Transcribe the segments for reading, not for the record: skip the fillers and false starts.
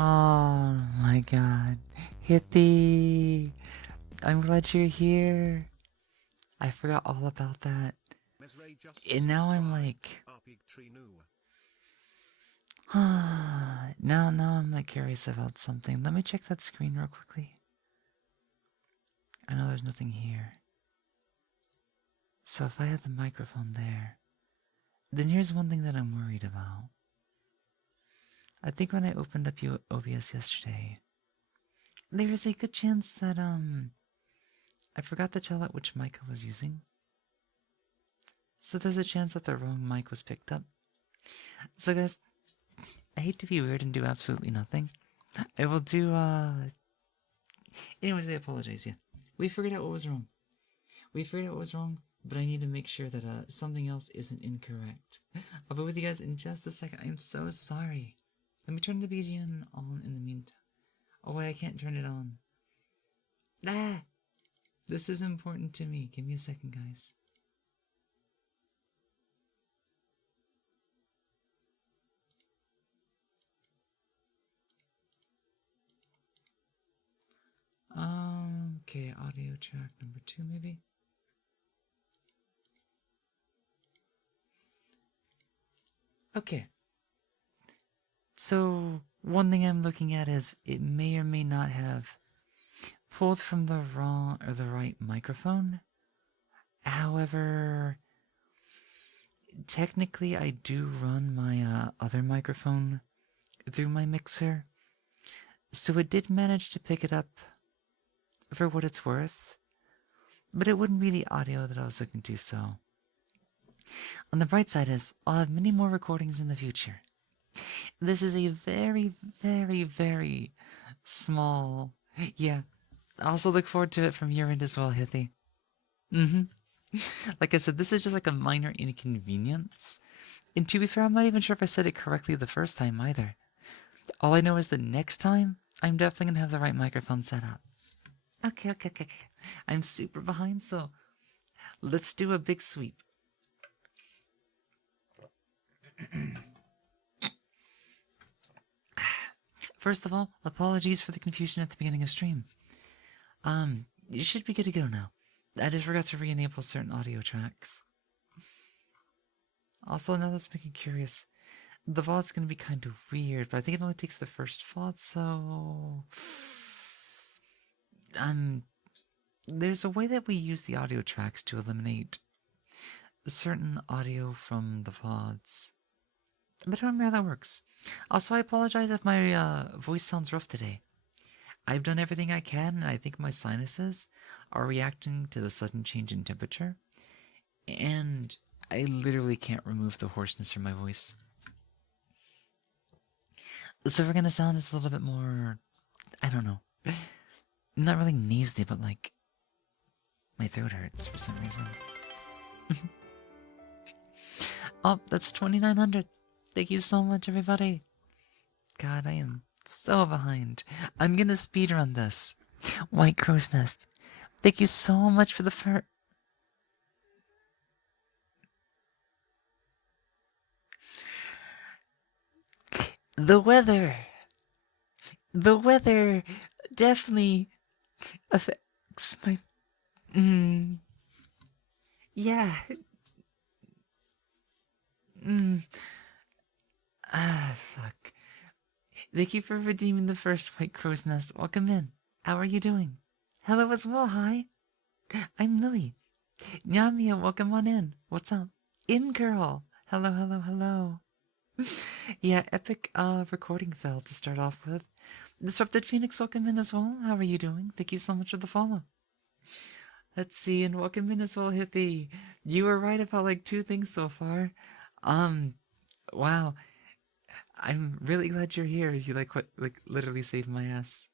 Oh my god. Hippie! I'm glad you're here. I forgot all about that. And now I'm like... now I'm like curious about something. Let me check that screen real quickly. I know there's nothing here. So if I had the microphone there, then here's one thing that I'm worried about. I think when I opened up OBS yesterday, there was a good chance that I forgot to tell it which mic I was using. So there's a chance that the wrong mic was picked up. So guys, I hate to be weird and do absolutely nothing. I will do anyways, I apologize, yeah. We figured out what was wrong. But I need to make sure that something else isn't incorrect. I'll be with you guys in just a second. I'm so sorry. Let me turn the BGM on in the meantime. Oh wait, I can't turn it on. Ah! This is important to me. Give me a second, guys. Okay, audio track number 2 maybe? Okay. So, one thing I'm looking at is it may or may not have pulled from the wrong or the right microphone. However, technically I do run my other microphone through my mixer. So it did manage to pick it up for what it's worth. But it wouldn't be the audio that I was looking to, so... On the bright side is, I'll have many more recordings in the future. This is a very, very, very small... Yeah, I also look forward to it from your end as well, Hithy. Like I said, this is just like a minor inconvenience. And to be fair, I'm not even sure if I said it correctly the first time either. All I know is the next time, I'm definitely gonna have the right microphone set up. Okay. I'm super behind, so let's do a big sweep. First of all, apologies for the confusion at the beginning of stream. You should be good to go now. I just forgot to re-enable certain audio tracks. Also, now that's making curious. The VOD's gonna be kind of weird, but I think it only takes the first VOD, so... There's a way that we use the audio tracks to eliminate certain audio from the VODs. But I don't remember how that works. Also, I apologize if my voice sounds rough today. I've done everything I can, and I think my sinuses are reacting to the sudden change in temperature. And I literally can't remove the hoarseness from my voice. So we're gonna sound just a little bit more... I don't know. Not really nasally, but like... My throat hurts for some reason. Oh, that's 2,900. Thank you so much, everybody. God, I am so behind. I'm gonna speedrun this. White Crow's Nest. Thank you so much for the fur. The weather. The weather definitely affects my... Yeah. Fuck. Thank you for redeeming the first White Crow's Nest. Welcome in. How are you doing? Hello as well, hi. I'm Lily. Nyamia, welcome on in. What's up? In girl. Hello. Yeah, epic recording fail to start off with. Disrupted Phoenix, welcome in as well. How are you doing? Thank you so much for the follow. Let's see, and welcome in as well, Hippie. You were right about like 2 things so far. Wow. I'm really glad you're here. You literally saved my ass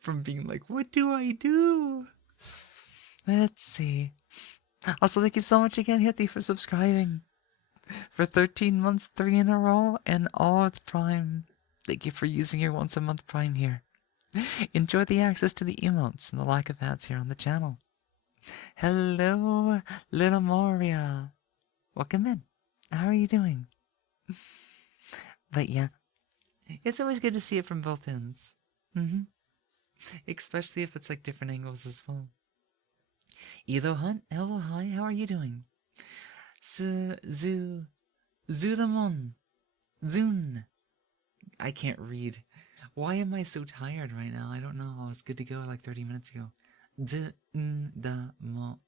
from being like, what do I do? Let's see. Also, thank you so much again, Hippie, for subscribing. For 13 months, 3 in a row, and all with Prime. Thank you for using your once a month Prime here. Enjoy the access to the emotes and the lack of ads here on the channel. Hello, little Moria. Welcome in. How are you doing? But yeah, It's always good to see it from both ends. Especially if it's like different angles as well. Elo Hunt, hello, hi, how are you doing? Zudamon, Zun. I can't read. Why am I so tired right now? I don't know. I was good to go like 30 minutes ago. Zundamon.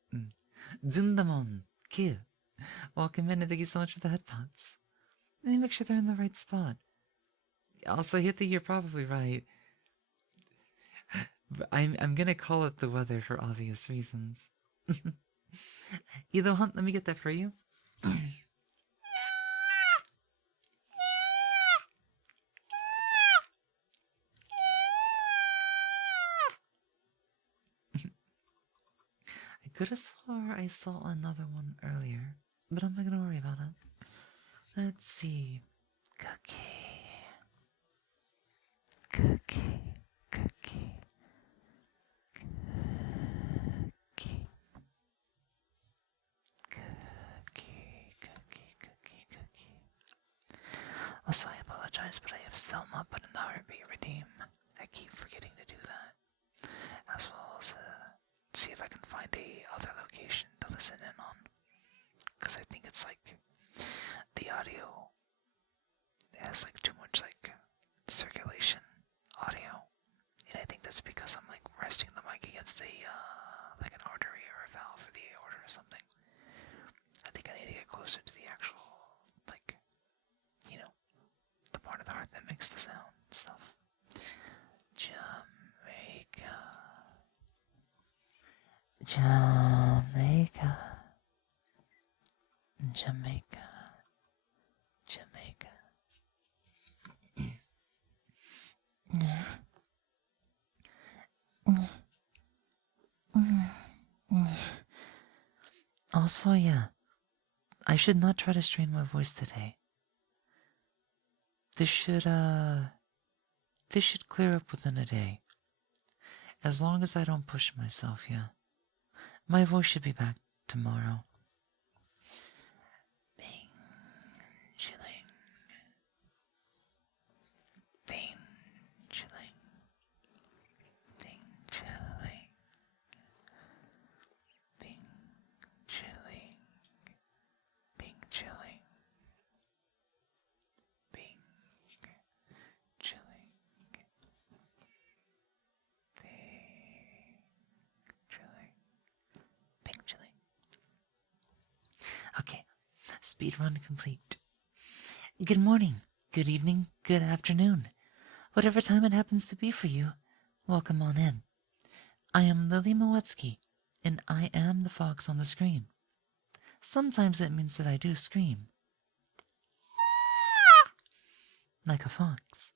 Zundamon. Cute. Welcome in and thank you so much for the headphones. Let me make sure they're in the right spot. Also, Hithy, you're probably right. But I'm gonna call it the weather for obvious reasons. Elo Hunt, let me get that for you. I could have swore I saw another one earlier, but I'm not gonna worry about it. Let's see. Cookie. Cookie. Cookie. Cookie. Cookie. Also, I apologize, but I have still not put in the heartbeat redeem. I keep forgetting to do that. As well as see if I can find a other location to listen in on. Because I think it's like the audio has like too much like circulation audio. And I think that's because I'm like resting the mic against a like an artery or a valve for the aorta or something. I think I need to get closer to the actual like, you know, the part of the heart that makes the sound and stuff. Jamaica. Jamaica. Jamaica. Jamaica. Also, yeah, I should not try to strain my voice today. This should clear up within a day. As long as I don't push myself, yeah. My voice should be back tomorrow. Bing, chilling. Bing, chilling. Bing, chilling. Bing, chilling. Bing, chilling. Bing, chilling. Bing, chilling. Okay, speed run complete. Good morning, good evening, good afternoon. Whatever time it happens to be for you, welcome on in. I am Lily Moetsuki, and I am the fox on the screen. Sometimes it means that I do scream. Like a fox.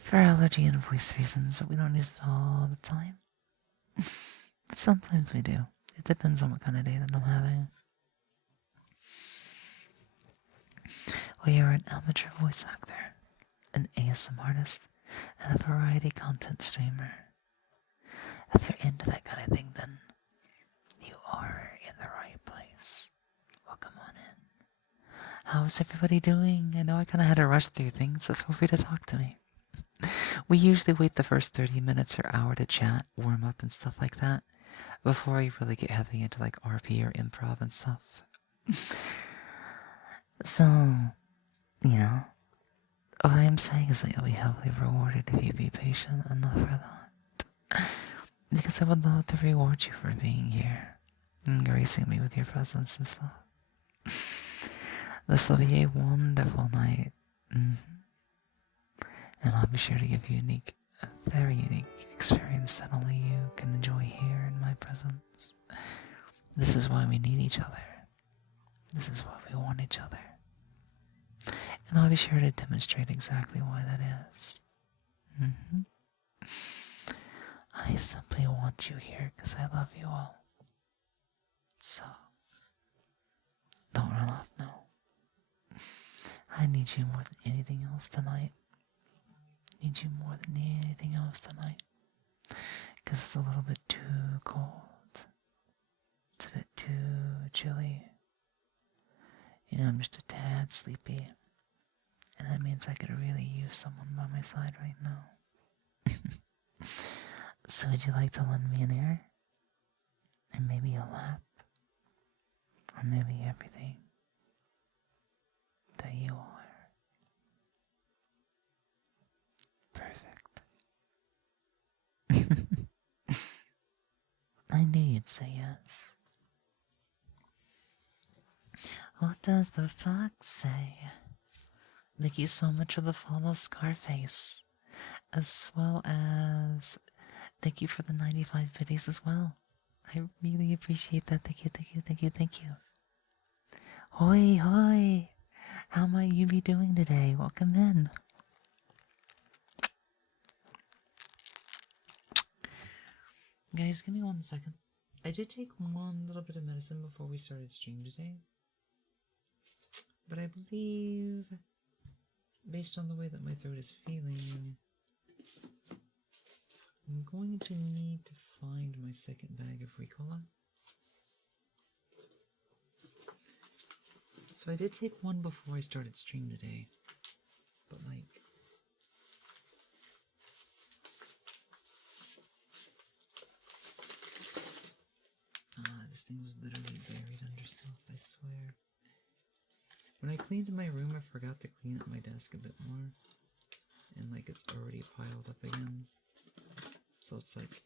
For allergy and voice reasons, but we don't use it all the time. But sometimes we do. It depends on what kind of day that I'm having. We are an amateur voice actor, an ASM artist, and a variety content streamer. If you're into that kind of thing, then you are in the right place. Welcome on in. How's everybody doing? I know I kind of had to rush through things, so feel free to talk to me. We usually wait the first 30 minutes or hour to chat, warm up, and stuff like that, before I really get heavy into like RP or improv and stuff. So, you know, what I am saying is that you'll be heavily rewarded if you be patient enough for that. Because I would love to reward you for being here and gracing me with your presence and stuff. This will be a wonderful night. And I'll be sure to give you a very unique experience that only you can enjoy here in my presence. This is why we need each other. This is why we want each other. And I'll be sure to demonstrate exactly why that is. I simply want you here because I love you all. So, don't run off now. I need you more than anything else tonight. Need you more than anything else tonight. Because it's a little bit too cold. It's a bit too chilly. You know, I'm just a tad sleepy. And that means I could really use someone by my side right now. So would you like to lend me an ear? Or maybe a lap? Or maybe everything that you are? Perfect. I knew you'd say yes. What does the fox say? Thank you so much for the follow, Scarface. As well as thank you for the 95 biddies as well. I really appreciate that. Thank you, thank you, thank you, thank you. Hoi, hoi. How might you be doing today? Welcome in. Guys, give me 1 second. I did take one little bit of medicine before we started stream today. But I believe, based on the way that my throat is feeling, I'm going to need to find my second bag of Ricola. So I did take one before I started stream today. But like... this thing was literally buried under stuff, I swear. When I cleaned my room, I forgot to clean up my desk a bit more. And like, it's already piled up again. So it's like,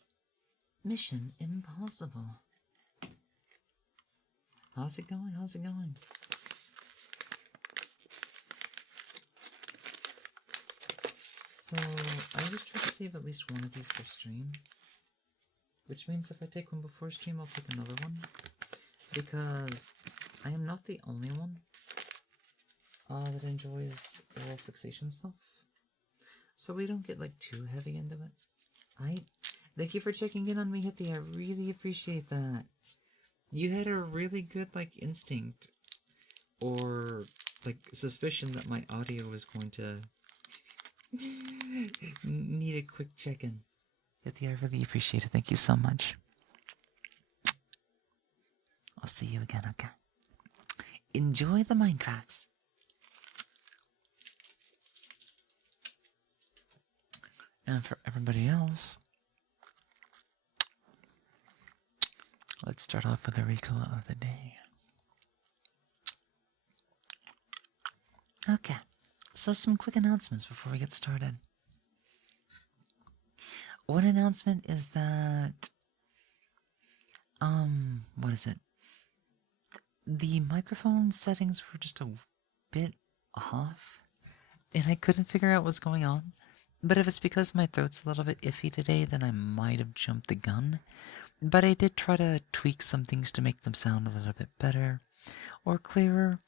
mission impossible. How's it going? How's it going? So, I always try to save at least one of these for stream. Which means if I take one before stream, I'll take another one. Because I am not the only one that enjoys oral fixation stuff. So we don't get like too heavy into it. Thank you for checking in on me, Hitty. I really appreciate that. You had a really good like instinct or like suspicion that my audio was going to need a quick check-in. Hitty, I really appreciate it. Thank you so much. I'll see you again, okay? Enjoy the Minecrafts. And for everybody else, let's start off with the Ricola of the day. Okay, so some quick announcements before we get started. One announcement is that, what is it? The microphone settings were just a bit off, and I couldn't figure out what's going on. But if it's because my throat's a little bit iffy today, then I might have jumped the gun. But I did try to tweak some things to make them sound a little bit better, or clearer,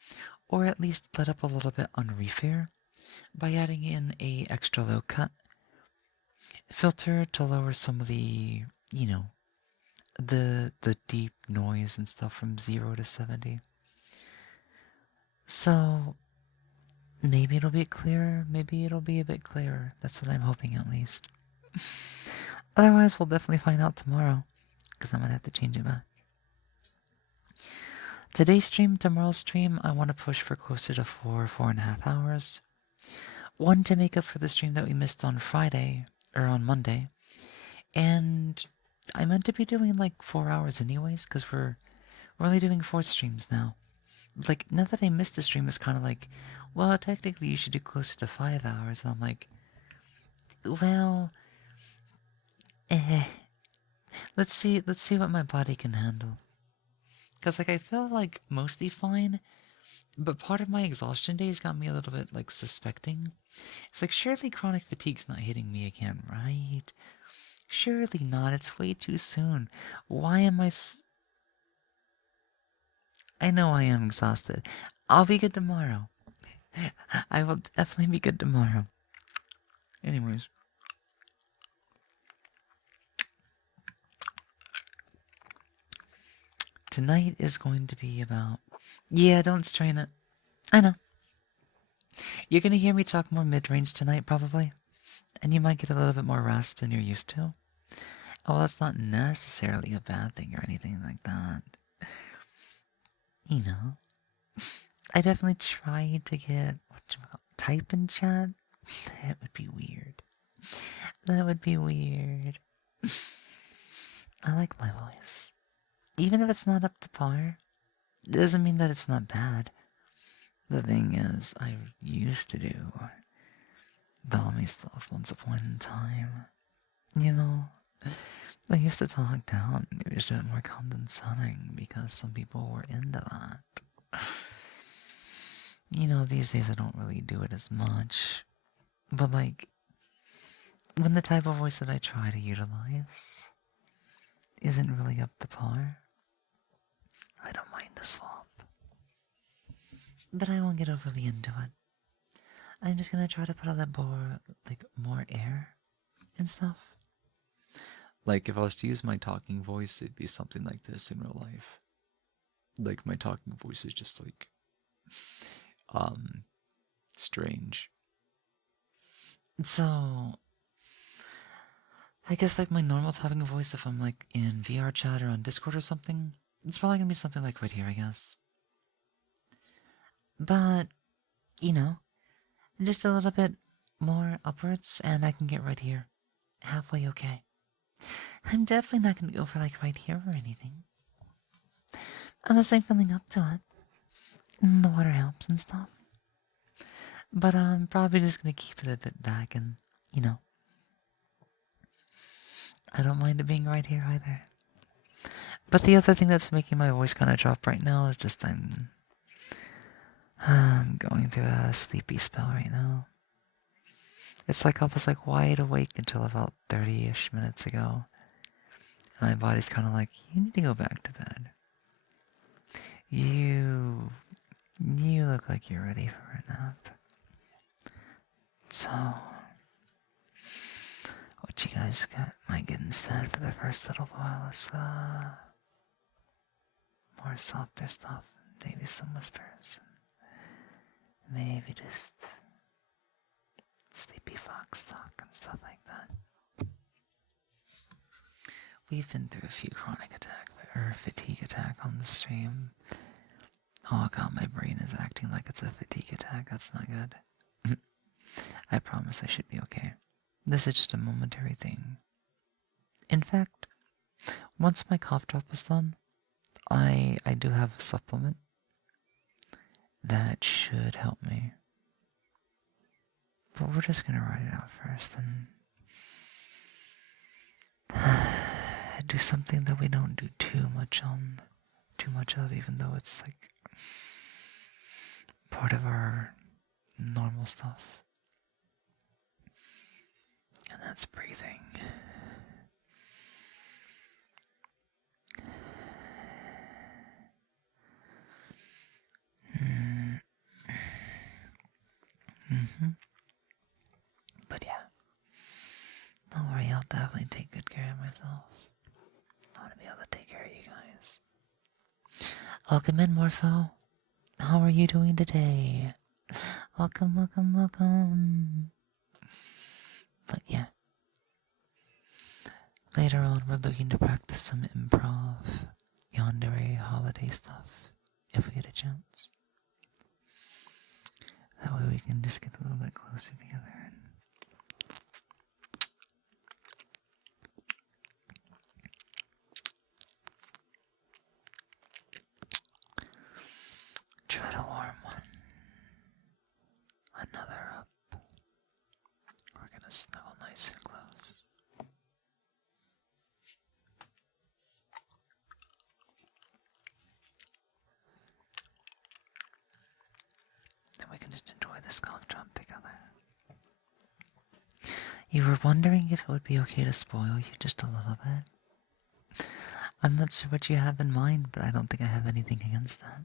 or at least let up a little bit on refair by adding in a extra low cut filter to lower some of the, you know, the deep noise and stuff from 0 to 70. So maybe it'll be clearer, maybe it'll be a bit clearer. That's what I'm hoping at least. Otherwise, we'll definitely find out tomorrow, because I'm gonna have to change it back. Today's stream, tomorrow's stream, I want to push for closer to 4.5 hours. One to make up for the stream that we missed on Friday, or on Monday. And I meant to be doing like 4 hours anyways, because we're only doing 4 streams now. Like, now that I missed the stream, it's kind of like, well, technically you should do closer to 5 hours. And I'm like, well, let's see what my body can handle. Because, like, I feel like mostly fine, but part of my exhaustion days got me a little bit, like, suspecting. It's like, surely chronic fatigue's not hitting me again, right? Surely not, it's way too soon. Why am I know I am exhausted. I'll be good tomorrow. I will definitely be good tomorrow. Anyways. Tonight is going to be about... Yeah, don't strain it. I know. You're going to hear me talk more mid-range tonight, probably. And you might get a little bit more rasp than you're used to. Well, that's not necessarily a bad thing or anything like that. You know. I definitely tried to get type in chat, that would be weird. That would be weird. I like my voice. Even if it's not up to par, it doesn't mean that it's not bad. The thing is, I used to do dummy stuff once upon a time. You know, I used to talk down, maybe just a bit more condescending because some people were into that. You know, these days I don't really do it as much. But like, when the type of voice that I try to utilize isn't really up to par, I don't mind the swap. But I won't get overly into it. I'm just gonna try to put a little more air and stuff. Like, if I was to use my talking voice, it'd be something like this in real life. Like, my talking voice is just like, strange. So, I guess like my normal talking voice, if I'm like in VR chat or on Discord or something, it's probably gonna be something like right here, I guess. But, you know, just a little bit more upwards, and I can get right here. Halfway okay. I'm definitely not gonna go for like right here or anything. Unless I'm feeling up to it. And the water helps and stuff. But I'm probably just gonna keep it a bit back and, you know. I don't mind it being right here either. But the other thing that's making my voice kind of drop right now is just I'm going through a sleepy spell right now. It's like I was like wide awake until about 30-ish minutes ago. And my body's kind of like, you need to go back to bed. You look like you're ready for a nap. So, what you guys might get instead for the first little while is more softer stuff, maybe some whispers, maybe just sleepy fox talk and stuff like that. We've been through a few chronic fatigue attack on the stream. Oh god, my brain is acting like it's a fatigue attack. That's not good. I promise I should be okay. This is just a momentary thing. In fact, once my cough drop is done, I do have a supplement that should help me. But we're just gonna write it out first and do something that we don't do too much of, even though it's like part of our normal stuff. And that's breathing. But yeah, don't worry, I'll definitely take good care of myself. I want to be able to take care of you guys. Welcome in, Morpho. How are you doing today? Welcome, welcome, welcome. But yeah, later on we're looking to practice some improv, Yandere holiday stuff, if we get a chance. That way we can just get a little bit closer together and try to warm another up. We're gonna snuggle nice and close. Then we can just enjoy this cough drop together. You were wondering if it would be okay to spoil you just a little bit? I'm not sure what you have in mind, but I don't think I have anything against that.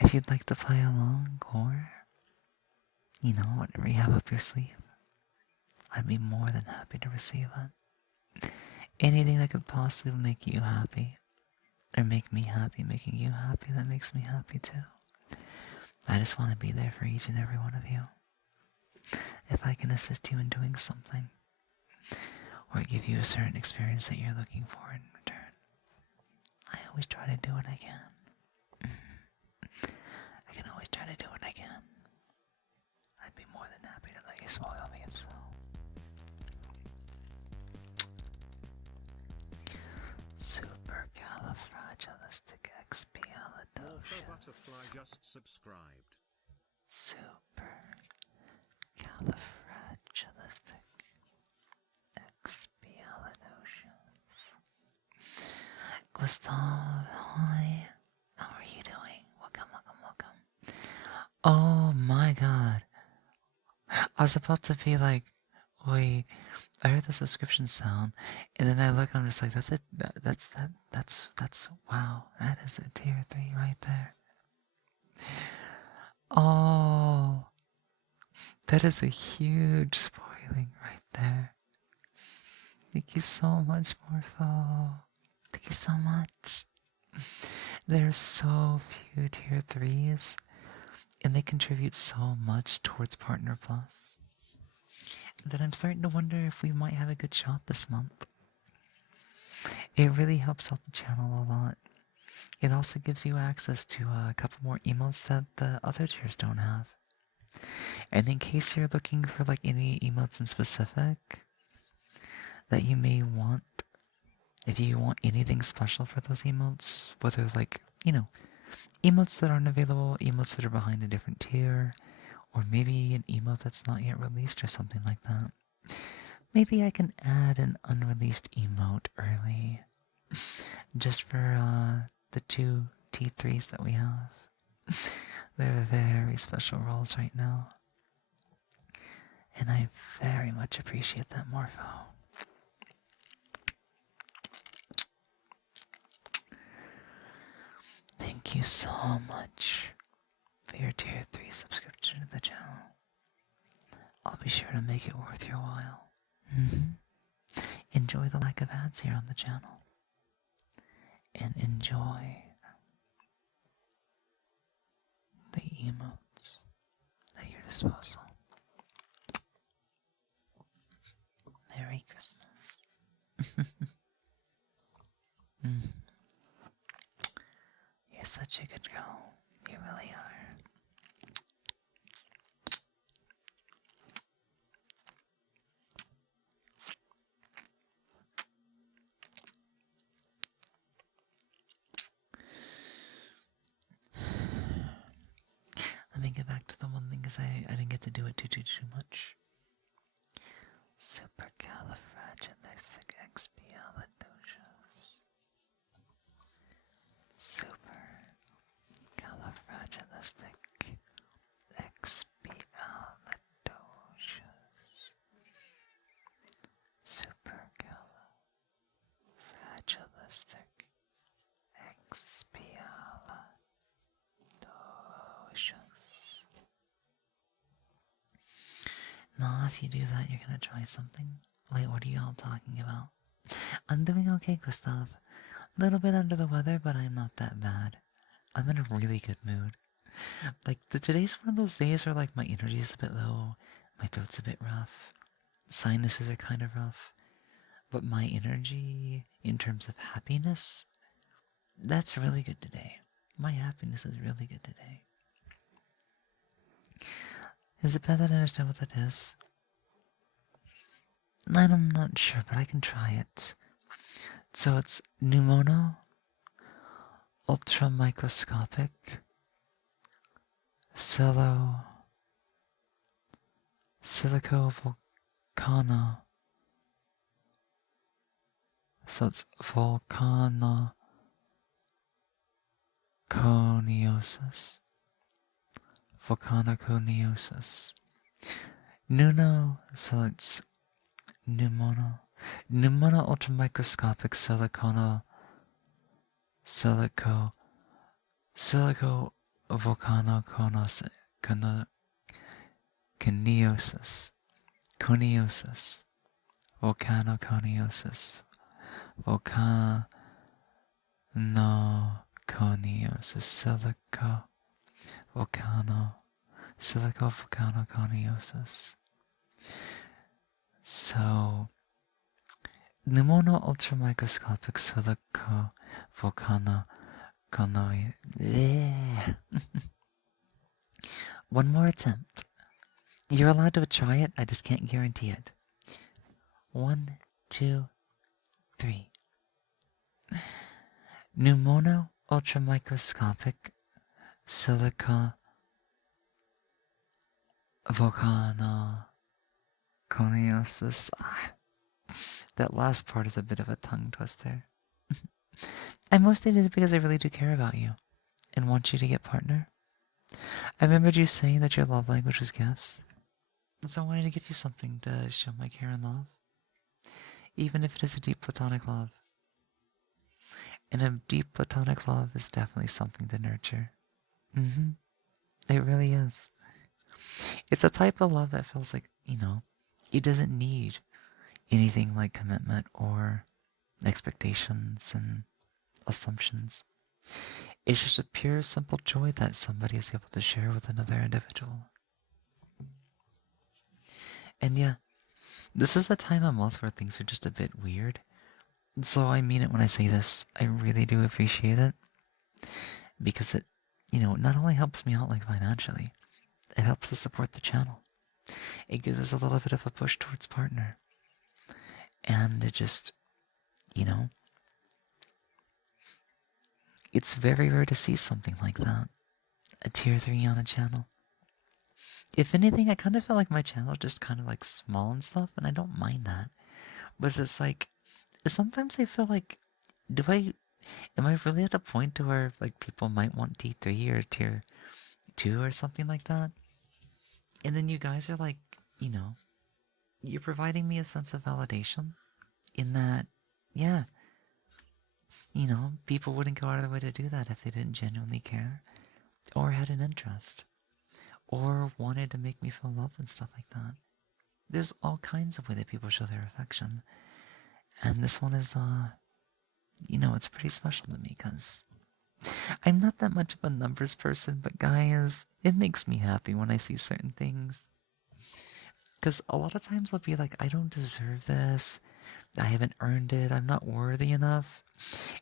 If you'd like to play along, or, you know, whatever you have up your sleeve, I'd be more than happy to receive it. Anything that could possibly make you happy, or make me happy, making you happy, that makes me happy too. I just want to be there for each and every one of you. If I can assist you in doing something, or give you a certain experience that you're looking for in return, I always try to do what I can. I can always try to do what I can. I'd be more than happy to let you spoil me if so. Also, Butterfly just subscribed. Supercalifragilisticexpialidocious. Gustav, hi. How are you doing? Welcome, welcome, welcome. Oh my god. I was about to be like, wait, I heard the subscription sound, and then I look and I'm just like, that's it. That's wow. That is a tier 3 right there. Oh, that is a huge spoiling right there. Thank you so much, Morpho. Thank you so much. There's so few tier 3s, and they contribute so much towards Partner Plus that I'm starting to wonder if we might have a good shot this month. It really helps out the channel a lot. It also gives you access to a couple more emotes that the other tiers don't have. And in case you're looking for like any emotes in specific that you may want, if you want anything special for those emotes, whether like, emotes that aren't available, emotes that are behind a different tier, or maybe an emote that's not yet released or something like that, maybe I can add an unreleased emote early, just for the 2 T3s that we have. They're very special roles right now. And I very much appreciate that, Morpho. Thank you so much for your tier 3 subscription to the channel. I'll be sure to make it worth your while. Enjoy the lack of ads here on the channel. And enjoy the emotes at your disposal. Merry Christmas. You're such a good girl. You really are. Let me get back to the one thing because I didn't get to do it too much. Supercalifragilisticexpialidocious. Supercalifragilisticexpialidocious. Supercalifragilisticexpialidocious. Nah, if you do that, you're gonna try something. Wait, what are you all talking about? I'm doing okay, Gustav. A little bit under the weather, but I'm not that bad. I'm in a really good mood. Like, today's one of those days where, like, my energy is a bit low, my throat's a bit rough, sinuses are kind of rough, but my energy, in terms of happiness, that's really good today. My happiness is really good today. Is it bad that I understand what that is? I'm not sure, but I can try it. So it's pneumono, ultramicroscopic, silicovolcano. So it's volcanoconiosis. Volcanoconiosis. Nuno, so it's pneumono. Pneumono ultramicroscopic silico volcanoconiosis. Coniosis. Volcanoconiosis. Volcanoconiosis. Silicovolcanoconiosis. So, pneumono ultramicroscopic silicovolcanoconiosis. One more attempt. You're allowed to try it, I just can't guarantee it. 1, 2, 3. Pneumono ultramicroscopic silica volcanoconiosis. That last part is a bit of a tongue twister. I mostly did it because I really do care about you and want you to get partner. I remembered you saying that your love language was gifts, and so I wanted to give you something to show my care and love, even if it is a deep platonic love. And a deep platonic love is definitely something to nurture. It really is. It's a type of love that feels like, it doesn't need anything like commitment or expectations and assumptions. It's just a pure, simple joy that somebody is able to share with another individual. And yeah, this is the time of month where things are just a bit weird. So I mean it when I say this. I really do appreciate it. Because it, not only helps me out like financially, it helps to support the channel. It gives us a little bit of a push towards partner. And it just, you know, it's very rare to see something like that. A tier 3 on a channel. If anything, I kind of feel like my channel is just kind of like small and stuff, and I don't mind that. But it's like, sometimes I feel like, am I really at a point to where like people might want T3 or tier 2 or something like that? And then you guys are like, you're providing me a sense of validation in that, yeah, people wouldn't go out of their way to do that if they didn't genuinely care or had an interest or wanted to make me feel loved and stuff like that. There's all kinds of ways that people show their affection. And this one is, it's pretty special to me because I'm not that much of a numbers person, but guys, it makes me happy when I see certain things. Because a lot of times I'll be like, I don't deserve this. I haven't earned it. I'm not worthy enough.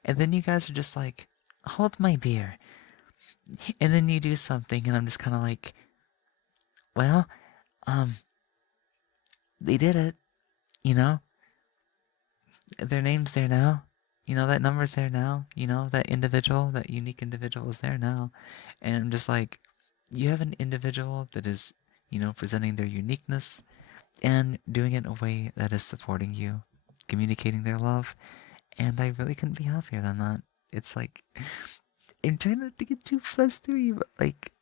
And then you guys are just like, hold my beer. And then you do something, and I'm just kind of like, well, they did it, you know? Their name's there now. That number's there now. That individual, that unique individual is there now. And I'm just like, you have an individual that is, presenting their uniqueness and doing it in a way that is supporting you, communicating their love. And I really couldn't be happier than that. It's like, I'm trying not to get too +3, but like,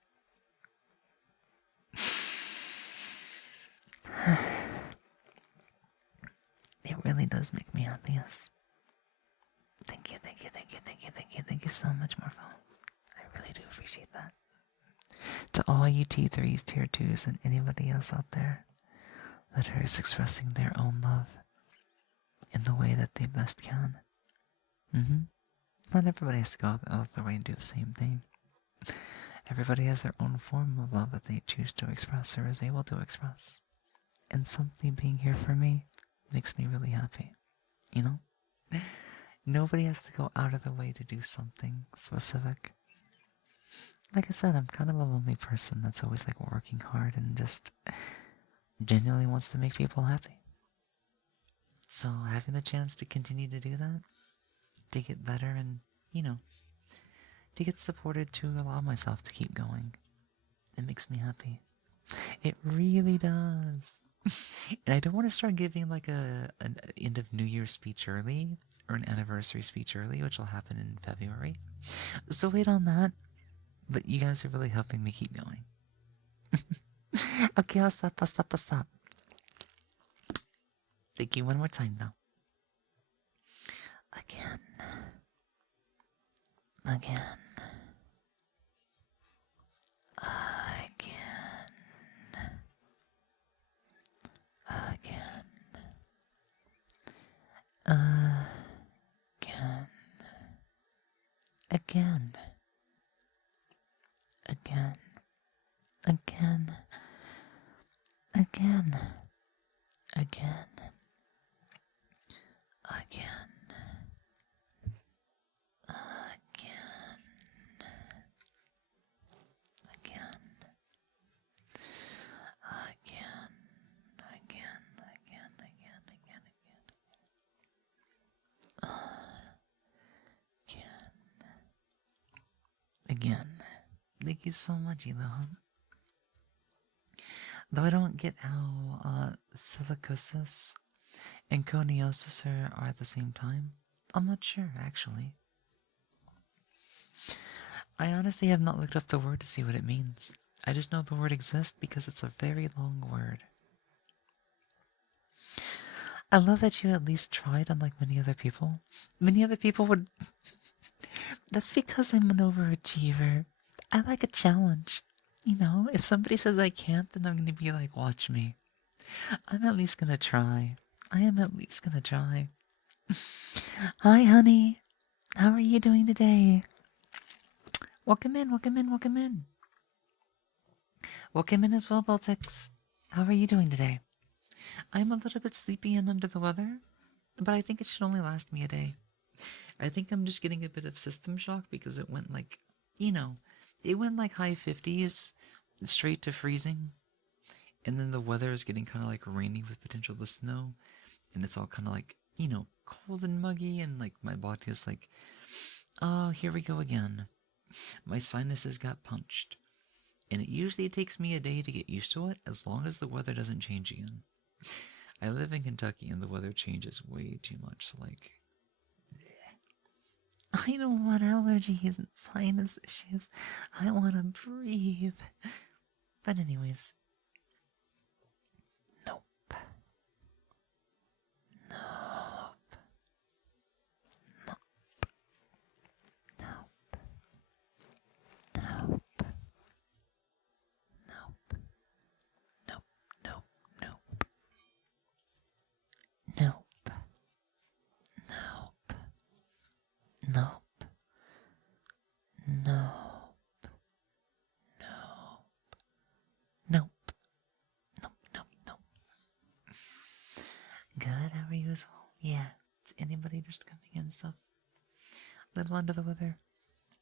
it really does make me happy, yes. Thank you, thank you, thank you, thank you, thank you, thank you so much, Morpho. I really do appreciate that. To all you T3s, Tier 2s, and anybody else out there that is expressing their own love in the way that they best can. Not everybody has to go out of their way and do the same thing. Everybody has their own form of love that they choose to express or is able to express. And something being here for me makes me really happy. Nobody has to go out of the way to do something specific. Like I said, I'm kind of a lonely person that's always like working hard and just genuinely wants to make people happy. So having the chance to continue to do that, to get better and, to get supported to allow myself to keep going, it makes me happy. It really does. And I don't want to start giving like an end of New Year speech early or an anniversary speech early, which will happen in February. So wait on that. But you guys are really helping me keep going. Okay, I'll stop. Thank you one more time, though. Again. Again. Again. Again. Again. Again. Again. Again. Again. again. Thank you so much, Elon. Though I don't get how silicosis and coniosis are at the same time. I'm not sure, actually. I honestly have not looked up the word to see what it means. I just know the word exists because it's a very long word. I love that you at least tried, unlike many other people. Many other people would... That's because I'm an overachiever. I like a challenge. You know, if somebody says I can't, then I'm gonna be like, watch me. I'm at least gonna try. I am at least gonna try. Hi, honey. How are you doing today? Welcome in, welcome in, welcome in. Welcome in as well, Baltics. How are you doing today? I'm a little bit sleepy and under the weather, but I think it should only last me a day. I think I'm just getting a bit of system shock because it went like, it went like high 50s straight to freezing. And then the weather is getting kind of like rainy with potential to snow. And it's all kind of like, cold and muggy. And like my body is like, oh, here we go again. My sinuses got punched. And it usually takes me a day to get used to it as long as the weather doesn't change again. I live in Kentucky and the weather changes way too much. So like, I don't want allergies and sinus issues. I want to breathe. But anyways. Nope. Nope. Nope. Nope. Nope. Nope. Nope. Nope. Nope. Nope. Nope. Nope. Nope. Nope. Nope. Nope. Nope. Good, how are you as well? Yeah. Is anybody just coming in stuff? A little under the weather.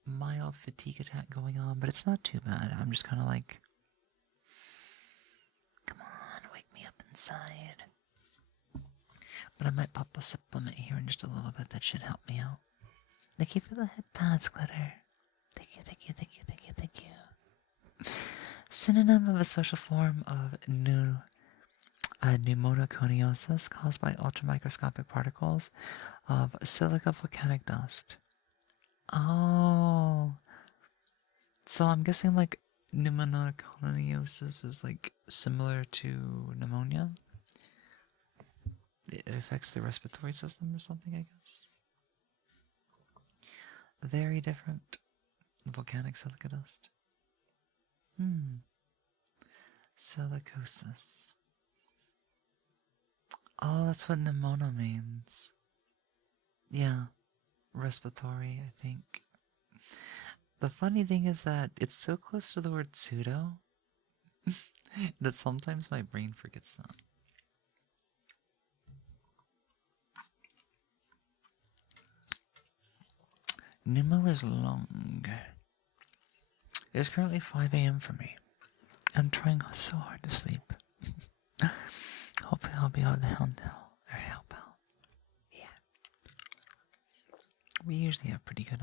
Mild fatigue attack going on, but it's not too bad. I'm just kind of like, come on, wake me up inside. But I might pop a supplement here in just a little bit. That should help me out. Thank you for the head pads, Glitter. Thank you, thank you, thank you, thank you, thank you. Synonym of a special form of pneumoconiosis caused by ultramicroscopic particles of silica volcanic dust. Oh. So I'm guessing like pneumoconiosis is like similar to pneumonia. It affects the respiratory system or something, I guess. Very different. Volcanic silica dust. Silicosis. Oh, that's what pneumonia means. Yeah. Respiratory, I think. The funny thing is that it's so close to the word pseudo that sometimes my brain forgets that. Pneumo is long. It's currently 5 a.m. for me. I'm trying so hard to sleep. Hopefully I'll be able to help out. Yeah. We usually have pretty good,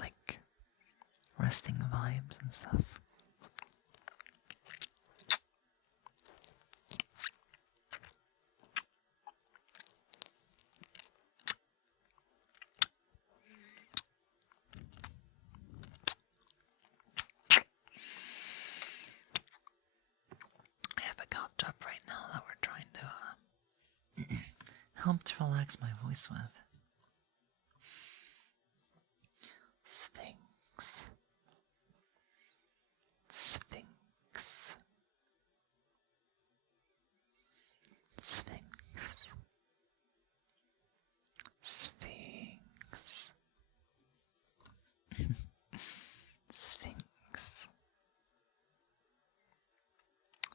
like, resting vibes and stuff. I have a cough drop right now that we're trying to help to relax my voice with. Sphinx. Sphinx. Sphinx. Sphinx. Sphinx.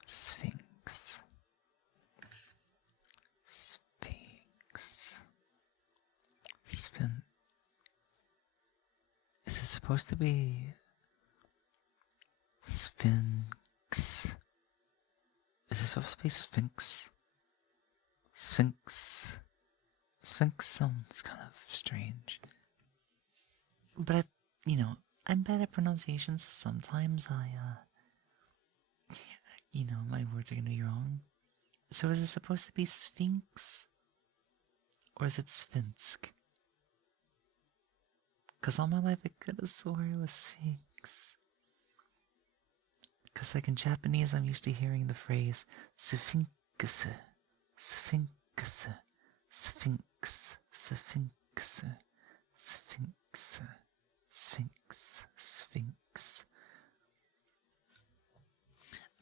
Sphinx. Sphinx. Sphinx. Is it supposed to be Sphinx? Is it supposed to be Sphinx? Sphinx. Sphinx sounds kind of strange. But I'm bad at pronunciation, so sometimes my words are gonna be wrong. So is it supposed to be Sphinx? Or is it Sfinsk? Because all my life I could have swore it was Sphinx. Because, like in Japanese, I'm used to hearing the phrase Sphinx, Sphinx, Sphinx, Sphinx, Sphinx, Sphinx, Sphinx.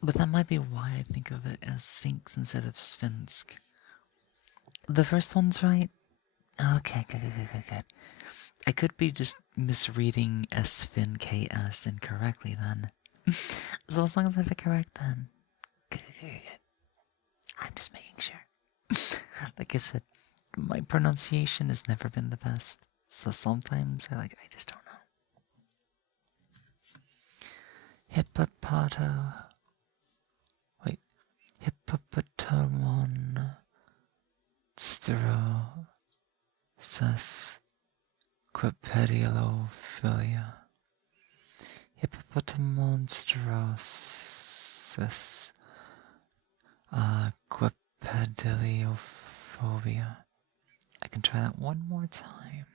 But that might be why I think of it as Sphinx instead of Sfinsk. The first one's right? Okay, good. I could be just misreading S-Fin-K-S incorrectly then. So as long as I have it correct then. Good. I'm just making sure. Like I said, my pronunciation has never been the best. So sometimes I just don't know. Hippopotamon sterosis quipedalophilia. Hippopotamonsterosis quipedaliophobia. I can try that one more time.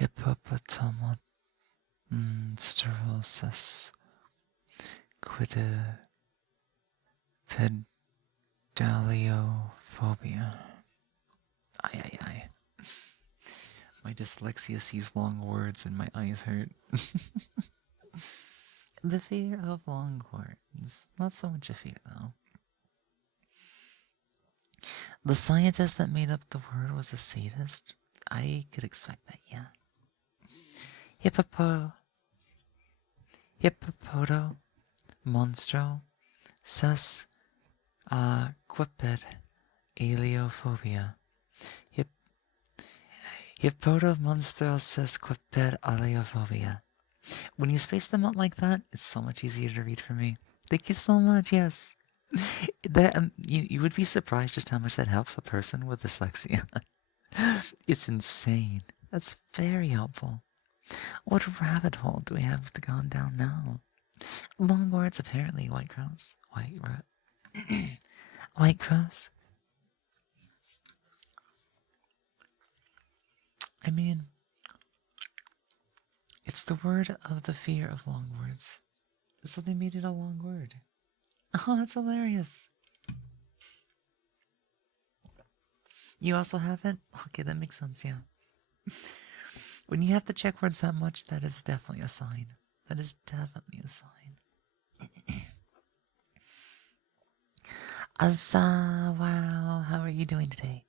Hippopotamonsterosis quipedaliophobia. Aye. My dyslexia sees long words and my eyes hurt. The fear of long words. Not so much a fear, though. The scientist that made up the word was a sadist. I could expect that, yeah. Hippopoto monstro ses quiped aliophobia. Hippoto monstro ses quiped aliophobia. When you space them out like that, it's so much easier to read for me. Thank you so much, yes. That you would be surprised just how much that helps a person with dyslexia. It's insane. That's very helpful. What rabbit hole do we have gone down now? Long words, apparently. White crows. White crows. I mean, it's the word of the fear of long words. So they made it a long word. Oh, that's hilarious. You also have it? Okay, that makes sense, yeah. When you have to check words that much, that is definitely a sign. That is definitely a sign. Asa, wow, how are you doing today?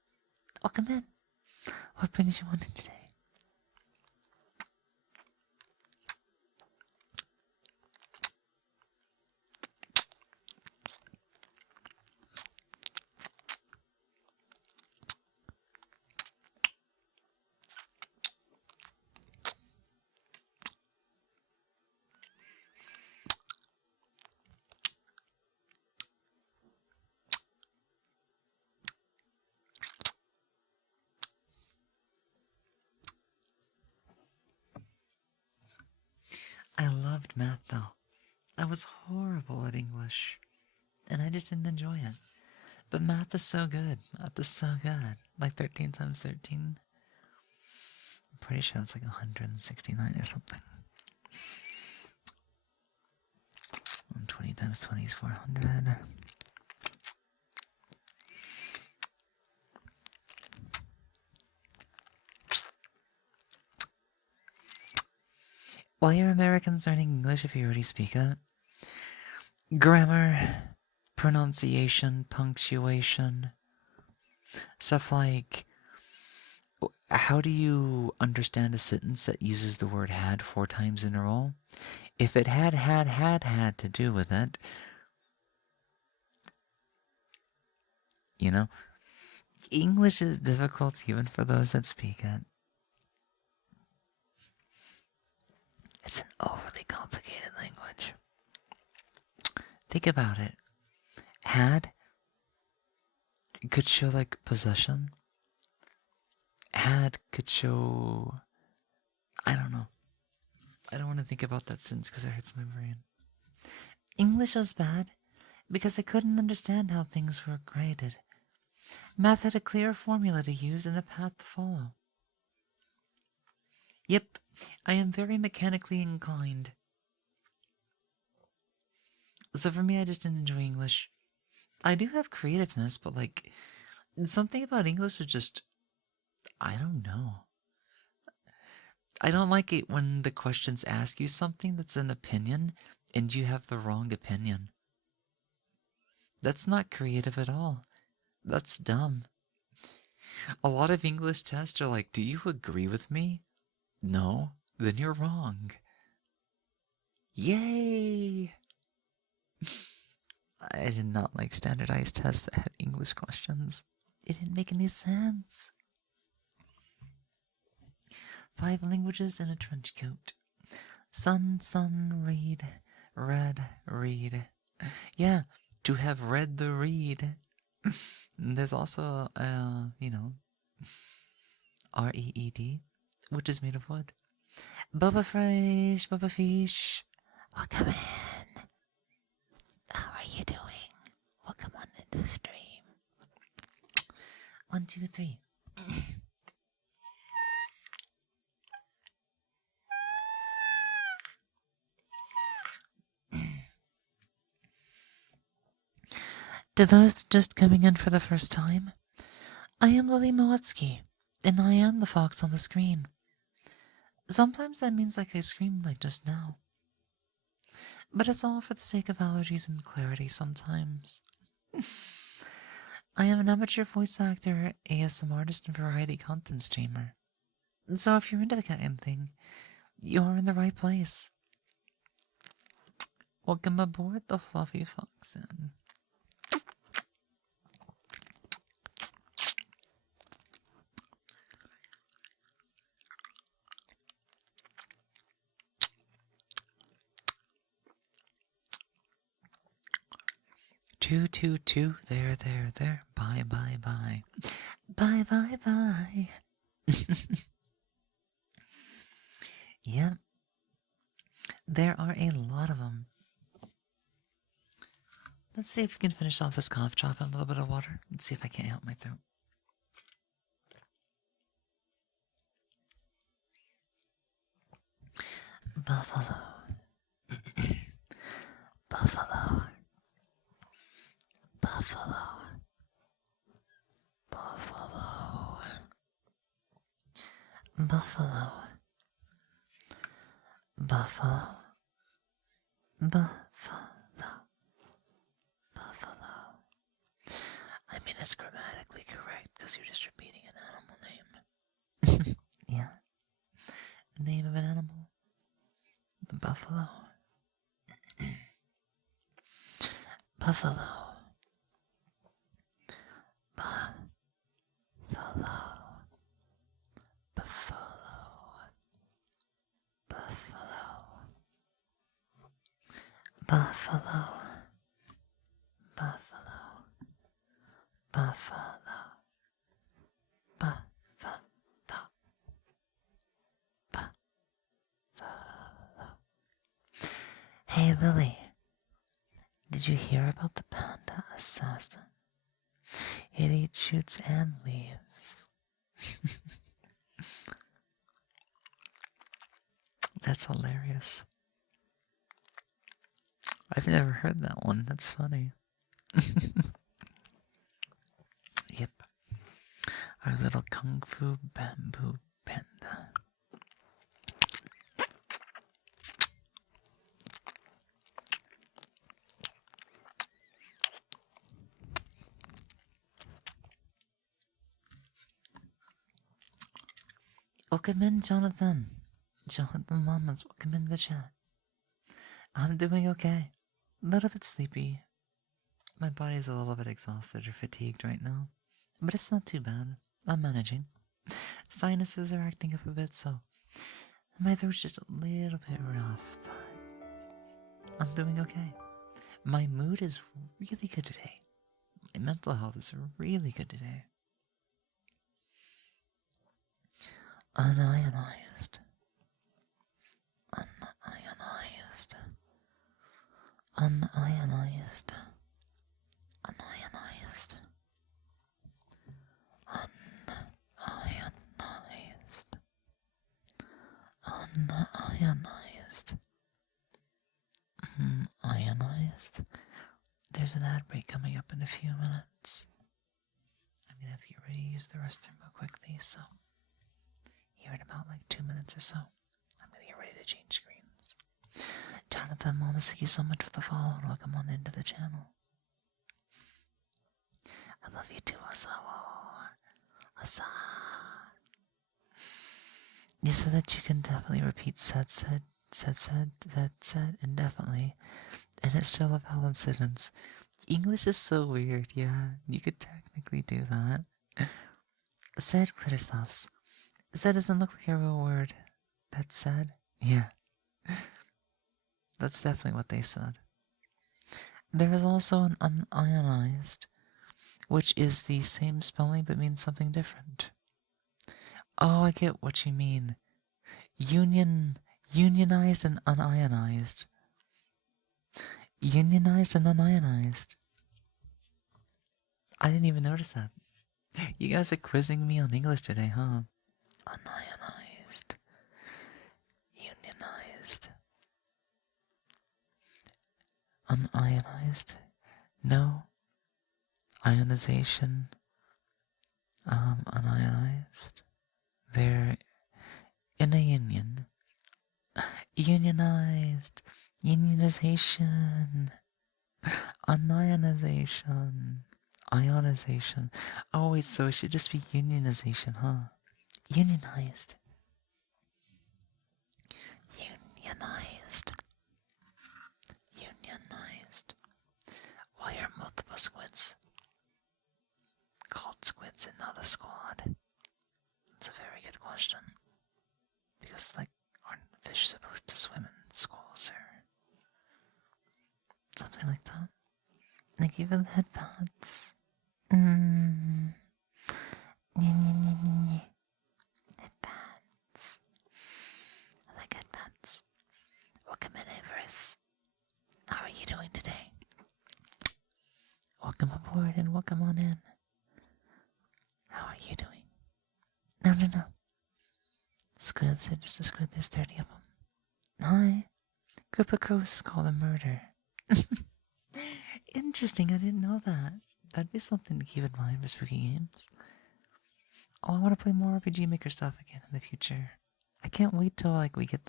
Welcome in. What brings you on in today? I loved math though. I was horrible at English, and I just didn't enjoy it. But math is so good. Math is so good. Like 13 times 13. I'm pretty sure it's like 169 or something. And 20 times 20 is 400. Why are Americans learning English if you already speak it? Grammar, pronunciation, punctuation, stuff like how do you understand a sentence that uses the word had 4 times in a row? If it had to do with it, English is difficult even for those that speak it. It's an overly complicated language. Think about it. Had could show like possession. Had could show I don't know. I don't want to think about that sentence because it hurts my brain. English was bad because I couldn't understand how things were graded. Math had a clear formula to use and a path to follow. Yep, I am very mechanically inclined. So for me, I just didn't enjoy English. I do have creativeness, but like, something about English is just, I don't know. I don't like it when the questions ask you something that's an opinion and you have the wrong opinion. That's not creative at all. That's dumb. A lot of English tests are like, do you agree with me? No? Then you're wrong. Yay! I did not like standardized tests that had English questions. It didn't make any sense. 5 languages in a trench coat. Sun, read, red, read. Yeah, to have read the read. There's also, REED, which is made of wood. Bubba Fish. Welcome in. How are you doing? Welcome on into the stream. 1, 2, 3. To those just coming in for the first time, I am Lily Moetsuki, and I am the fox on the screen. Sometimes that means like I screamed like just now. But it's all for the sake of allergies and clarity sometimes. I am an amateur voice actor, ASM artist, and variety content streamer. So if you're into that kind of thing, you're in the right place. Welcome aboard the Fluffy Foxen. Two, there, bye. Bye. Yep. There are a lot of them. Let's see if we can finish off this cough drop in a little bit of water. Let's see if I can't help my throat. Buffalo. Buffalo. Buffalo. Buffalo. Buffalo. Buffalo. Buffalo. Buffalo. I mean, it's grammatically correct because you're just repeating an animal name. Yeah. The name of an animal. The buffalo. Buffalo. Buffalo. Buffalo. Buffalo. Buffalo. Buffalo. Buffalo. Buffalo. Buffalo. Hey Lily, did you hear about the panda assassin? It eats shoots and leaves. That's hilarious. I've never heard that one. That's funny. Yep. Our little kung fu bamboo panda. Welcome in, Jonathan. Jonathan Lamas, welcome in the chat. I'm doing okay. A little bit sleepy. My body's a little bit exhausted or fatigued right now. But it's not too bad. I'm managing. Sinuses are acting up a bit, so my throat's just a little bit rough, but I'm doing okay. My mood is really good today. My mental health is really good today. Unionized. Unionized. Unionized. Unionized. Unionized. Ionized. There's an ad break coming up in a few minutes. I'm gonna have to get ready to use the restroom real quickly, so here in about like 2 minutes or so, I'm gonna get ready to change screens. Jonathan Mamas, thank you so much for the follow and welcome on into the channel. I love you too, Asawa. Asa. You said that you can definitely repeat said, indefinitely, and it's still a valid sentence. English is so weird, yeah. You could technically do that. Said glitter stuffs. Said doesn't look like a real word. That said? Yeah. That's definitely what they said. There is also an unionized, which is the same spelling but means something different. Oh, I get what you mean. Unionized and unionized. Unionized and unionized. I didn't even notice that. You guys are quizzing me on English today, huh? Unionized. Unionized. Unionized. No. Ionization. Unionized. They're in a union. Unionized. Unionization. Unionization. Ionization. Oh wait, so it should just be unionization, huh? Unionized. Unionized. Unionized. Why are multiple squids called squids and not a squad? That's a very good question. Because, like, aren't fish supposed to swim in schools or something like that? Thank you for the headphones. Headpants. I like headpants. Welcome in, Everest. How are you doing today? Welcome aboard and welcome on in. How are you doing? No. Squids, just a squid, there's 30 of them. Hi. Group of crows is called a murder. Interesting, I didn't know that. That'd be something to keep in mind for spooky games. Oh, I want to play more RPG Maker stuff again in the future. I can't wait till we get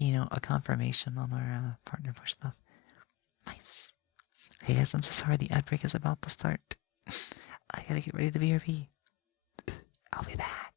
a confirmation on our partner push stuff. Nice. Hey guys, I'm so sorry the ad break is about to start. I gotta get ready to BRB. I'll be back.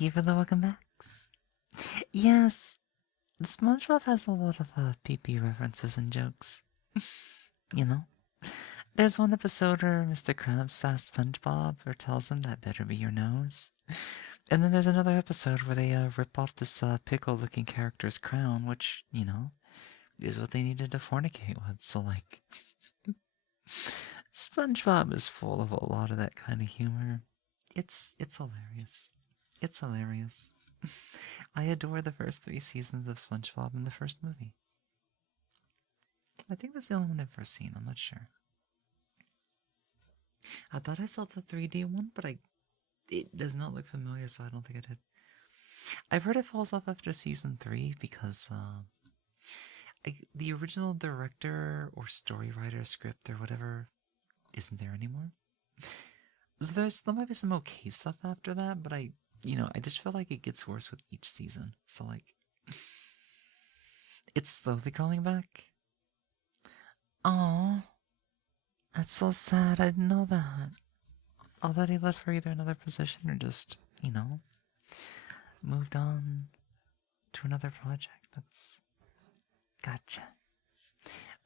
Thank you for the welcome backs. Yes, SpongeBob has a lot of pee-pee references and jokes. You know? There's one episode where Mr. Krabs asks SpongeBob or tells him that better be your nose. And then there's another episode where they rip off this pickle-looking character's crown, which, you know, is what they needed to fornicate with. So, like, SpongeBob is full of a lot of that kind of humor. It's hilarious. It's hilarious. I adore the first 3 seasons of SpongeBob in the first movie. I think that's the only one I've ever seen. I'm not sure. I thought I saw the 3D one, but it does not look familiar, so I don't think I did. I've heard it falls off after season 3 because the original director or story writer script or whatever isn't there anymore. So there might be some okay stuff after that, but I just feel like it gets worse with each season. So like, it's slowly crawling back. Oh, that's so sad. I didn't know that. All that he left for either another position or just, moved on to another project. That's gotcha.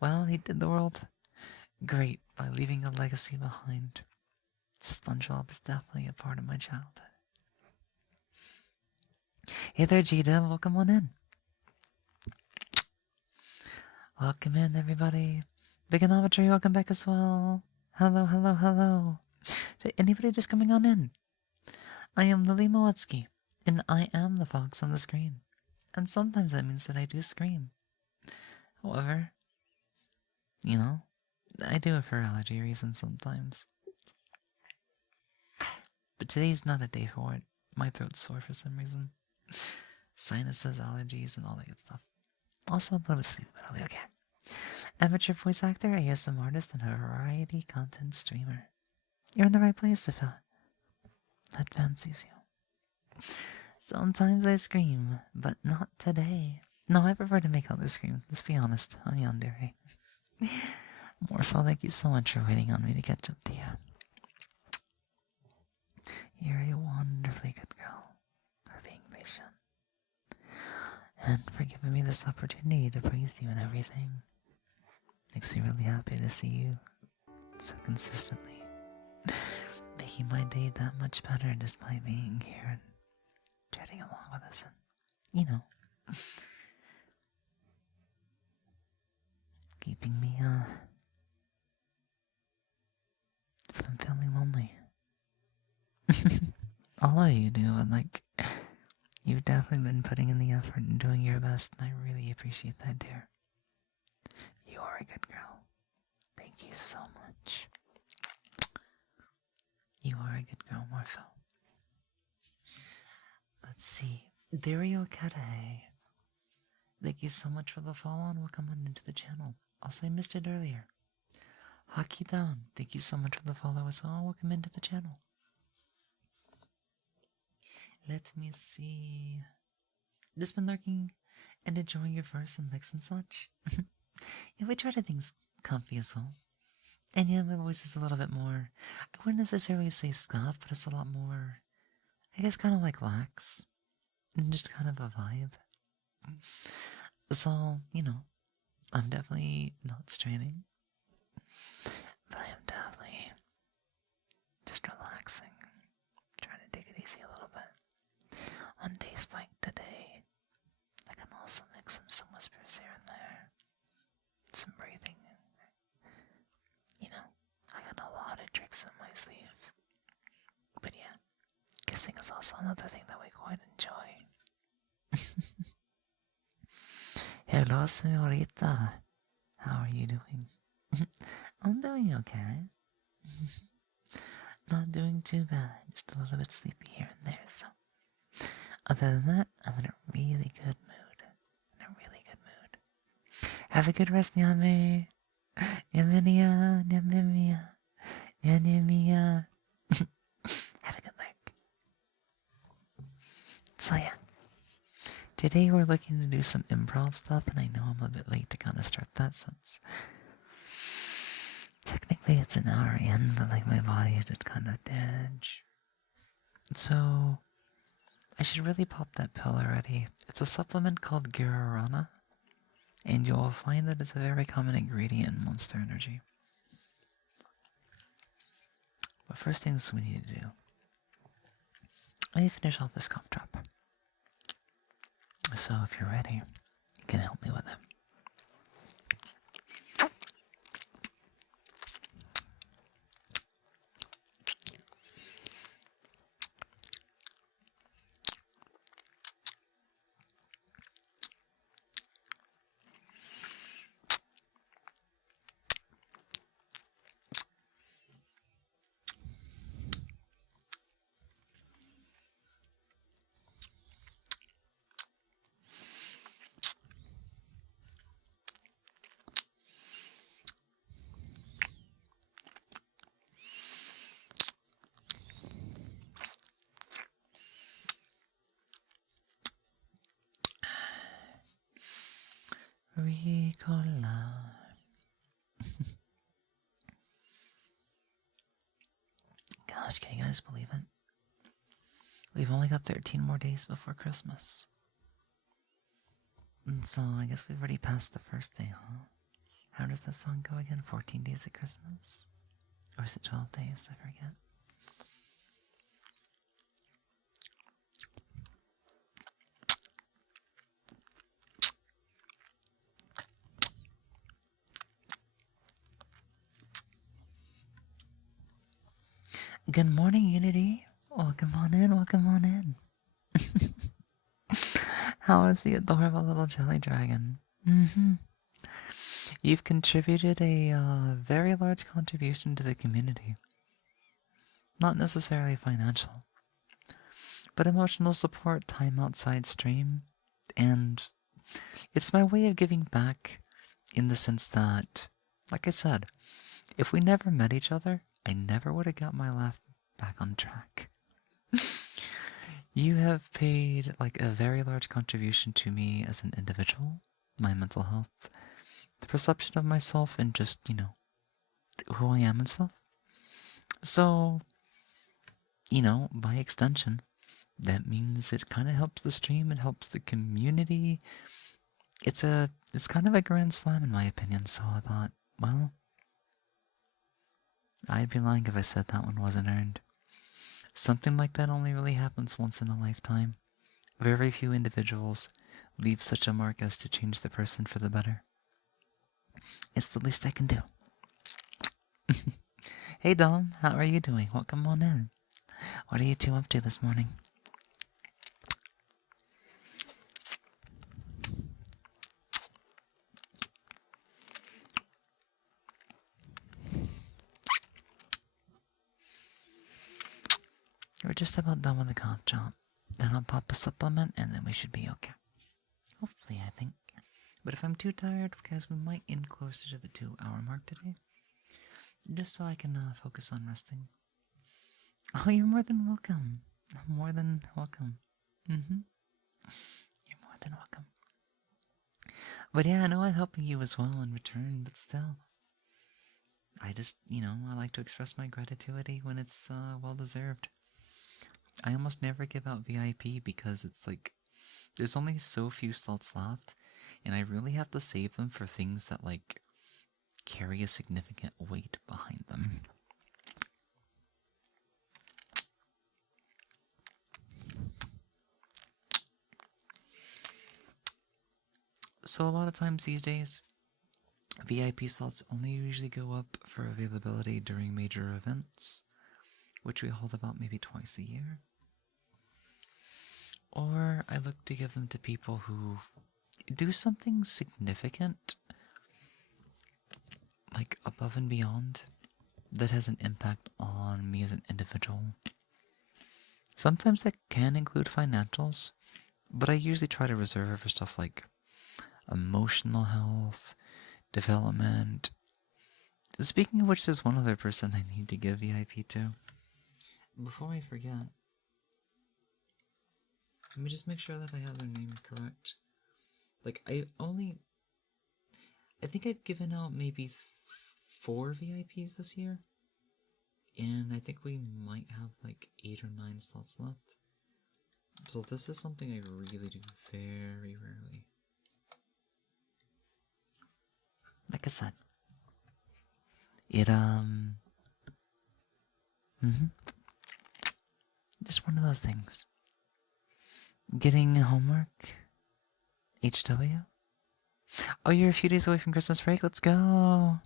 Well, he did the world great by leaving a legacy behind. SpongeBob is definitely a part of my childhood. Hey there, G-Dev. Welcome on in. Welcome in, everybody. Bigonometry, welcome back as well. Hello, hello, hello. Anybody just coming on in? I am Lily Moetsuki, and I am the fox on the screen. And sometimes that means that I do scream. However, I do it for allergy reasons sometimes. But today's not a day for it. My throat's sore for some reason. Sinuses, allergies, and all that good stuff. Also, a little bit sleepy, but I'll be okay. Amateur voice actor, ASM artist, and a variety content streamer. You're in the right place if that fancies you. Sometimes I scream, but not today. No, I prefer to make others scream. Let's be honest. I'm Yandere. Morpho, thank you so much for waiting on me to catch up to you. You're a wonderfully good girl for being patient. And for giving me this opportunity to praise you and everything. Makes me really happy to see you so consistently. Making my day that much better just by being here and chatting along with us and, keeping me, from feeling lonely. All of you do, and like, you've definitely been putting in the effort and doing your best, and I really appreciate that, dear. You are a good girl. Thank you so much. You are a good girl, Morpho. Let's see. Dario Katae. Thank you so much for the follow and welcome on into the channel. Also, I missed it earlier. Hockey Down. Thank you so much for the follow as well. Welcome into the channel. Let me see. Just been lurking and enjoying your verse and licks and such. Yeah, we try to things comfy as well. And yeah, my voice is a little bit more, I wouldn't necessarily say scuff, but it's a lot more, I guess, kind of like lax. And just kind of a vibe. So, I'm definitely not straining. But I am definitely just relaxing. Trying to take it easy a little bit. On days like today, I can also mix in some whispers here and there. Some breathing. I got a lot of tricks in my sleeves. But yeah, kissing is also another thing that we quite enjoy. Hello, señorita. How are you doing? I'm doing okay. Not doing too bad. Just a little bit sleepy here and there, so. Other than that, I'm in a really good mood. Have a good rest, Nyame. Nyamenia, Nyamemia, Nyamemia. Have a good lurk. So yeah. Today we're looking to do some improv stuff, and I know I'm a bit late to kind of start that since technically it's an hour in, but like my body is just kind of dead. So I should really pop that pill already. It's a supplement called Guarana, and you'll find that it's a very common ingredient in Monster Energy. But first things we need to do, let me finish off this cough drop. So if you're ready, you can help me with it. Ricola. Gosh, can you guys believe it? We've only got 13 more days before Christmas. And so I guess we've already passed the first day, huh? How does that song go again? 14 days of Christmas? Or is it 12 days? I forget. Good morning, Unity. Welcome on in, welcome on in. How is the adorable little jelly dragon? You've contributed a very large contribution to the community. Not necessarily financial, but emotional support, time outside stream, and it's my way of giving back in the sense that, like I said, if we never met each other, I never would have got my life back on track. You have paid like a very large contribution to me as an individual, my mental health, the perception of myself, and just, who I am and stuff. So, by extension, that means it kind of helps the stream, it helps the community. It's kind of a grand slam in my opinion, so I thought, well, I'd be lying if I said that one wasn't earned. Something like that only really happens once in a lifetime. Very few individuals leave such a mark as to change the person for the better. It's the least I can do. Hey Dom, how are you doing? Welcome on in. What are you two up to this morning? We're just about done with the cough drop. Then I'll pop a supplement and then we should be okay. Hopefully, I think. But if I'm too tired, because we might end closer to the 2-hour mark today, just so I can focus on resting. Oh, you're more than welcome. More than welcome. You're more than welcome. But yeah, I know I'm helping you as well in return, but still. I just, I like to express my gratitude when it's well-deserved. I almost never give out VIP because it's like, there's only so few slots left, and I really have to save them for things that, like, carry a significant weight behind them. So a lot of times these days, VIP slots only usually go up for availability during major events, which we hold about maybe twice a year. Or I look to give them to people who do something significant, like above and beyond, that has an impact on me as an individual. Sometimes that can include financials, but I usually try to reserve it for stuff like emotional health, development. Speaking of which, there's one other person I need to give VIP to. Before I forget, let me just make sure that I have their name correct. Like, I think I've given out maybe 4 VIPs this year. And I think we might have like 8 or 9 slots left. So this is something I really do very rarely. Like I said, it just one of those things. Getting homework, HW. Oh, you're a few days away from Christmas break. Let's go.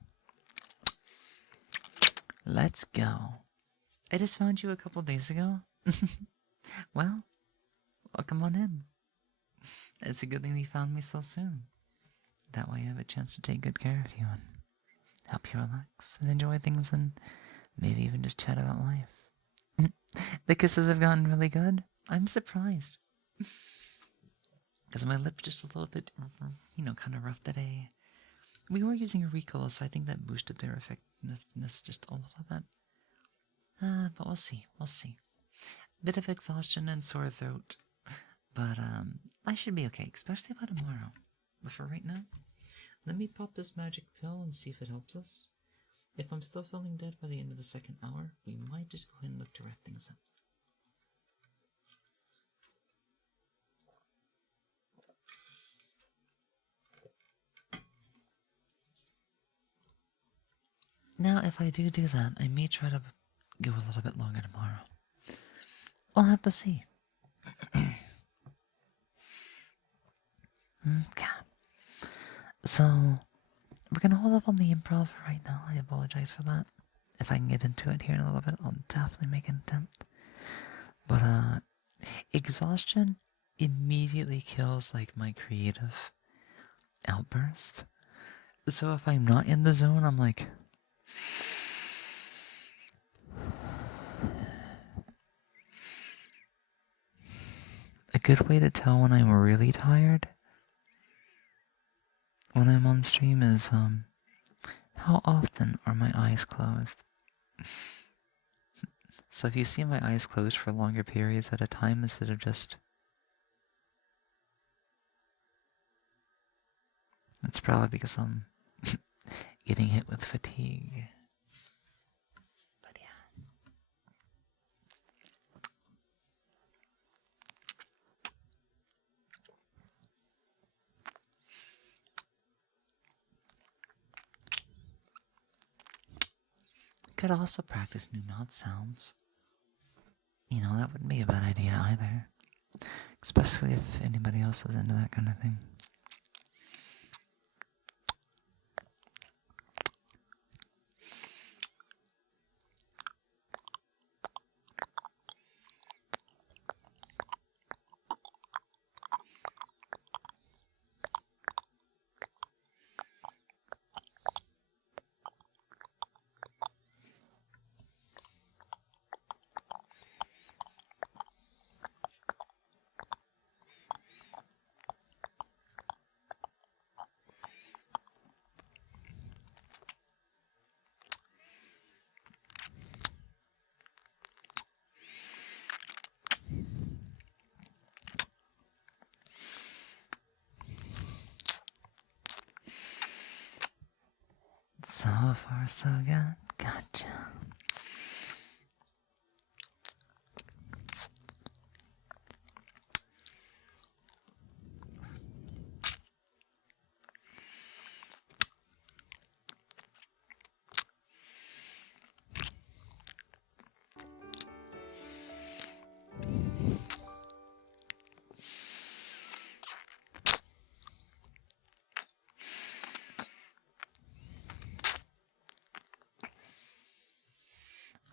Let's go. I just found you a couple days ago. Well, welcome on in. It's a good thing you found me so soon. That way I have a chance to take good care of you and help you relax and enjoy things and maybe even just chat about life. The kisses have gotten really good. I'm surprised. Because my lip's just a little bit, kind of rough today. We were using a Ricola, so I think that boosted their effectiveness just a little bit. But we'll see. We'll see. Bit of exhaustion and sore throat. But I should be okay, especially by tomorrow. But for right now, let me pop this magic pill and see if it helps us. If I'm still feeling dead by the end of the second hour, we might just go ahead and look to wrap things up. Now, if I do that, I may try to go a little bit longer tomorrow. We'll have to see. Okay. So, we're gonna hold up on the improv for right now. I apologize for that. If I can get into it here in a little bit, I'll definitely make an attempt. But, exhaustion immediately kills, like, my creative outburst. So if I'm not in the zone, I'm like... A good way to tell when I'm really tired when I'm on stream is, how often are my eyes closed? So if you see my eyes closed for longer periods at a time instead of just... It's probably because I'm getting hit with fatigue. But yeah. Could also practice new mouth sounds. That wouldn't be a bad idea either. Especially if anybody else is into that kind of thing. So far, so good. Gotcha.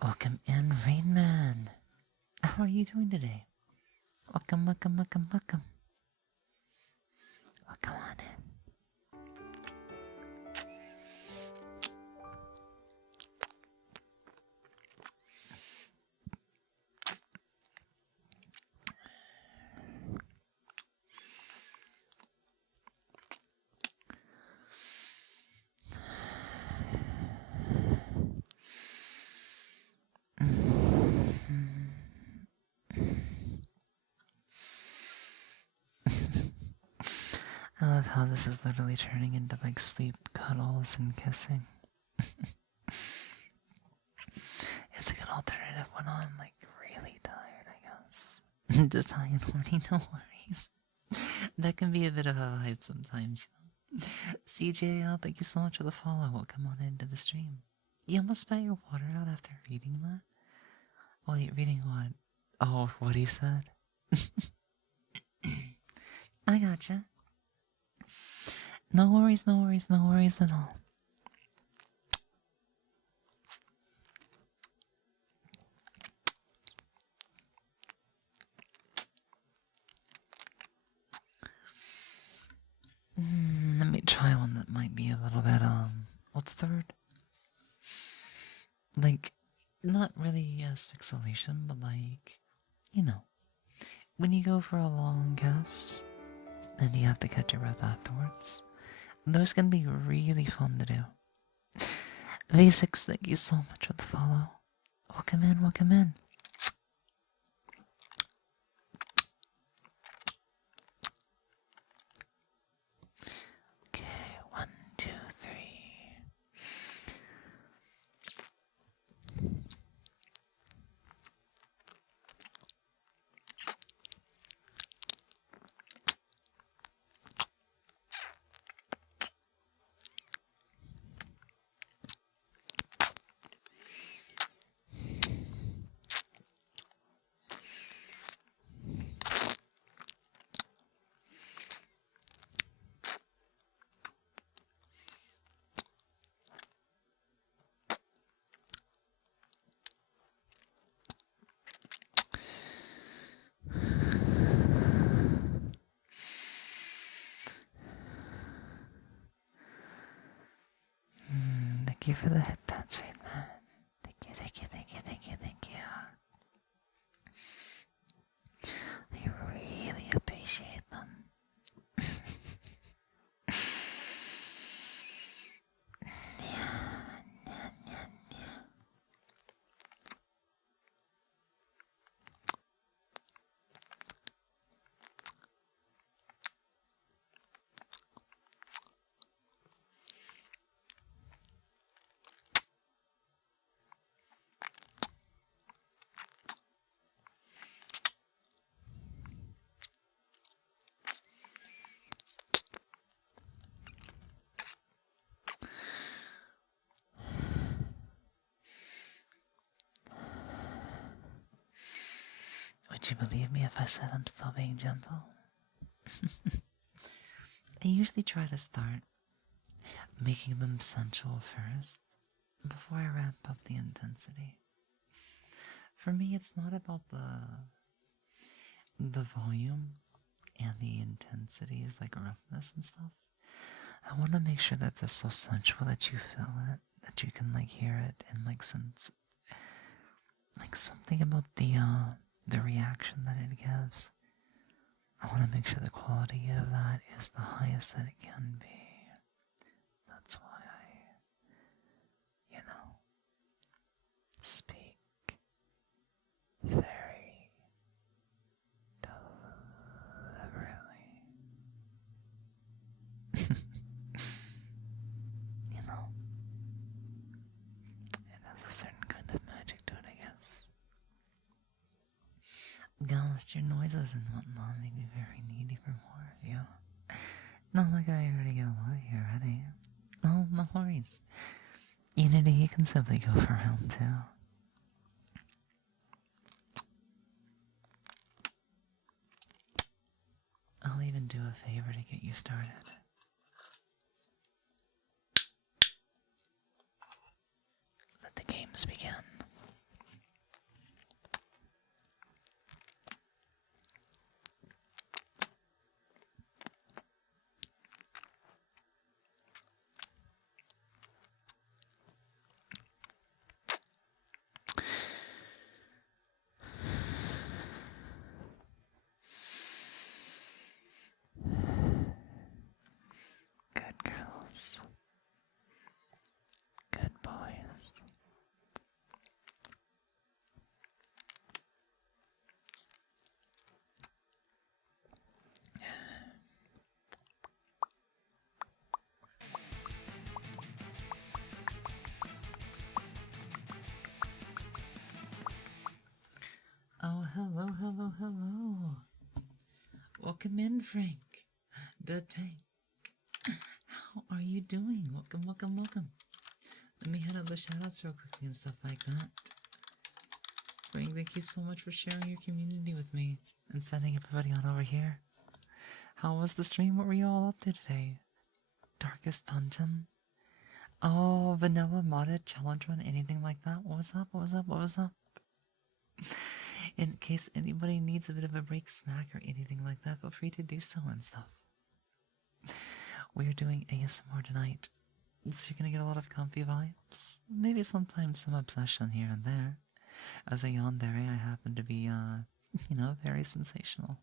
Welcome in, Rainman. How are you doing today? Welcome, welcome, welcome, welcome. Welcome on in. I love how this is literally turning into like sleep cuddles and kissing. It's a good alternative when I'm like really tired, I guess. Just high and horny, no worries. That can be a bit of a vibe sometimes. CJ, thank you so much for the follow. Welcome on into the stream. You almost spat your water out after reading that? Wait, reading what? Oh, what he said? I gotcha. No worries, no worries, no worries at all. Let me try one that might be a little bit, what's the word? Like, not really asphyxiation, but like, you know, when you go for a long kiss and you have to catch your breath afterwards, those can be really fun to do. V6, thank you so much for the follow. Welcome in, welcome in. Okay, 1, 2, 3. Thank you for the headband, sweet man. Thank you, thank you, thank you, thank you, thank you. I really appreciate them. Would you believe me if I said I'm still being gentle? I usually try to start making them sensual first before I ramp up the intensity. For me, it's not about the volume and the intensities, like roughness and stuff. I want to make sure that they're so sensual that you feel it, that you can like hear it, and like sense like something about the reaction that it gives. I want to make sure the quality of that is the highest that it can be. That's why speak very deliberately. It has a certain kind of magic to it, I guess. Gosh, your noises and whatnot make me very needy for more of you. Not like I already get a lot of you already. Oh, no worries. Unity, you can simply go for round 2. I'll even do a favor to get you started. Let the games begin. Good girls. Good boys. Welcome in, Frank. The tank. How are you doing? Welcome, welcome, welcome. Let me head up the shoutouts real quickly and stuff like that. Frank, thank you so much for sharing your community with me and sending everybody on over here. How was the stream? What were you all up to today? Darkest Dungeon? Oh, vanilla modded challenge run, anything like that? What was up? What was up? What was up? In case anybody needs a bit of a break snack or anything like that, feel free to do so and stuff. We're doing ASMR tonight, so you're gonna get a lot of comfy vibes. Maybe sometimes some obsession here and there. As a yandere, I happen to be, very sensational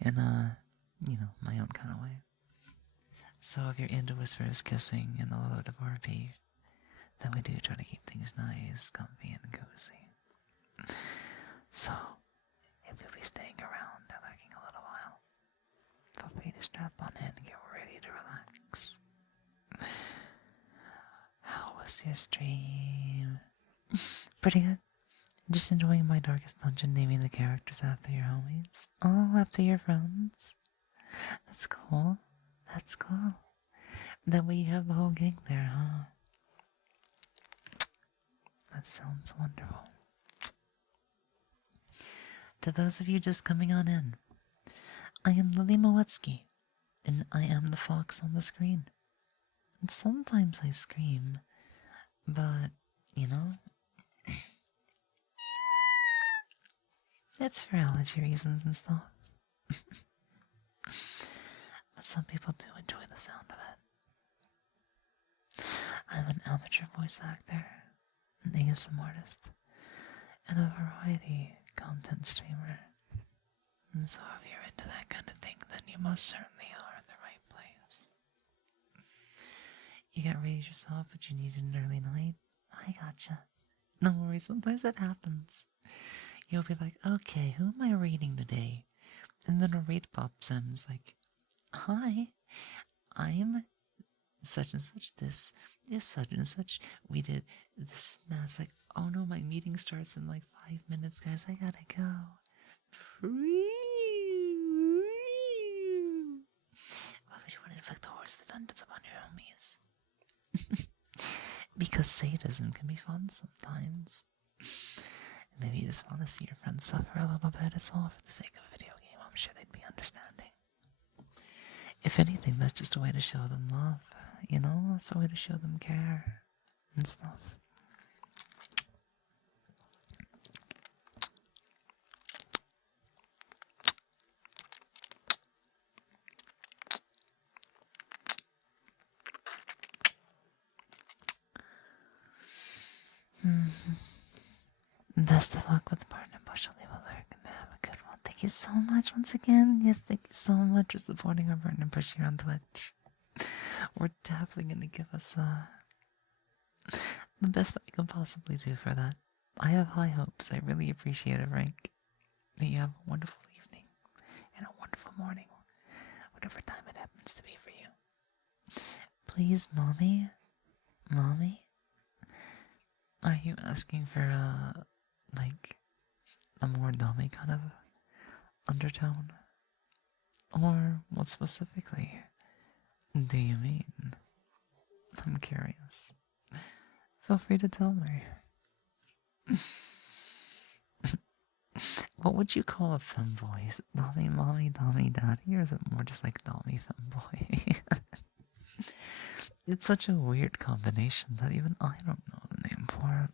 in, my own kind of way. So if you're into whispers, kissing, and a little bit of RP, then we do try to keep things nice, comfy, and cozy. So, if you'll be staying around and lurking a little while, feel free to strap on in and get ready to relax. How was your stream? Pretty good. Just enjoying my Darkest Dungeon, naming the characters after your homies. Oh, after your friends. That's cool. That's cool. That way you have the whole gang there, huh? That sounds wonderful. To those of you just coming on in, I am Lily Moetsuki, and I am the fox on the screen. And sometimes I scream, but, it's for allergy reasons and stuff. But some people do enjoy the sound of it. I'm an amateur voice actor, an ASMR artist, and a variety content streamer. And so if you're into that kind of thing, then you most certainly are in the right place. You got ready yourself, but you need an early night? I gotcha. No worries, sometimes that happens. You'll be like, okay, who am I raiding today? And then a raid pops in, it's like, hi, I'm such and such, this is such and such, we did this and that. It's like, oh no, my meeting starts in like 5 minutes, guys, I gotta go. Why would you want to inflict the horrors of the dungeons upon your homies? Because sadism can be fun sometimes. Maybe you just want to see your friends suffer a little bit. It's all for the sake of a video game. I'm sure they'd be understanding. If anything, that's just a way to show them love. That's a way to show them care and stuff. Best of luck with partner Bush. I'll leave a lurk and have a good one. Thank you so much once again. Yes, thank you so much for supporting our partner Bush here on Twitch. We're definitely going to give us the best that we can possibly do for that. I have high hopes. I really appreciate it, Frank. May you have a wonderful evening and a wonderful morning, whatever time it happens to be for you. Please, Mommy? Mommy? Are you asking for a more dummy kind of undertone? Or what specifically do you mean? I'm curious. Feel free to tell me. What would you call a femboy? Is it Dommy, Mommy, Dommy, Daddy? Or is it more just like Dommy, Femboy? It's such a weird combination that even I don't know the name for it.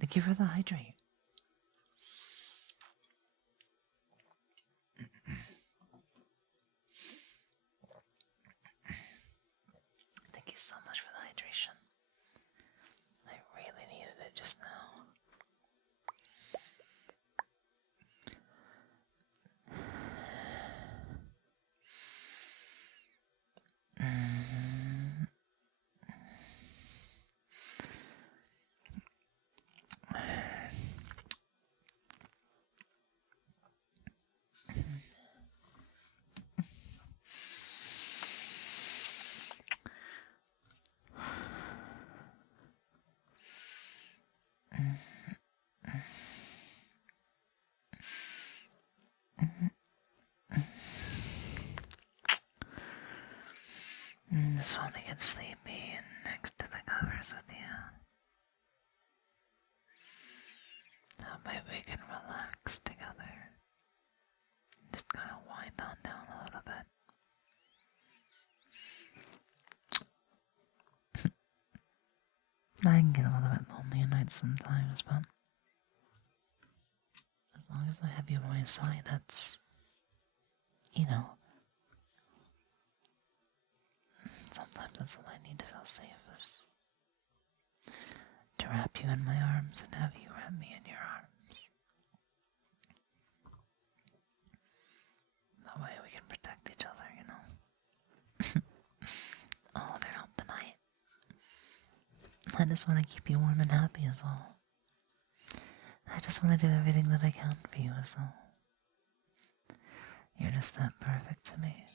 Thank you for the hydrate. Thank you so much for the hydration. I really needed it just now. Just want to get sleepy and next to the covers with you. That way we can relax together. Just kind of wind on down a little bit. I can get a little bit lonely at night sometimes, but as long as I have you by my side, that's, sometimes that's all I need to feel safe is to wrap you in my arms and have you wrap me in your arms. That way we can protect each other, Oh, they're out tonight. I just want to keep you warm and happy is all. I just want to do everything that I can for you is all. You're just that perfect to me.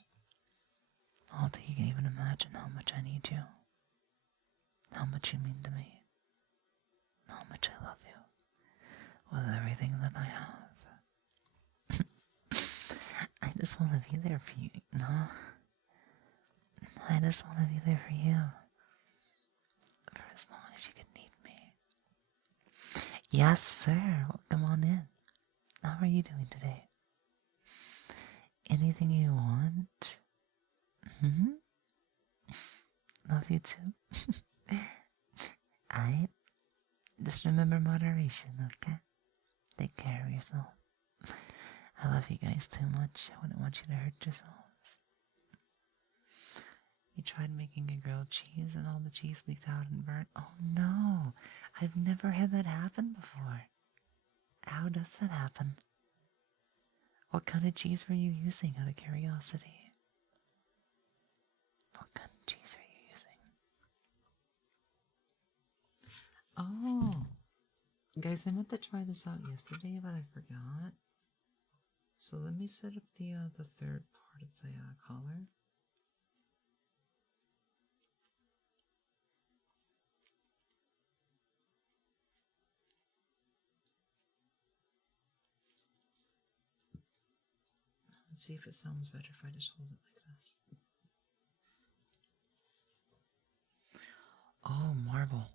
I don't think you can even imagine how much I need you. How much you mean to me. How much I love you. With everything that I have. I just want to be there for you, I just want to be there for you. For as long as you can need me. Yes, sir. Welcome on in. How are you doing today? Anything you want? Love you too. I just remember moderation, okay? Take care of yourself. I love you guys too much. I wouldn't want you to hurt yourselves. You tried making a grilled cheese and all the cheese leaked out and burnt. Oh no, I've never had that happen before. How does that happen? What kind of cheese were you using out of curiosity? What kind of cheese were you using? Oh, guys, I meant to try this out yesterday, but I forgot. So let me set up the third part of the collar. Let's see if it sounds better if I just hold it like this. Oh, marble.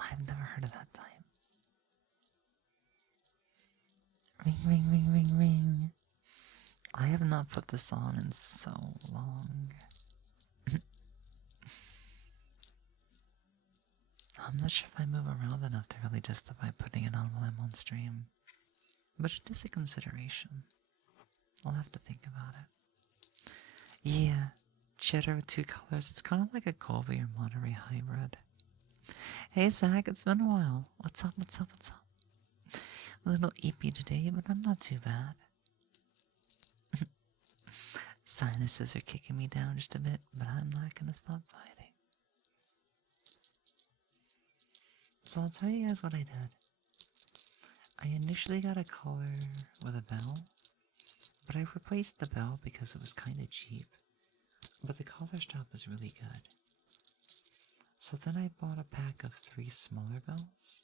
I've never heard of that type. Ring, ring, ring, ring, ring. I have not put this on in so long. I'm not sure if I move around enough to really justify putting it on while I'm on stream. But it is a consideration. I'll have to think about it. Yeah, cheddar with 2 colors. It's kind of like a Colby or Monterey hybrid. Hey Zach, it's been a while. What's up, what's up, what's up? A little eepy today, but I'm not too bad. Sinuses are kicking me down just a bit, but I'm not gonna stop fighting. So I'll tell you guys what I did. I initially got a collar with a bell, but I replaced the bell because it was kind of cheap. But the collar strap was really good. So then I bought a pack of 3 smaller bells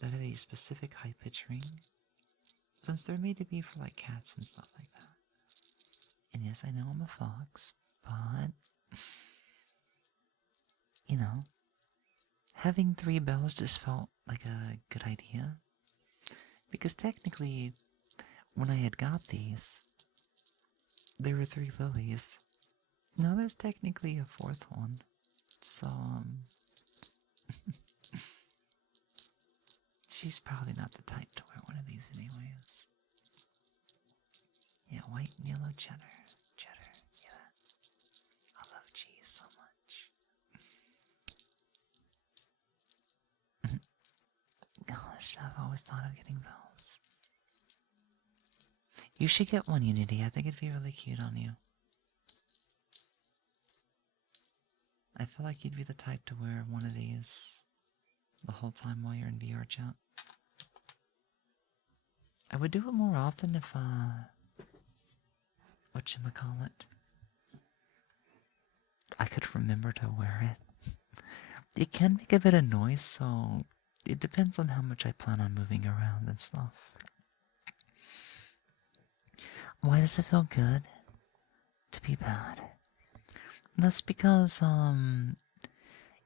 that had a specific high pitch ring, since they're made to be for like cats and stuff like that. And yes, I know I'm a fox, but having 3 bells just felt like a good idea. Because technically, when I had got these, there were 3 lilies. Now there's technically a 4th one. So, she's probably not the type to wear one of these anyways. Yeah, white and yellow cheddar. Cheddar, yeah. I love cheese so much. Gosh, I've always thought of getting those. You should get one, Unity. I think it'd be really cute on you. I feel like you'd be the type to wear one of these the whole time while you're in VR chat. I would do it more often if, whatchamacallit, I could remember to wear it. It can make a bit of noise, so it depends on how much I plan on moving around and stuff. Why does it feel good to be bad? That's because,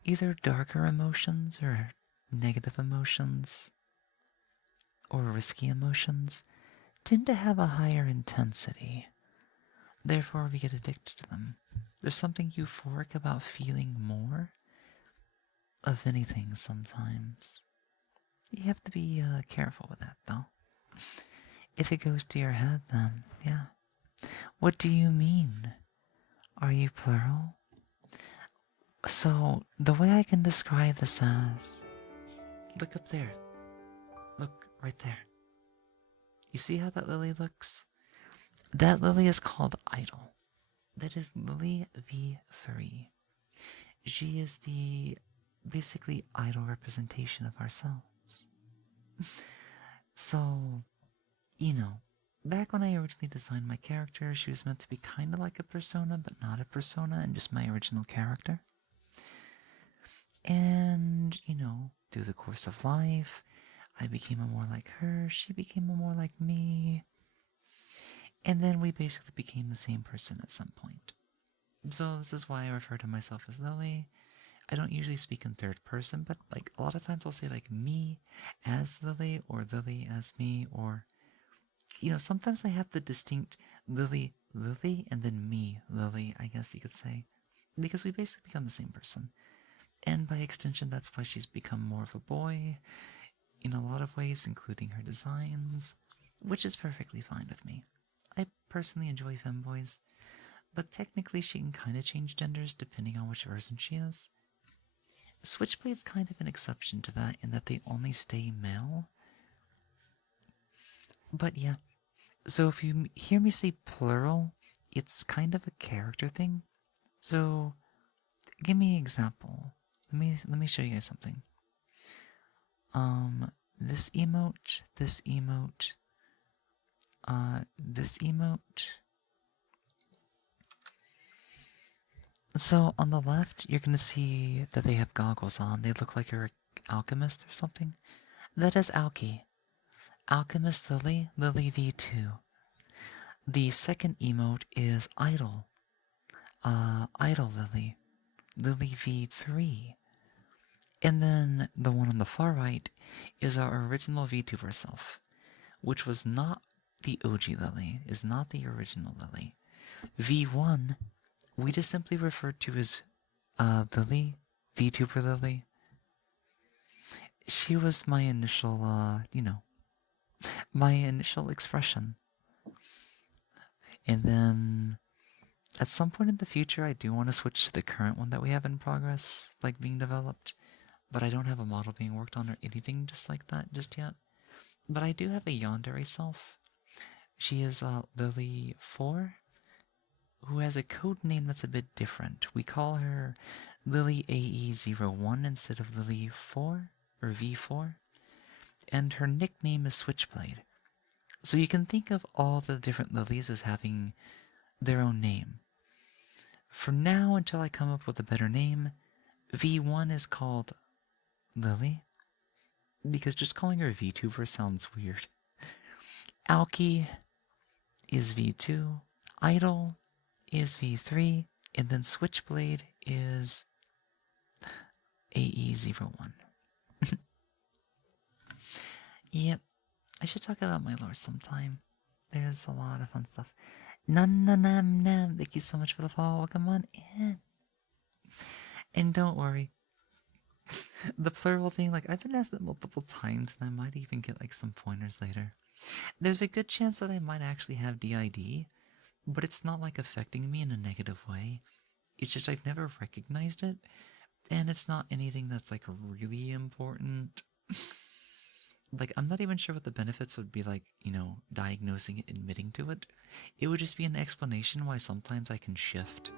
either darker emotions or negative emotions or risky emotions tend to have a higher intensity. Therefore, we get addicted to them. There's something euphoric about feeling more of anything sometimes. You have to be careful with that, though. If it goes to your head, then yeah. What do you mean? Are you plural? So, the way I can describe this as... Look up there. Look right there. You see how that lily looks? That lily is called Idol. That is Lily V3. She is the basically idol representation of ourselves. So, you know, back when I originally designed my character, she was meant to be kind of like a persona, but not a persona, and just my original character. And, you know, through the course of life, I became a more like her, she became a more like me, and then we basically became the same person at some point. So this is why I refer to myself as Lily. I don't usually speak in third person, but like a lot of times I'll say like me as Lily or Lily as me, or you know, sometimes I have the distinct Lily and then me Lily, I guess you could say, because we basically become the same person. And by extension, that's why she's become more of a boy in a lot of ways, including her designs, which is perfectly fine with me. I personally enjoy femboys, but technically she can kind of change genders depending on which version she is. Switchblade's kind of an exception to that in that they only stay male. But yeah, so if you hear me say plural, it's kind of a character thing. So give me an example. Let me show you guys something. This emote, this emote, this emote. So on the left, you're gonna see that they have goggles on. They look like you're an alchemist or something. That is Alki. Alchemist Lily, Lily V2. The second emote is Idol. Idol Lily, Lily V3. And then the one on the far right is our original VTuber self, which was not the OG Lily, is not the original Lily. V1, we just simply referred to as Lily, VTuber Lily. She was my initial, you know, my initial expression. And then at some point in the future, I do want to switch to the current one that we have in progress, like being developed. But I don't have a model being worked on or anything just like that just yet. But I do have a Yandere self. She is Lily 4, who has a code name that's a bit different. We call her Lily AE01 instead of Lily 4 or V4. And her nickname is Switchblade. So you can think of all the different Lilies as having their own name. For now, until I come up with a better name, V1 is called Lily, because just calling her VTuber sounds weird. Alki is V2, Idol is V3, and then Switchblade is AE01. Yep, I should talk about my lore sometime. There's a lot of fun stuff. Nam, thank you so much for the follow. Welcome on in. And don't worry, The plural thing, like, I've been asked that multiple times, and I might even get, like, some pointers later. There's a good chance that I might actually have DID, but it's not, like, affecting me in a negative way. It's just I've never recognized it, and it's not anything that's, like, really important. Like, I'm not even sure what the benefits would be, like, diagnosing it, admitting to it. It would just be an explanation why sometimes I can shift.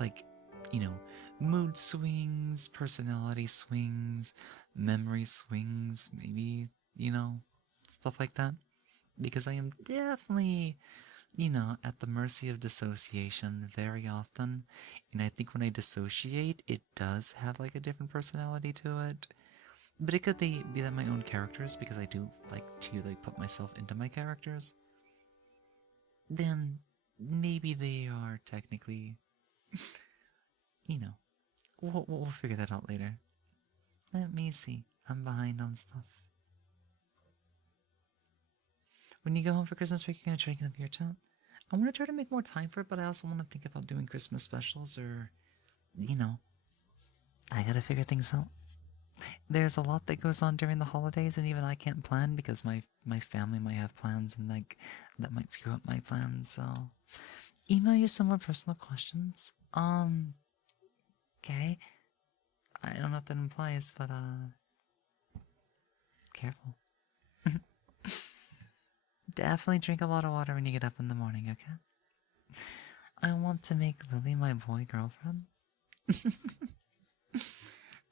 Like, you know, mood swings, personality swings, memory swings, maybe, stuff like that. Because I am definitely, at the mercy of dissociation very often. And I think when I dissociate, it does have like a different personality to it. But it could be that my own characters, because I do like to like put myself into my characters. Then maybe they are technically, you know, we'll figure that out later. Let me see. I'm behind on stuff. When you go home for Christmas break, you're gonna try to get up your chat. I want to try to make more time for it, but I also want to think about doing Christmas specials or, I gotta figure things out. There's a lot that goes on during the holidays, and even I can't plan because my family might have plans, and like that might screw up my plans. So, email you some more personal questions. Okay. I don't know what that implies, but careful. Definitely drink a lot of water when you get up in the morning, okay? I want to make Lily my boy girlfriend.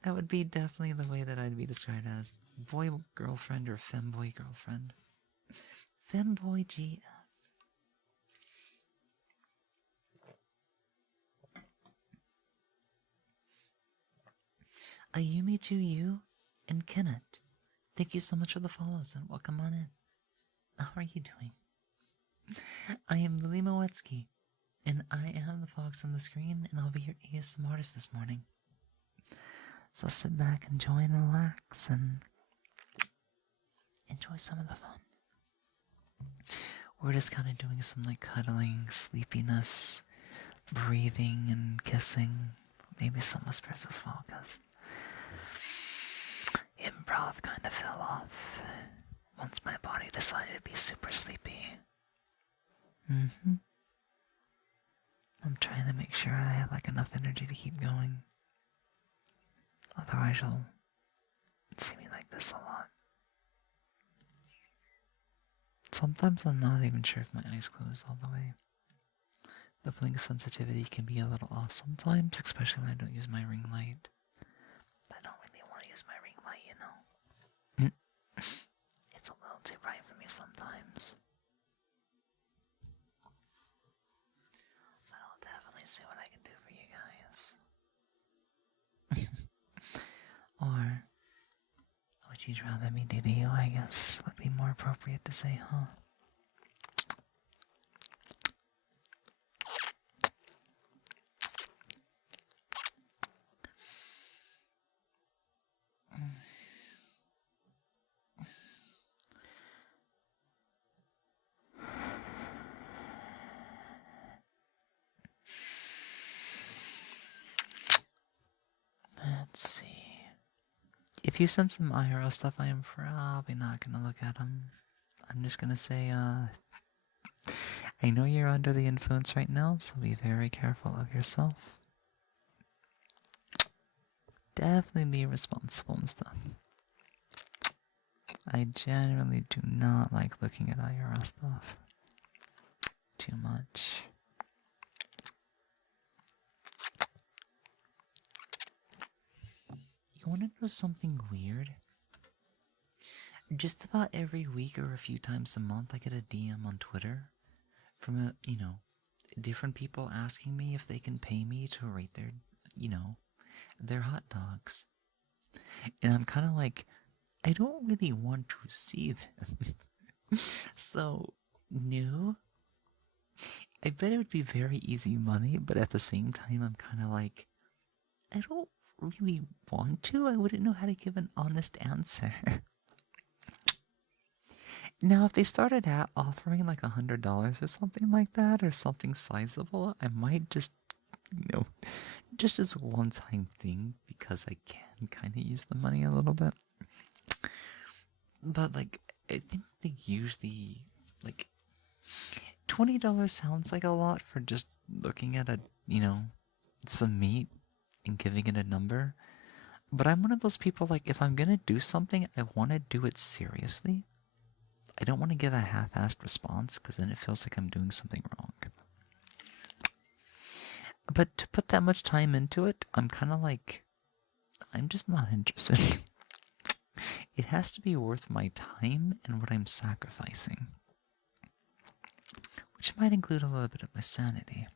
That would be definitely the way that I'd be described as boy girlfriend or femboy girlfriend. Femboy GF. Ayumi to you and Kenneth. Thank you so much for the follows and welcome on in. How are you doing? I am Lily Moetsuki, and I am the fox on the screen, and I'll be your ASMR artist this morning. So sit back, enjoy, and relax, and enjoy some of the fun. We're just kind of doing some like cuddling, sleepiness, breathing, and kissing. Maybe some whispers as well, because improv kind of fell off once my body decided to be super sleepy. I'm trying to make sure I have like enough energy to keep going. Otherwise you'll see me like this a lot. Sometimes I'm not even sure if my eyes close all the way. The blink sensitivity can be a little off sometimes, especially when I don't use my ring light. But I don't really want to use my ring light, It's a little too bright for me sometimes. But I'll definitely see what I can do for you guys. Or would you rather me do to you, I guess, would be more appropriate to say, huh? Let's see. If you send some IRL stuff, I am probably not gonna look at them. I'm just gonna say, I know you're under the influence right now, so be very careful of yourself. Definitely be responsible and stuff. I generally do not like looking at IRL stuff too much. You want to know something weird? Just about every week or a few times a month, I get a DM on Twitter from different people asking me if they can pay me to rate their hot dogs. And I'm kind of like, I don't really want to see them. So, no. I bet it would be very easy money, but at the same time, I'm kind of like, I don't really want to. I wouldn't know how to give an honest answer. Now, if they started out offering like $100 or something like that, or something sizable, I might just, just as a one-time thing, because I can. and kind of use the money a little bit. But like, I think they usually like $20 sounds like a lot for just looking at some meat and giving it a number. But I'm one of those people, like, if I'm gonna do something, I want to do it seriously. I don't want to give a half-assed response because then it feels like I'm doing something wrong. But to put that much time into it, I'm kind of like, I'm just not interested. It has to be worth my time and what I'm sacrificing, which might include a little bit of my sanity.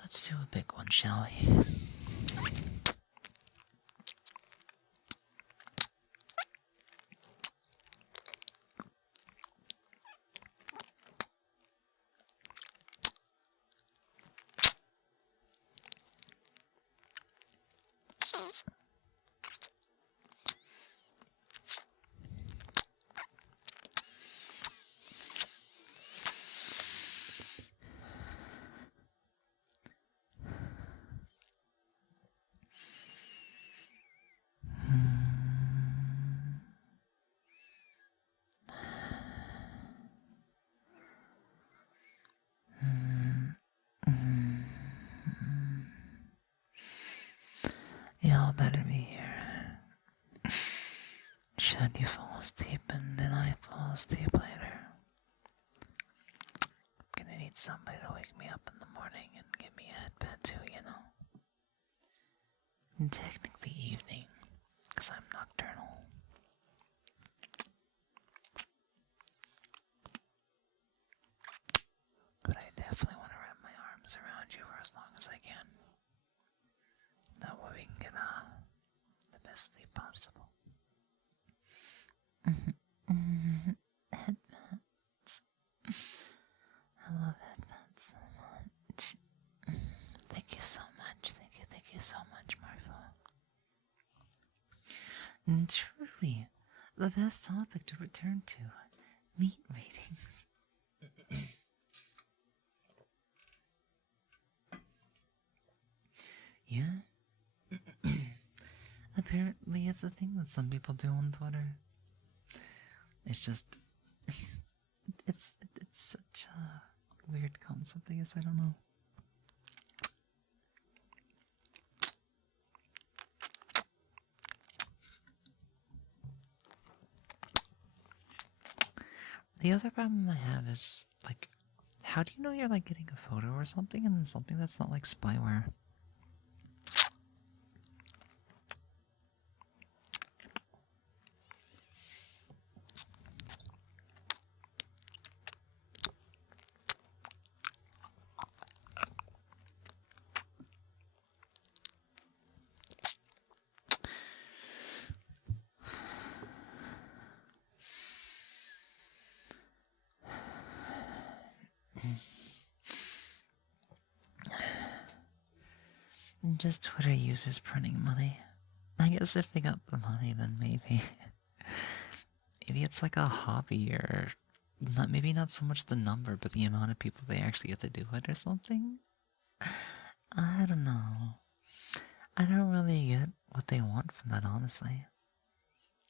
Let's do a big one, shall we? Y'all better be here. Should you fall asleep and then I fall asleep later, I'm gonna need somebody to wake me up in the morning and give me a headbed too, you know? And technically evening, because I'm nocturnal. But I definitely want to wrap my arms around you for as long as I can. That way we can get the best sleep possible. Headbands. I love headbands so much. Thank you so much. Thank you so much, Marvo. And truly, the best topic to return to. Meat ratings. Yeah. Apparently it's a thing that some people do on Twitter. It's just it's such a weird concept, I guess. I don't know. The other problem I have is, like, how do you know you're, like, getting a photo or something and then something that's not, like, spyware? Just Twitter users printing money. I guess if they got the money, then maybe. Maybe it's like a hobby, or maybe not so much the number, but the amount of people they actually get to do it or something? I don't know. I don't really get what they want from that, honestly.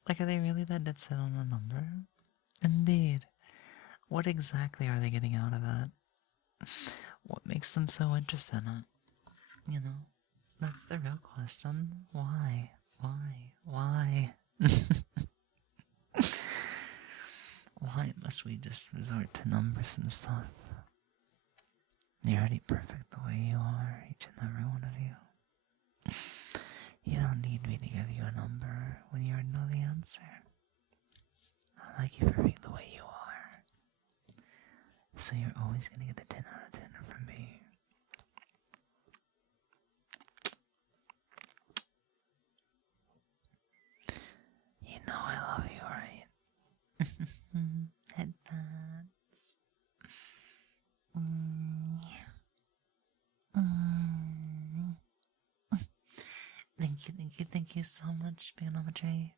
Like, are they really that dead set on a number? Indeed. What exactly are they getting out of that? What makes them so interested in it? You know? That's the real question. Why? Why? Why must we just resort to numbers and stuff? You're already perfect the way you are, each and every one of you. You don't need me to give you a number when you already know the answer. I like you for being the way you are. So you're always gonna get a 10 out of 10 from me. You know I love you, right? Headbands. Thank you so much, Pianometry.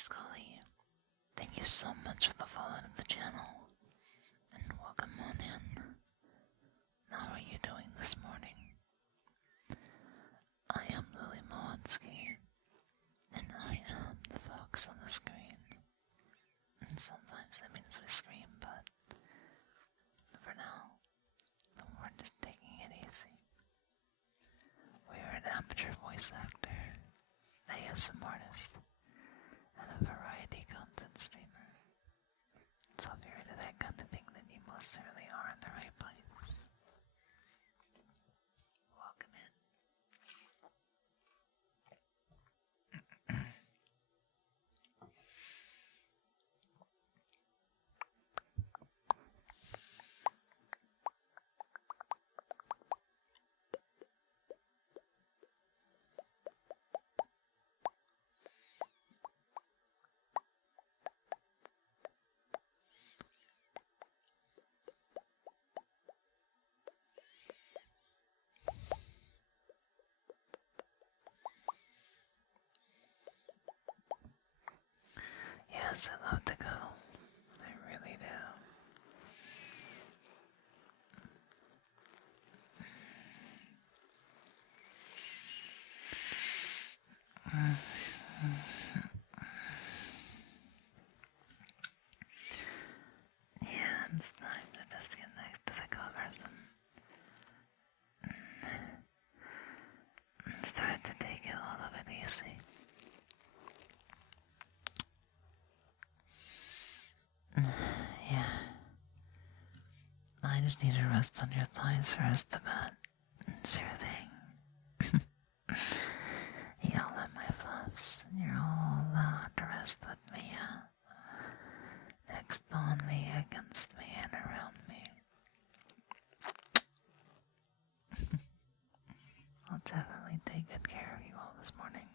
Scully. Thank you so much for the follow to the channel. And welcome on in. How are you doing this morning? I am Lily Moetsuki, and I am the fox on the screen. And sometimes that means we scream, but for now, we're just taking it easy. We're an amateur voice actor, ASM artist, and a variety content streamer. So if you're into that kind of thing, then you most certainly are in the right place. Welcome in. Yes, I love to cuddle. I really do. Yeah, it's time to just get next to the covers and start to take it a little bit easy. Yeah. I just need to rest on your thighs for us to bed. It's your thing. Y'all at my fluffs, and you're all allowed to rest with me, yeah? Next on me, against me, and around me. I'll definitely take good care of you all this morning.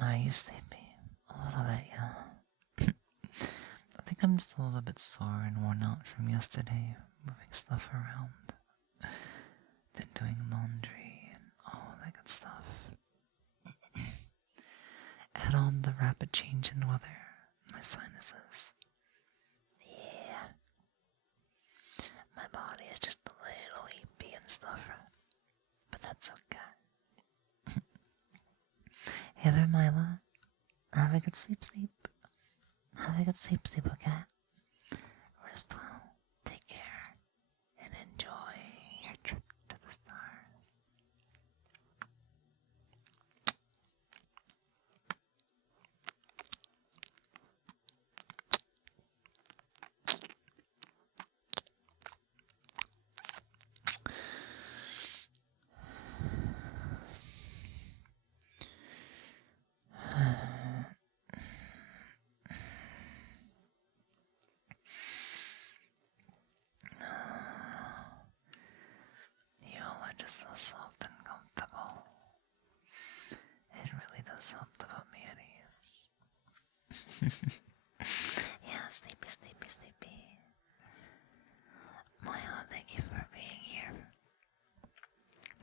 Are you sleepy? A little bit, yeah. I think I'm just a little bit sore and worn out from yesterday, moving stuff around. Been doing laundry and all that good stuff. Add on the rapid change in weather, my sinuses. Yeah. My body is just a little weepy and stuff, but that's okay. Hey there, Mila. Have a good sleep. Have a good sleep, okay? Rest well, take care, and enjoy your trip to the stars. You all are just so soft and comfortable. It really does help to put me at ease. Yeah, sleepy. Mila, thank you for being here.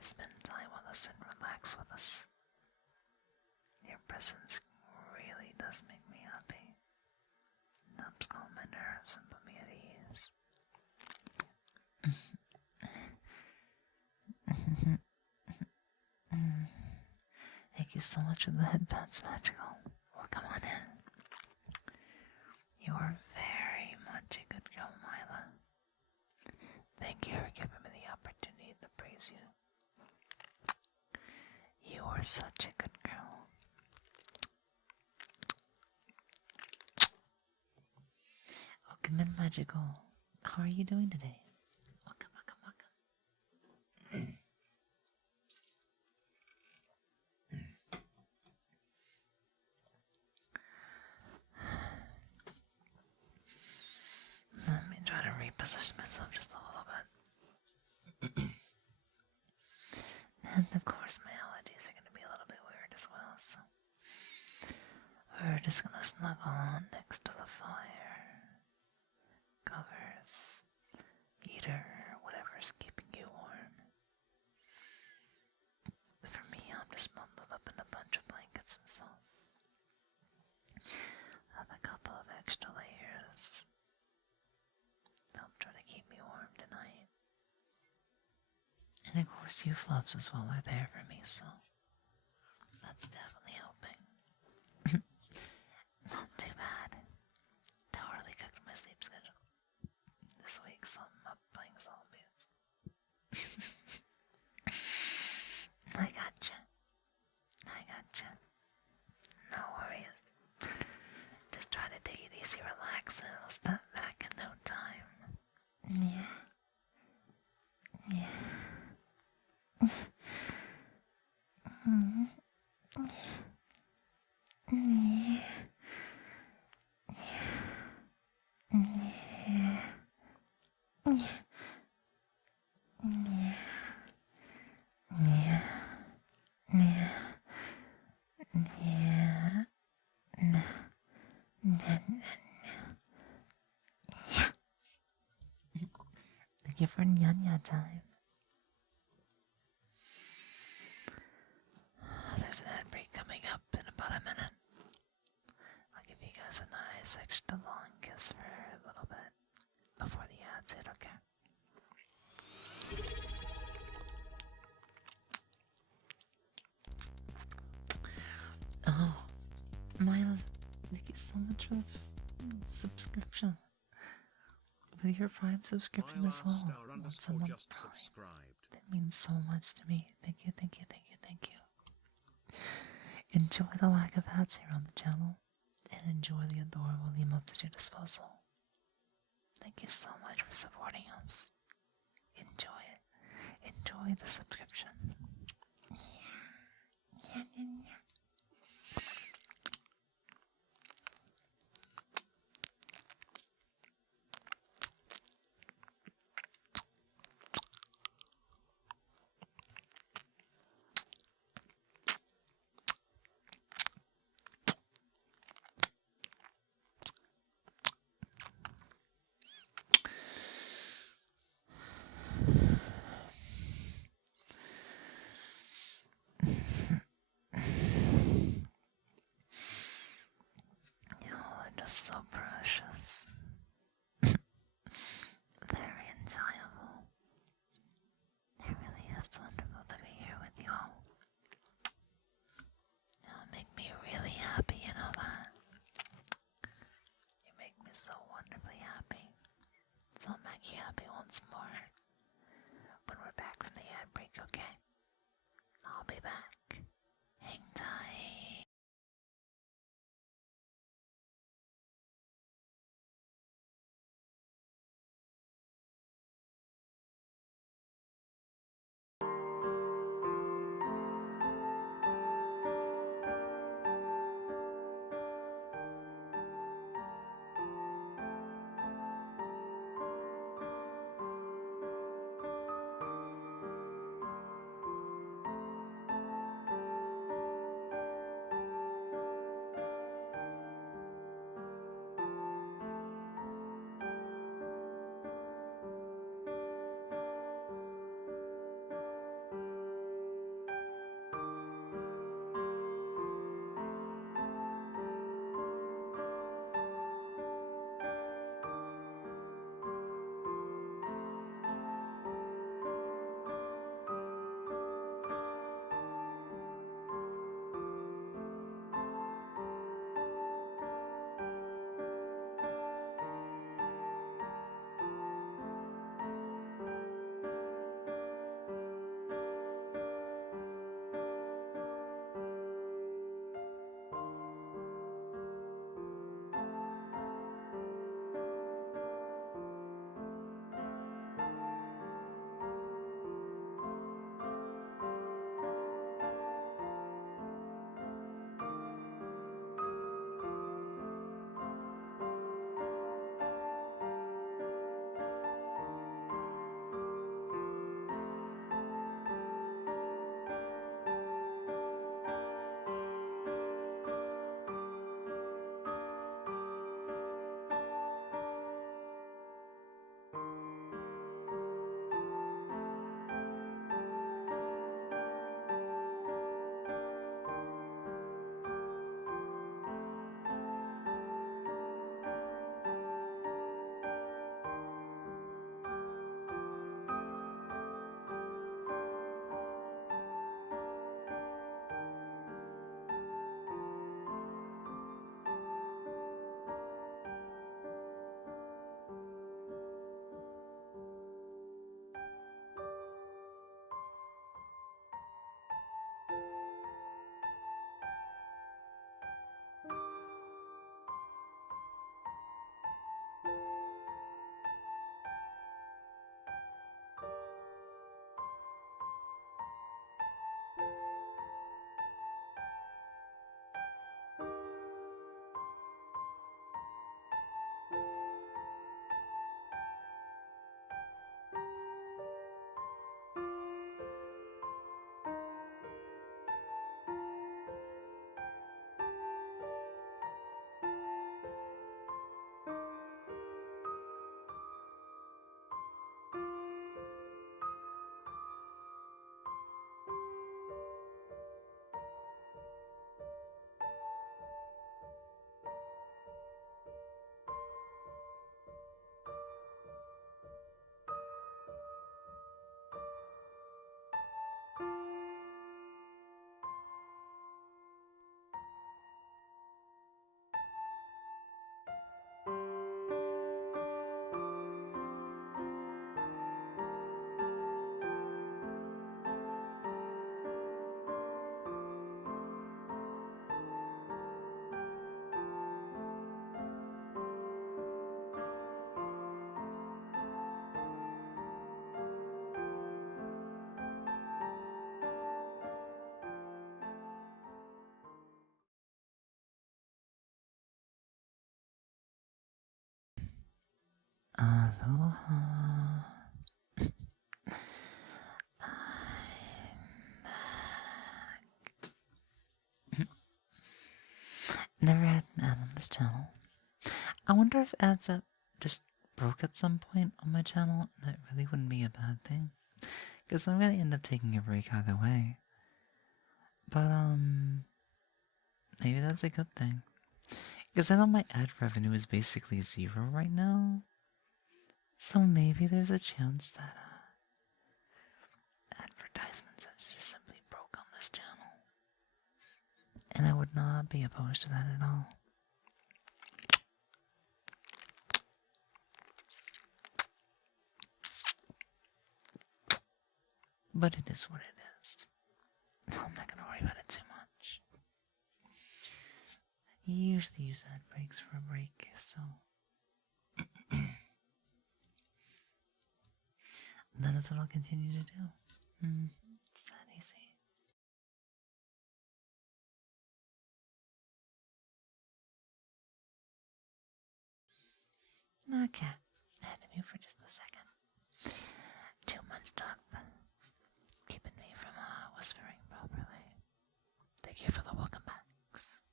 Spend time with us and relax with us. Your presence really does make me happy. It helps calm my nerves and put me at ease. Thank you so much for the headbands, Magical. Welcome on in. You are very much a good girl, Mila. Thank you for giving me the opportunity to praise you. You are such a good girl. Welcome in, Magical. How are you doing today? Welcome. scissors myself just a little bit. And of course, my allergies are going to be a little bit weird as well, so we're just going to snuggle on next to the fire. Covers, heater, whatever's keeping you warm. For me, I'm just bundled up in a bunch of blankets and stuff. I have a couple of extra layers to help try to keep me warm tonight. And of course, you fluffs as well are there for me, so that's definitely helping. Not too bad. Totally cooked my sleep schedule this week, so I'm up playing zombies. I gotcha. No worries. Just try to take it easy, relax, and it'll step back in no time. Yeah. Thank you for Nyanya time. There's an ad break coming up in about a minute. I'll give you guys a nice extra long kiss for a little bit before the ads hit, okay? Oh, Mila, thank you so much for the subscription. With your Prime subscription as well. Once a month Prime. That means so much to me. Thank you. Enjoy the lack of ads here on the channel, and enjoy the adorable emotes at your disposal. Thank you so much for supporting us. Enjoy it. Enjoy the subscription. Yeah. Aloha. Never had an ad on this channel. I wonder if ads that just broke at some point on my channel, that really wouldn't be a bad thing. Because I'm gonna end up taking a break either way. But, maybe that's a good thing. Because I know my ad revenue is basically zero right now. So maybe there's a chance that, advertisements have just simply broke on this channel. And I would not be opposed to that at all. But it is what it is. I'm not gonna worry about it too much. You usually use ad breaks for a break, so that is what I'll continue to do. It's that easy. Okay, I had to mute for just a second. Too much stuff keeping me from whispering properly. Thank you for the welcome backs.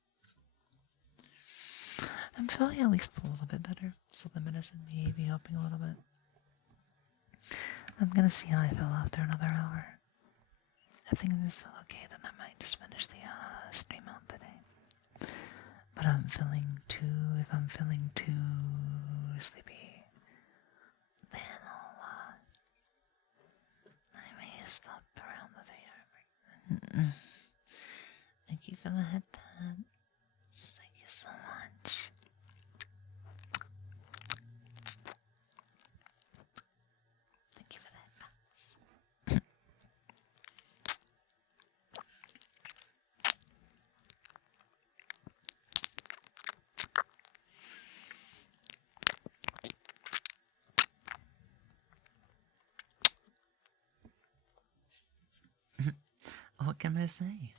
I'm feeling at least a little bit better, so the medicine may be helping a little bit. I'm gonna see how I feel after another hour. If things are still okay, then I might just finish the stream out today. But if I'm feeling too sleepy, then I may stop around the video. Thank you for the headband. Thank you so much. Thank you for the headbands. What can I say?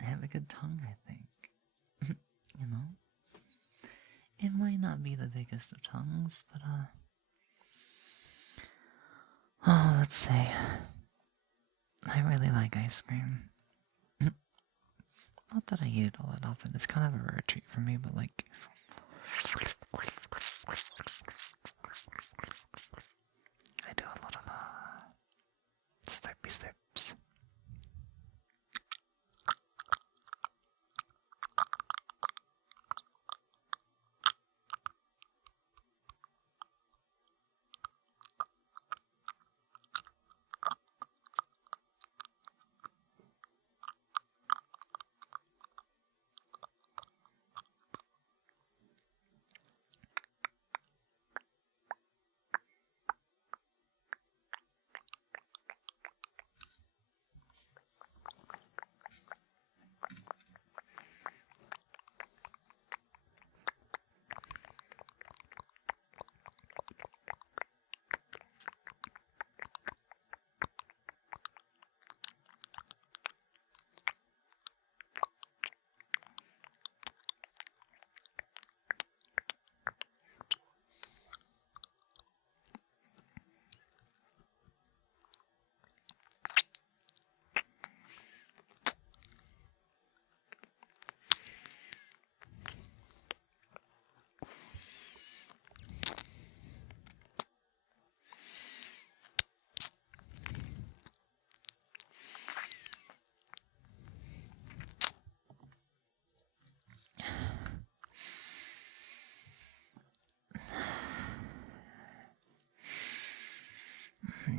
I have a good tongue, I think. You know? It might not be the biggest of tongues, but, oh, let's say. I really like ice cream. Not that I eat it all that often, it's kind of a rare treat for me, but like. I do a lot of, slurpy slurps.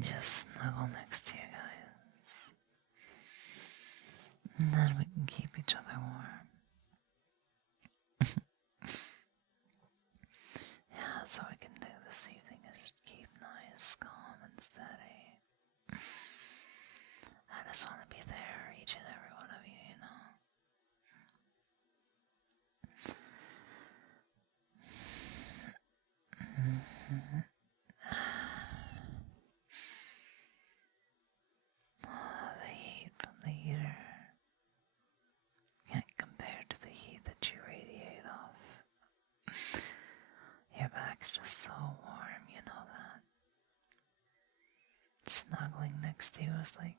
Just snuggle next to you guys. And then we can keep each other warm. Yeah, that's what we can do this evening is just keep nice, calm, and steady. I just want to be there for each and every one of you, you know? The heat from the heater Snuggling next to you is like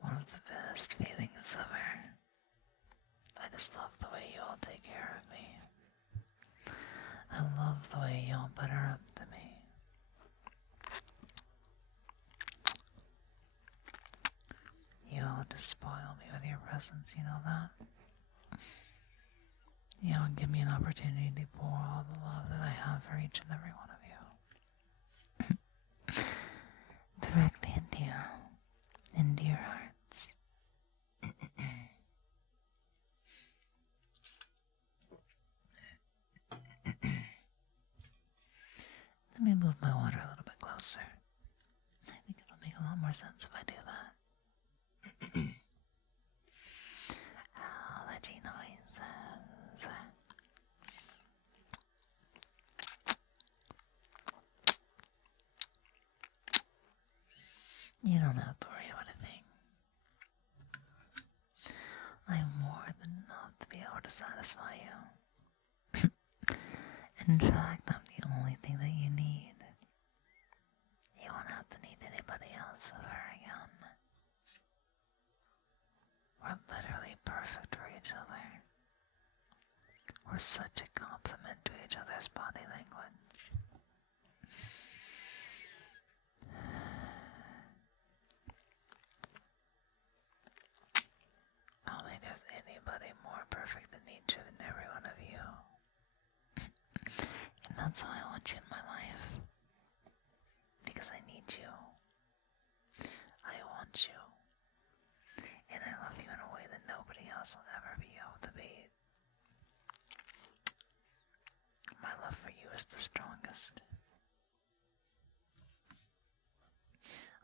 one of the best feelings ever. I just love the way you all take care of me. I love the way you all butter up to me. You all just spoil me with your presence, you know that? You all give me an opportunity to pour all the love that I have for each and every one of you. Directly into your hearts. Let me move my water a little bit closer. I think it'll make a lot more sense if I do that. Allergy noises. You don't have to worry about a thing. I'm more than enough to be able to satisfy you. In fact, I'm the only thing that you need. You won't have to need anybody else ever again. We're literally perfect for each other. We're such a compliment to each other's body language. I don't think there's anybody more perfect than each and every one of you. And that's why I want you in my life. Because I need you. I want you. And I love you in a way that nobody else will ever be able to beat. My love for you is the strongest.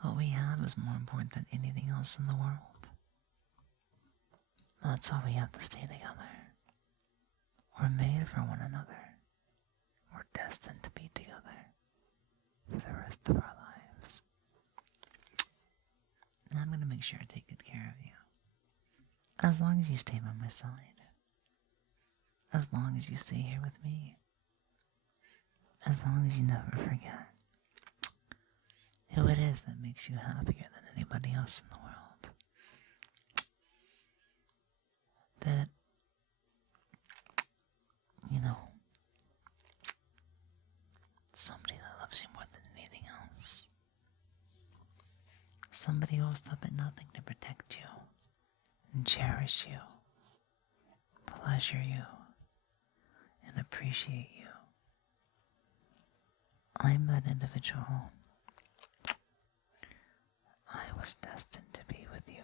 What we have is more important than anything else in the world. That's why we have to stay together. We're made for one another. We're destined to be together for the rest of our lives. And I'm going to make sure I take good care of you. As long as you stay by my side. As long as you stay here with me. As long as you never forget who it is that makes you happier than anybody else in the world. That, you know, somebody that loves you more than anything else. Somebody who will stop at nothing to protect you and cherish you, pleasure you, and appreciate you. I'm that individual. I was destined to be with you.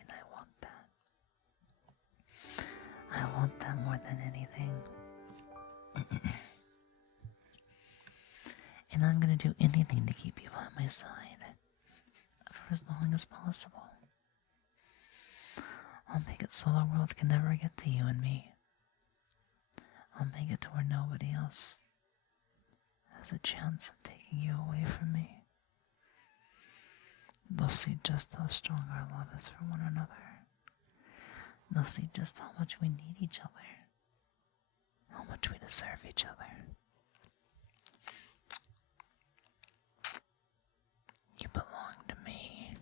And I want that. I want that more than anything. And I'm going to do anything to keep you by my side for as long as possible. I'll make it so the world can never get to you and me. I'll make it to where nobody else has a chance of taking you away from me. They'll see just how strong our love is for one another. They'll see just how much we need each other. How much we deserve each other. You belong to me.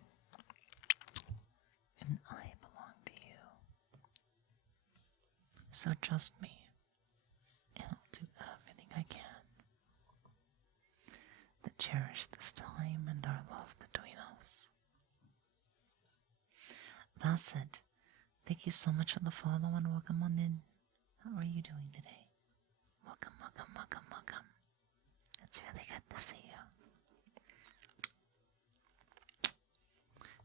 And I belong to you. So trust me. And I'll do everything I can to cherish this time and our love between us. That's it. Thank you so much for the follow and welcome on in. How are you doing today? Welcome, welcome, welcome, welcome. It's really good to see you.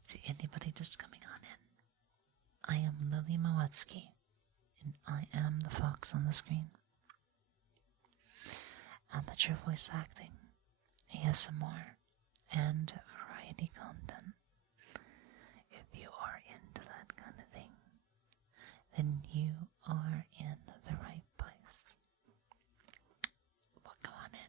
To anybody just coming on in, I am Lily Moetsuki, and I am the fox on the screen. Amateur voice acting, ASMR, and variety content. If you are into that kind of thing, then you are in the right place. Well, come on in.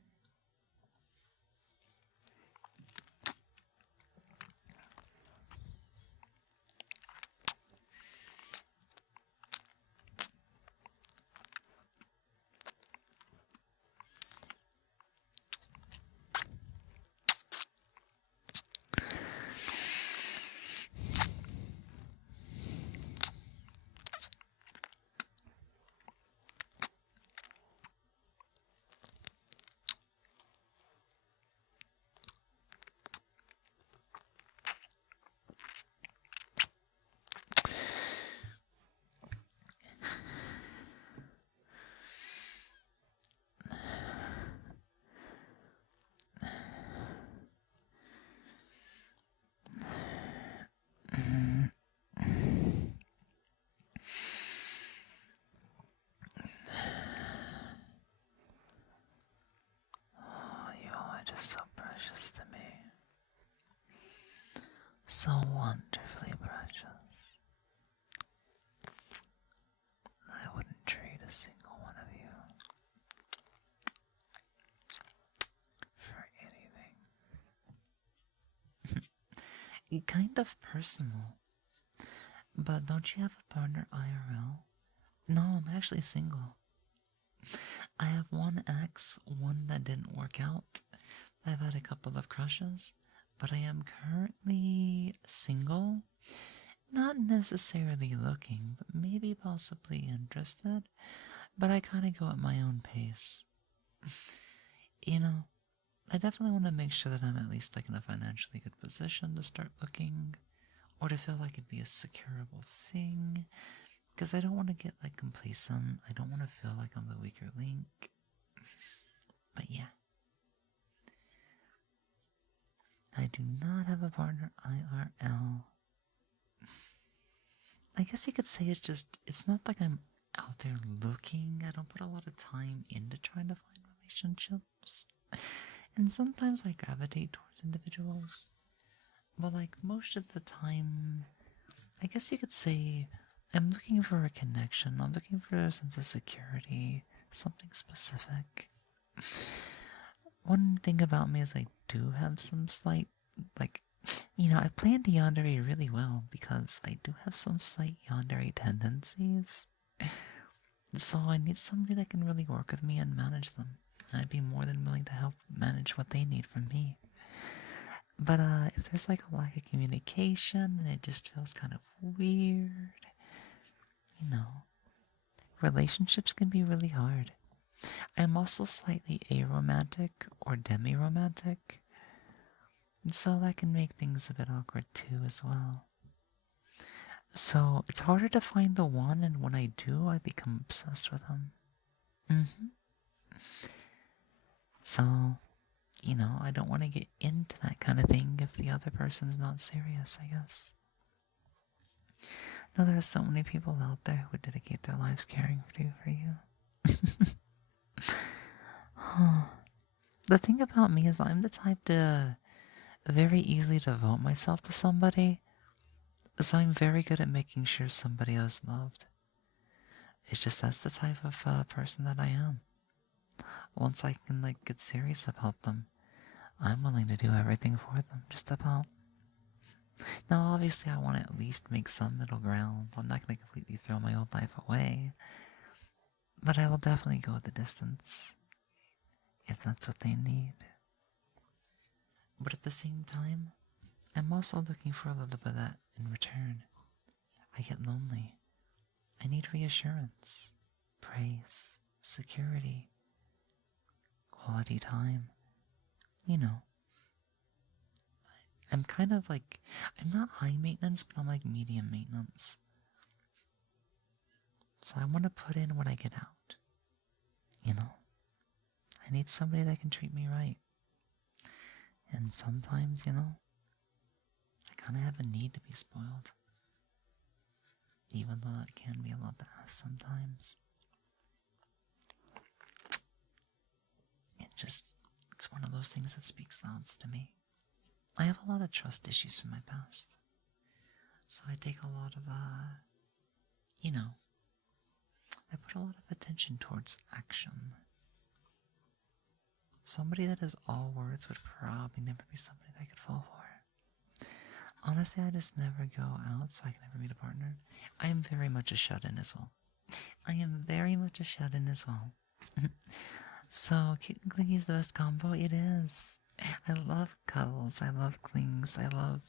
so wonderfully precious. I wouldn't trade a single one of you for anything. Kind of personal. But don't you have a partner IRL? No, I'm actually single. I have one ex, one that didn't work out. I've had a couple of crushes, but I am currently single. Not necessarily looking, but maybe possibly interested. But I kind of go at my own pace. You know, I definitely want to make sure that I'm at least like in a financially good position to start looking, or to feel like it'd be a securable thing. Because I don't want to get like complacent. I don't want to feel like I'm the weaker link. But yeah. I do not have a partner IRL. I guess you could say it's not like I'm out there looking. I don't put a lot of time into trying to find relationships. And sometimes I gravitate towards individuals. But like most of the time, I guess you could say I'm looking for a connection. I'm looking for a sense of security, something specific. One thing about me is I do have some slight, like, I planned Yandere really well because I do have some slight Yandere tendencies. So I need somebody that can really work with me and manage them. And I'd be more than willing to help manage what they need from me. But if there's like a lack of communication and it just feels kind of weird, relationships can be really hard. I'm also slightly aromantic or demi-romantic, and so that can make things a bit awkward too as well. So it's harder to find the one, and when I do, I become obsessed with them. So, I don't want to get into that kind of thing if the other person's not serious, I guess. No, there are so many people out there who would dedicate their lives caring for you. The thing about me is I'm the type to very easily devote myself to somebody, so I'm very good at making sure somebody is loved. It's just that's the type of person that I am. Once I can get serious about them, I'm willing to do everything for them, just about. Now, obviously, I want to at least make some middle ground. I'm not going to completely throw my old life away, but I will definitely go the distance if that's what they need. But at the same time, I'm also looking for a little bit of that in return. I get lonely. I need reassurance, praise, security, quality time. I'm kind of I'm not high maintenance, but I'm like medium maintenance. So I want to put in what I get out. I need somebody that can treat me right. And sometimes, I kind of have a need to be spoiled. Even though it can be a lot to ask sometimes. It's one of those things that speaks loudest to me. I have a lot of trust issues from my past. So I take a lot of, I put a lot of attention towards action. Somebody that is all words would probably never be somebody that I could fall for. Honestly, I just never go out, so I can never meet a partner. I am very much a shut-in as well. So, cute and clingy is the best combo. It is. I love cuddles. I love clings. I love,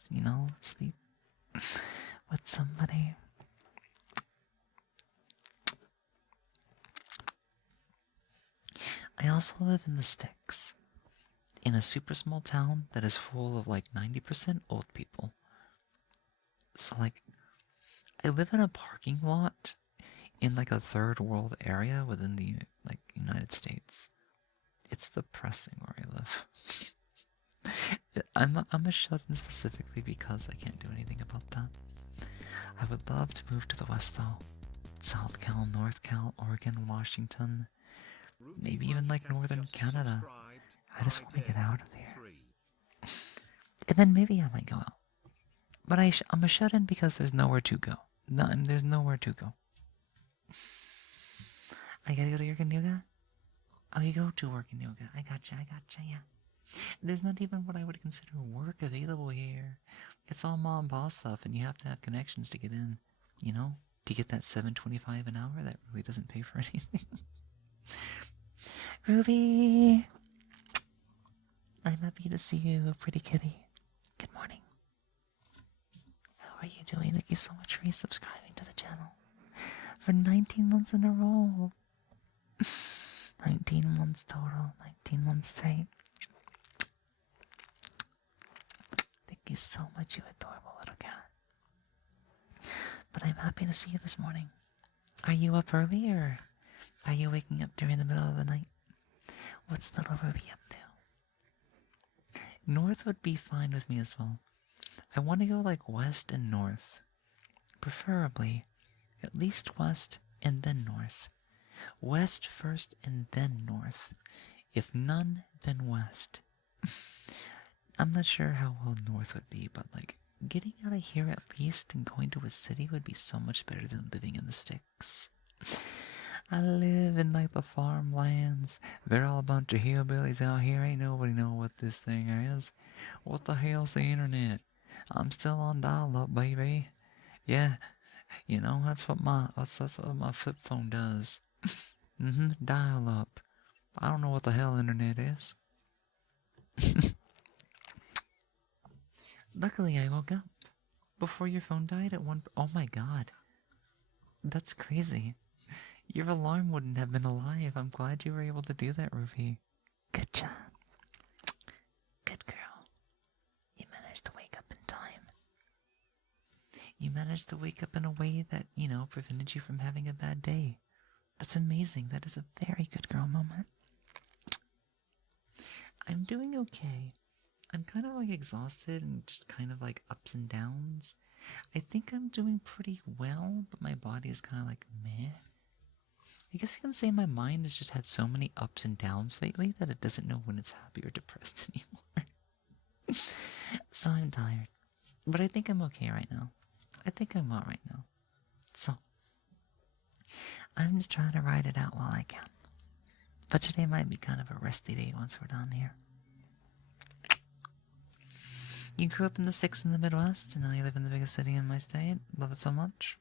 sleep with somebody. I also live in the sticks, in a super small town that is full of 90% old people. So I live in a parking lot in a third world area within the United States. It's depressing where I live. I'm a shut-in specifically because I can't do anything about that. I would love to move to the West though. South Cal, North Cal, Oregon, Washington, maybe even Northern Canada. I just want to get out of here. And then maybe I might go out. But I'm a shut-in because there's nowhere to go. No, there's nowhere to go. I gotta go to work in yoga? Oh, you go to work in yoga. I gotcha, yeah. There's not even what I would consider work available here. It's all mom and pop stuff, and you have to have connections to get in, you know? To get that $7.25 an hour that really doesn't pay for anything. Ruby! I'm happy to see you, pretty kitty. Good morning. How are you doing? Thank you so much for resubscribing to the channel. For 19 months in a row. 19 months total. 19 months straight. Thank you so much, you adorable little cat. But I'm happy to see you this morning. Are you up early, or are you waking up during the middle of the night? What's little Ruby up to? North would be fine with me as well. I want to go like west and north. Preferably, at least west and then north. West first and then north. If none, then west. I'm not sure how well north would be, but like getting out of here at least and going to a city would be so much better than living in the sticks. I live in like the farmlands. They're all a bunch of hillbillies out here. Ain't nobody know what this thing is. What the hell's the internet? I'm still on dial-up, baby. Yeah, you know that's what my flip phone does. Dial-up. I don't know what the hell internet is. Luckily, I woke up before your phone died at one. Oh my god, that's crazy. Your alarm wouldn't have been alive. I'm glad you were able to do that, Ruby. Good job. Good girl. You managed to wake up in time. You managed to wake up in a way that, prevented you from having a bad day. That's amazing. That is a very good girl moment. I'm doing okay. I'm kind of like exhausted and just kind of like ups and downs. I think I'm doing pretty well, but my body is kind of like meh. I guess you can say my mind has just had so many ups and downs lately that it doesn't know when it's happy or depressed anymore. So I'm tired. But I think I'm okay right now. I think I'm alright now. So, I'm just trying to ride it out while I can. But today might be kind of a resty day once we're done here. You grew up in the sticks in the Midwest, and now you live in the biggest city in my state. Love it so much.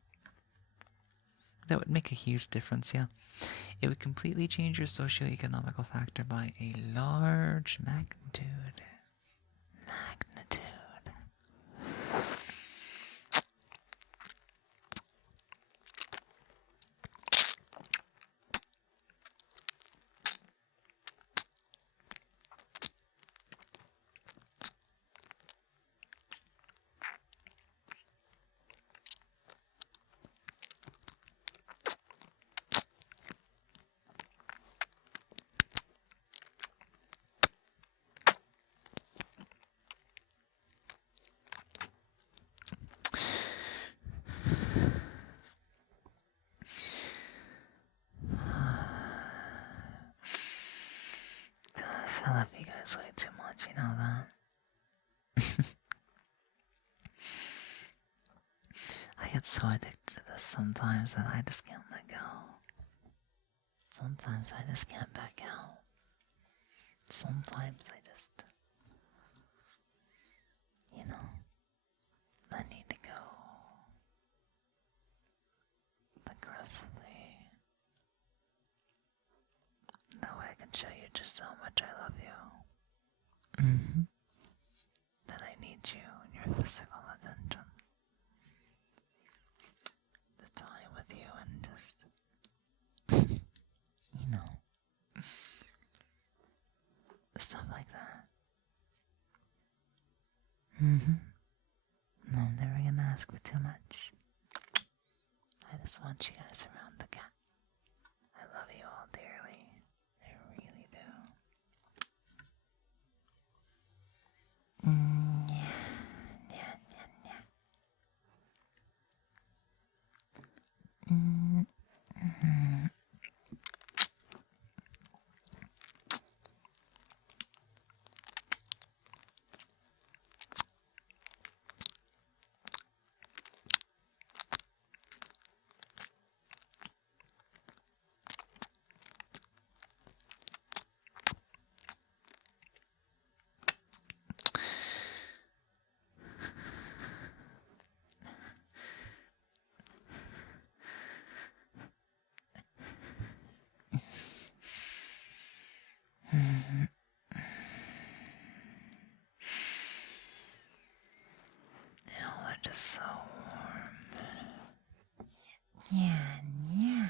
That would make a huge difference, yeah. It would completely change your socioeconomical factor by a large magnitude. Gosh, I love you guys way too much, you know that? I get so addicted to this sometimes that I just can't let go. Sometimes I just can't back out. Sometimes I just, I need to go aggressively. That way I can show you just how much I love you. That I need you and your physical attention. The time with you and just, stuff like that. No, I'm never gonna ask for too much. I just want you guys around the cat. I love you all dearly. I really do. Yeah, yeah.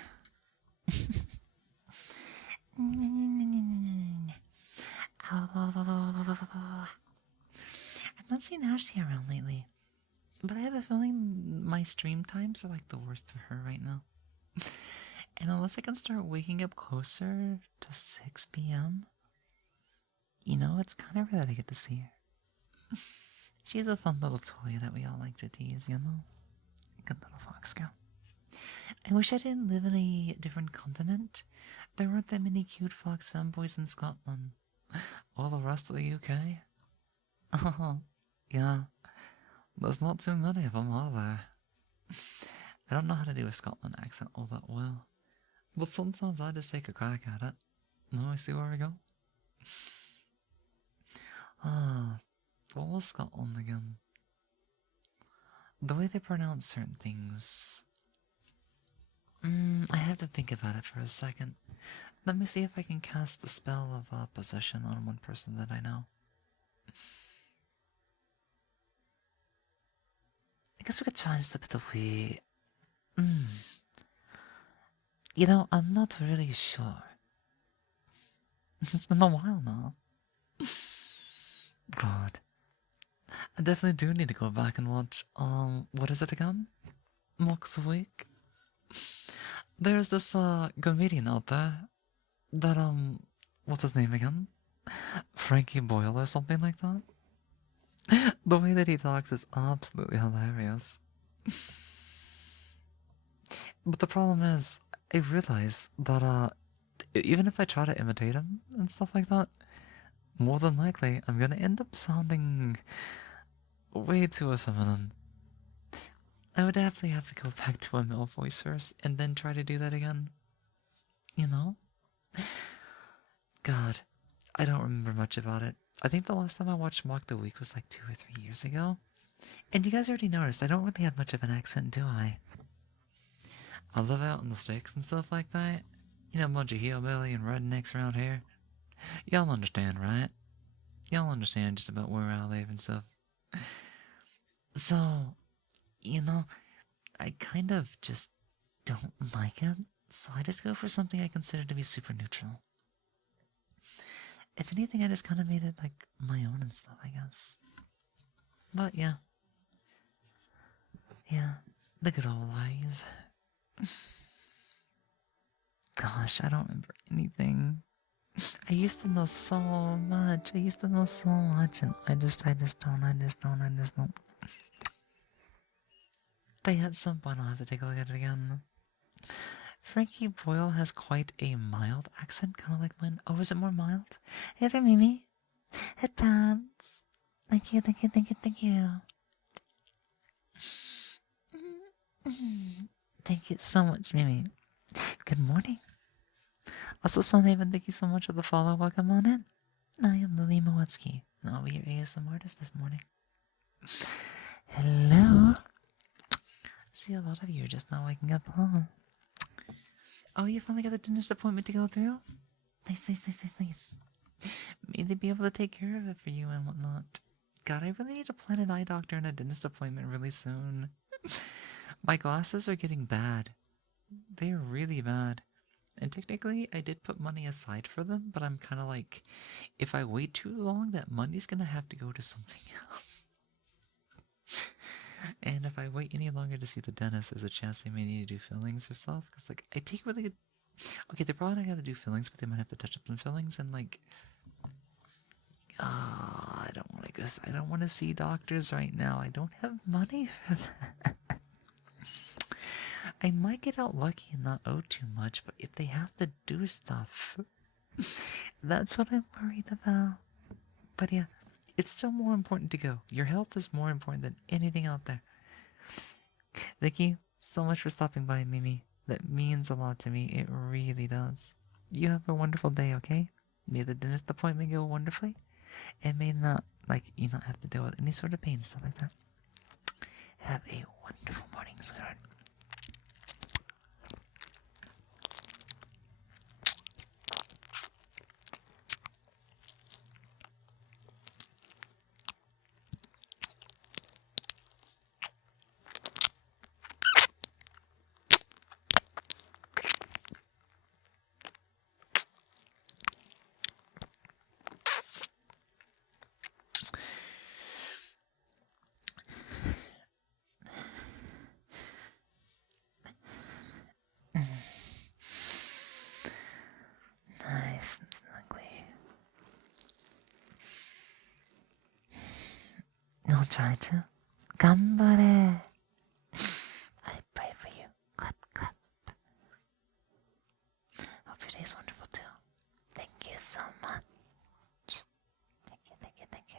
I've not seen Ashley around lately, but I have a feeling my stream times are like the worst for her right now. And unless I can start waking up closer to 6 p.m., it's kind of rare that I get to see her. She's a fun little toy that we all like to tease, Good little fox girl. I wish I didn't live in a different continent. There weren't that many cute fox femboys in Scotland. All the rest of the UK? Oh, yeah. There's not too many of them, are there? I don't know how to do a Scotland accent all that well. But sometimes I just take a crack at it. Now we see where we go. What was Scotland again? The way they pronounce certain things. I have to think about it for a second. Let me see if I can cast the spell of possession on one person that I know. I guess we could try and slip it away. I'm not really sure. It's been a while now. God. I definitely do need to go back and watch, what is it again? Mock the Week? There's this, comedian out there that, what's his name again? Frankie Boyle or something like that? The way that he talks is absolutely hilarious. But the problem is, I realize that, even if I try to imitate him and stuff like that, more than likely, I'm gonna end up sounding way too effeminate. I would definitely have to go back to a male voice first, and then try to do that again. God, I don't remember much about it. I think the last time I watched Mock the Week was like 2 or 3 years ago. And you guys already noticed, I don't really have much of an accent, do I? I live out in the sticks and stuff like that. A bunch of hillbilly and rednecks around here. Y'all understand, right? Y'all understand just about where I live and stuff. So, I kind of just don't like it, so I just go for something I consider to be super neutral. If anything, I just kind of made it like my own and stuff, I guess. But yeah. Yeah, the good old lies. Gosh, I don't remember anything. I used to know so much. And I just don't. But yeah, at some point I'll have to take a look at it again. Frankie Boyle has quite a mild accent, kind of like mine. Oh, is it more mild? Hey there, Mimi. Hey, Pants. Thank you. Thank you so much, Mimi. Good morning. Also, Sunhaven, thank you so much for the follow. Welcome on in. I am Lily Moetsuki, and I'll be your ASM artist this morning. Hello. See, a lot of you are just now waking up, huh? Oh, you finally got the dentist appointment to go through? Nice. May they be able to take care of it for you and whatnot. God, I really need to plan an eye doctor and a dentist appointment really soon. My glasses are getting bad. They are really bad. And technically, I did put money aside for them, but I'm kind of like, if I wait too long, that money's gonna have to go to something else. And if I wait any longer to see the dentist, there's a chance they may need to do fillings or stuff. Because, like, I take really good... Okay, they're probably not gonna do fillings, but they might have to touch up some fillings, and, like... I don't want to go... I don't want to see doctors right now. I don't have money for that. I might get out lucky and not owe too much, but if they have to do stuff, that's what I'm worried about. But yeah, it's still more important to go. Your health is more important than anything out there. Thank you so much for stopping by, Mimi. That means a lot to me. It really does. You have a wonderful day, okay? May the dentist appointment go wonderfully, and may not, you not have to deal with any sort of pain, stuff like that. Have a wonderful morning, sweetheart. nice and snuggly. You'll try to. Gambare. I pray for you. Clap, clap. Hope your day's wonderful too. Thank you so much. Thank you, thank you, thank you.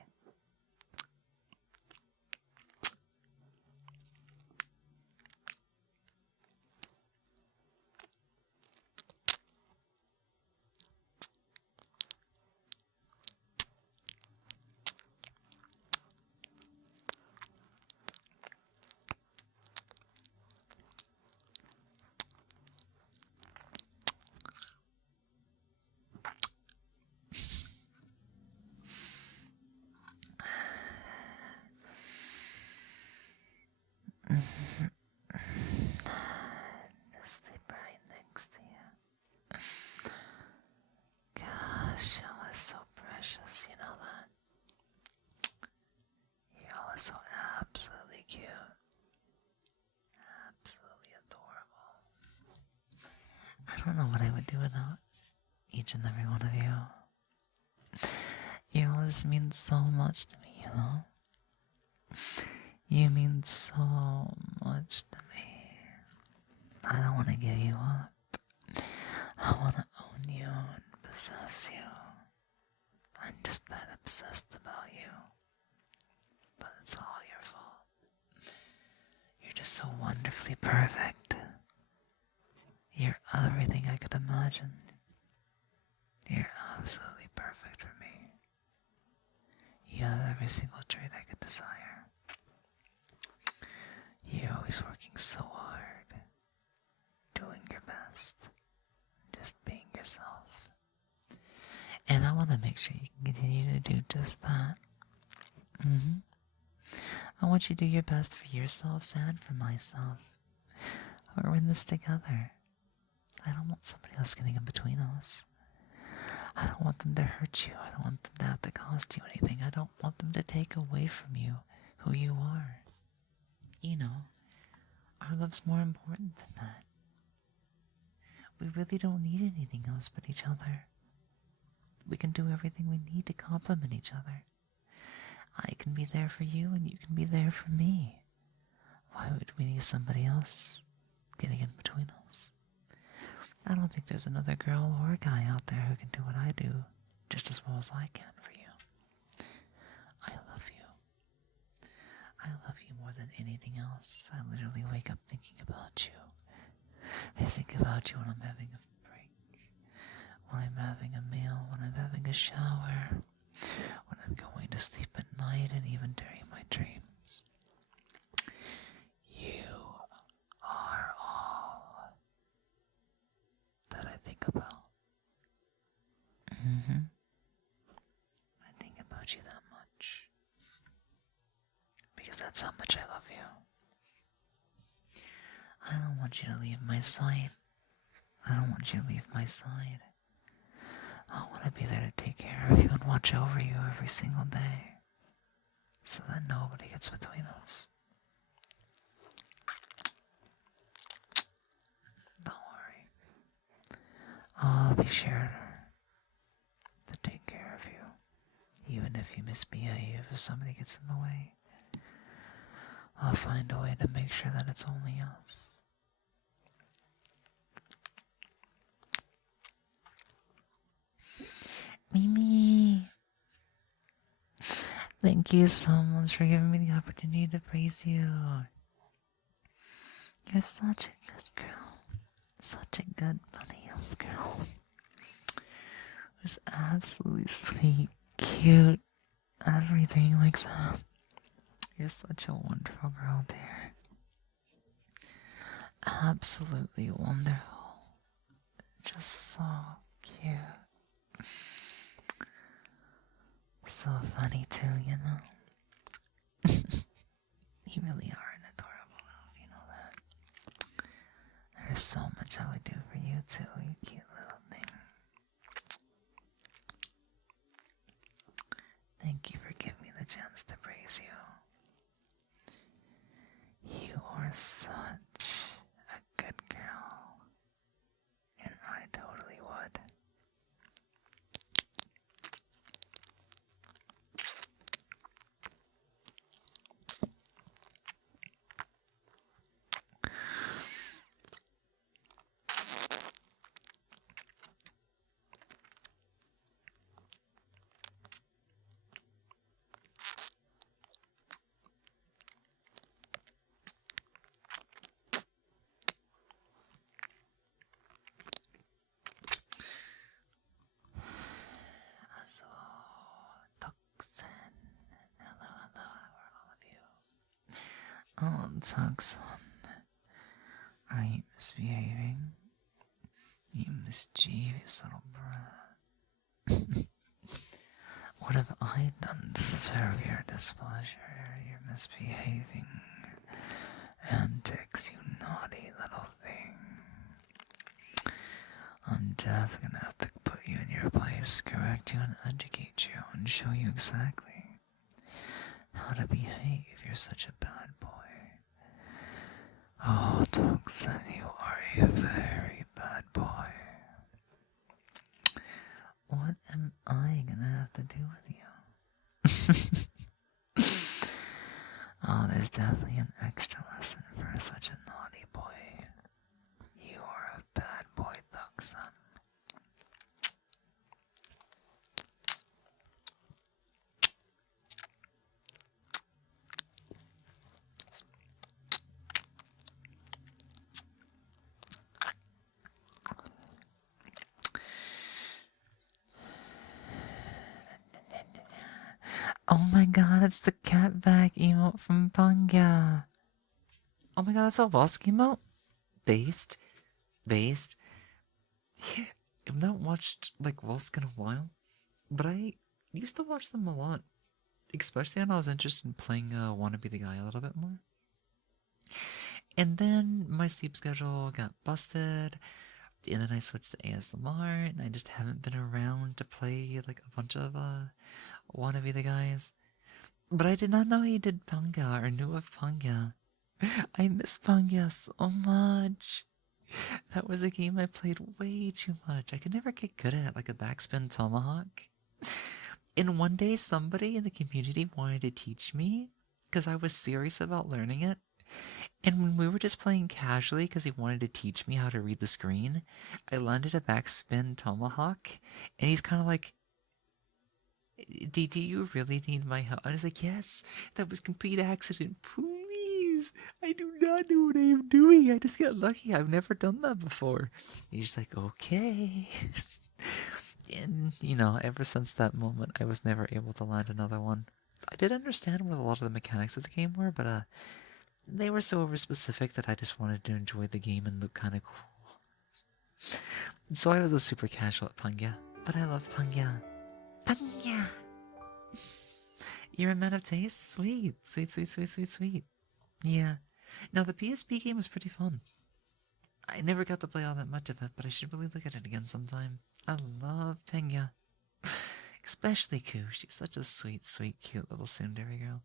Sleep right next to you. Gosh, you are so precious, you know that? You're all so absolutely cute. Absolutely adorable. I don't know what I would do without each and every one of you. You always mean so much to me, you know? You mean so much to me. I don't want to give you up. I want to own you and possess you. I'm just that obsessed about you. But it's all your fault. You're just so wonderfully perfect. You're everything I could imagine. You're absolutely perfect for me. You have every single trait I could desire. You're always working so hard, doing your best, just being yourself. And I want to make sure you can continue to do just that. I want you to do your best for yourselves and for myself. We're in this together. I don't want somebody else getting in between us. I don't want them to hurt you. I don't want them to have to cost you anything. I don't want them to take away from you who you are. You know, our love's more important than that. We really don't need anything else but each other. We can do everything we need to complement each other. I can be there for you and you can be there for me. Why would we need somebody else getting in between us? I don't think there's another girl or a guy out there who can do what I do just as well as I can for you. I love you. I love you more than anything else. I literally wake up thinking about you. I think about you when I'm having a break, when I'm having a meal, when I'm having a shower, when I'm going to sleep at night, and even during my dreams. You are all that I think about. I think about you that much. Because that's how much I love you. I don't want you to leave my side. I don't want you to leave my side. I want to be there to take care of you and watch over you every single day. So that nobody gets between us. Don't worry. I'll be sure to take care of you. Even if you misbehave, if somebody gets in the way, I'll find a way to make sure that it's only us. Mimi! Thank you so much for giving me the opportunity to praise you. You're such a good girl. Such a good bunny of girl. Who's absolutely sweet, cute, everything like that. You're such a wonderful girl, dear. Absolutely wonderful. Just so cute. So funny too, you know. You really are an adorable elf, you know that. There's so much I would do for you too, you cute little thing. Thank you for giving me the chance to praise you. You are such a good girl, and I totally would Oh, Tucson, are you misbehaving? You mischievous little brat. What have I done to deserve your displeasure, your misbehaving antics, you naughty little thing? I'm definitely gonna have to put you in your place, correct you, and educate you, and show you exactly how to behave. You're such a bad boy. Oh, Tucson, you are a very bad boy. What am I gonna have to do with you? Oh, there's definitely an extra lesson for such a naughty boy. You are a bad boy, Tucson. Oh my god, it's the cat bag emote from Panga. Oh my god, that's a Vosk emote? Based? Based? Yeah, I've not watched like Vosk in a while, but I used to watch them a lot. Especially when I was interested in playing Wanna Be the Guy a little bit more. And then my sleep schedule got busted, and then I switched to ASMR, and I just haven't been around to play like a bunch of Wanna Be the Guys. But I did not know he did Panga or knew of Panga. I miss Panga so much. That was a game I played way too much. I could never get good at it like a backspin tomahawk. And one day somebody in the community wanted to teach me because I was serious about learning it. And when we were just playing casually because he wanted to teach me how to read the screen, I landed a backspin tomahawk, and he's kind of like, do you really need my help? I was like, yes, that was complete accident. Please, I do not know what I am doing. I just got lucky. I've never done that before. And he's like, okay. And, ever since that moment, I was never able to land another one. I did understand what a lot of the mechanics of the game were, but they were so over specific that I just wanted to enjoy the game and look kind of cool. So I was a super casual at Pangya, but I love Pangya. Pangya! You're a man of taste? Sweet. Sweet, sweet, sweet, sweet, sweet. Yeah. Now, the PSP game was pretty fun. I never got to play all that much of it, but I should really look at it again sometime. I love Pangya. Especially Ku. She's such a sweet, sweet, cute little tsundere girl.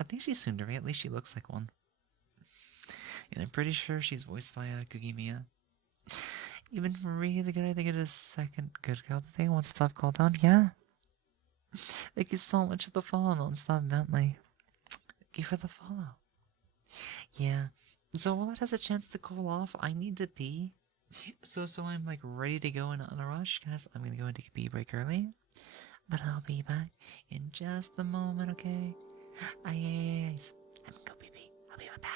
I think she's tsundere, at least she looks like one. And I'm pretty sure she's voiced by Kugimiya. You've been really good. I think it is second good girl today once it's off call down. Yeah. Thank you so much for the follow, Nonstop Bentley. Thank you for the follow. Yeah. So while it has a chance to cool off, I need to pee. So I'm like ready to go and not in a rush, guys. I'm gonna go and take a pee break early. But I'll be back in just a moment, okay? Aye. I'm gonna go pee pee. I'll be right back.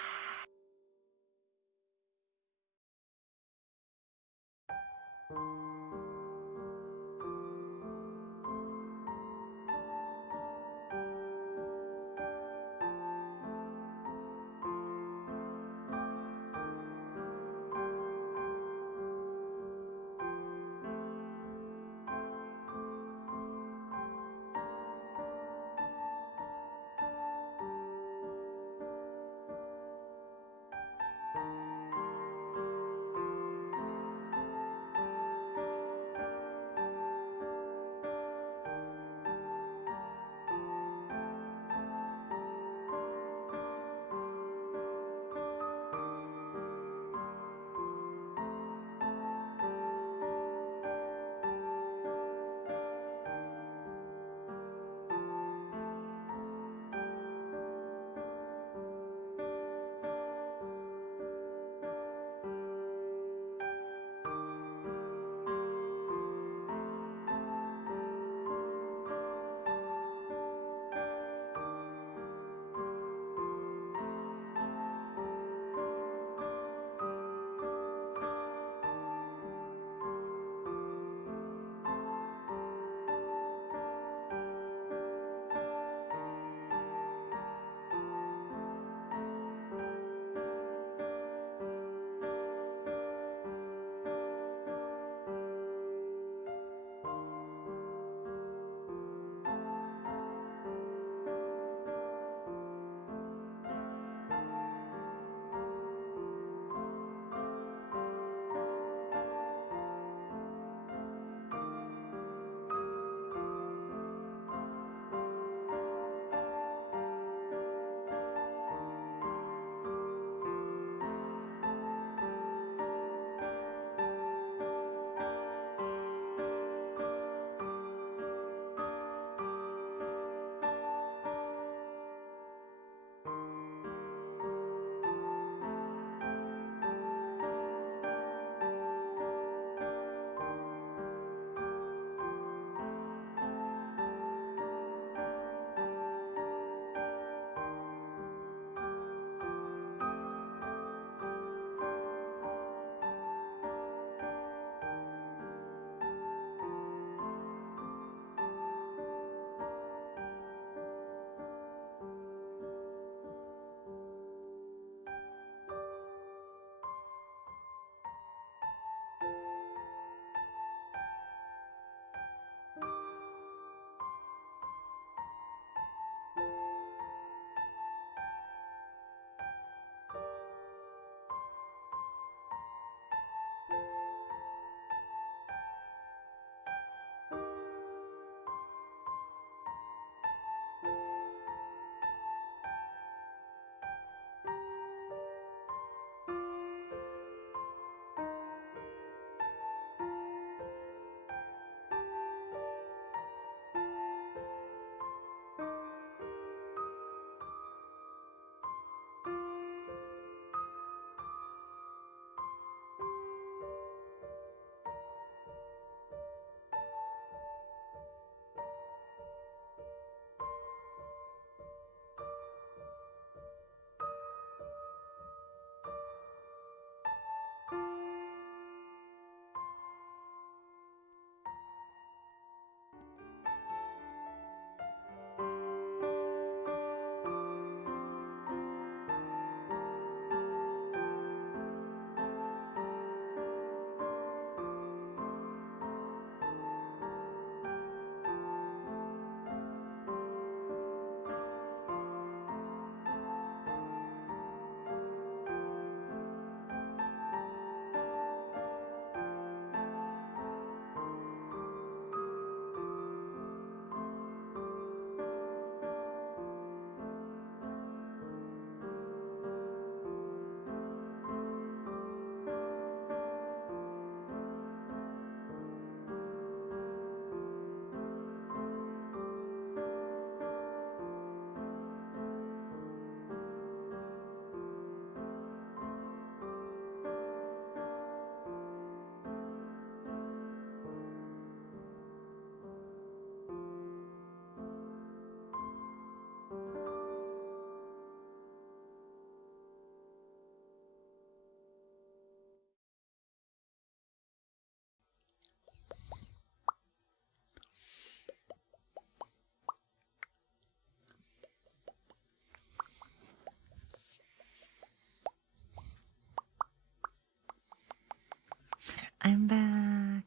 I'm back.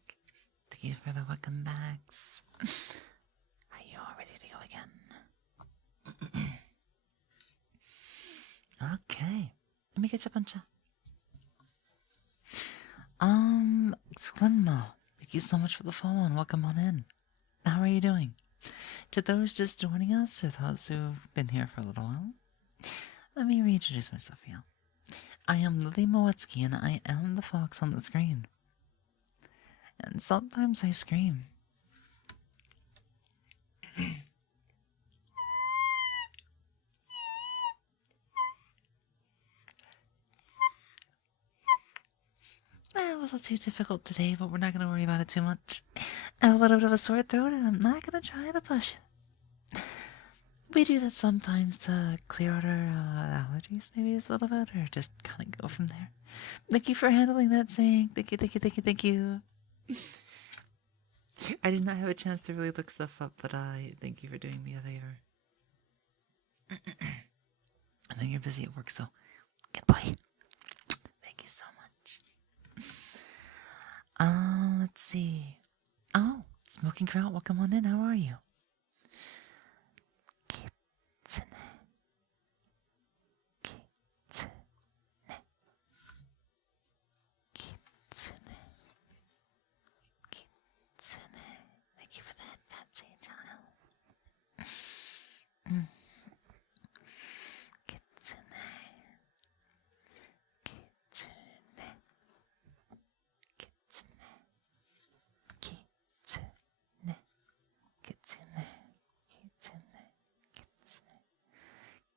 Thank you for the welcome backs. Are you all ready to go again? Okay. Let me get you a bunch of. Sklenma, thank you so much for the follow and welcome on in. How are you doing? To those just joining us, or those who've been here for a little while, let me reintroduce myself here. I am Lily Moetsuki, and I am the fox on the screen. And sometimes I scream. A little too difficult today, but we're not going to worry about it too much. I have a little bit of a sore throat, and I'm not going to try to push it. We do that sometimes to clear out our allergies, maybe a little bit, or just kind of go from there. Thank you for handling that, saying. Thank you, thank you, thank you, thank you. I did not have a chance to really look stuff up, but I thank you for doing me a favor. I know you're busy at work, so goodbye. Thank you so much. Let's see. Oh, Smoking Kraut, welcome on in. How are you? Kitsune. Kitsune. Kitsune. Kitsune. Thank you for that, fancy child. Kitsune. Kitsune. Kitsune. Kitsune. Kitsune. Kitsune.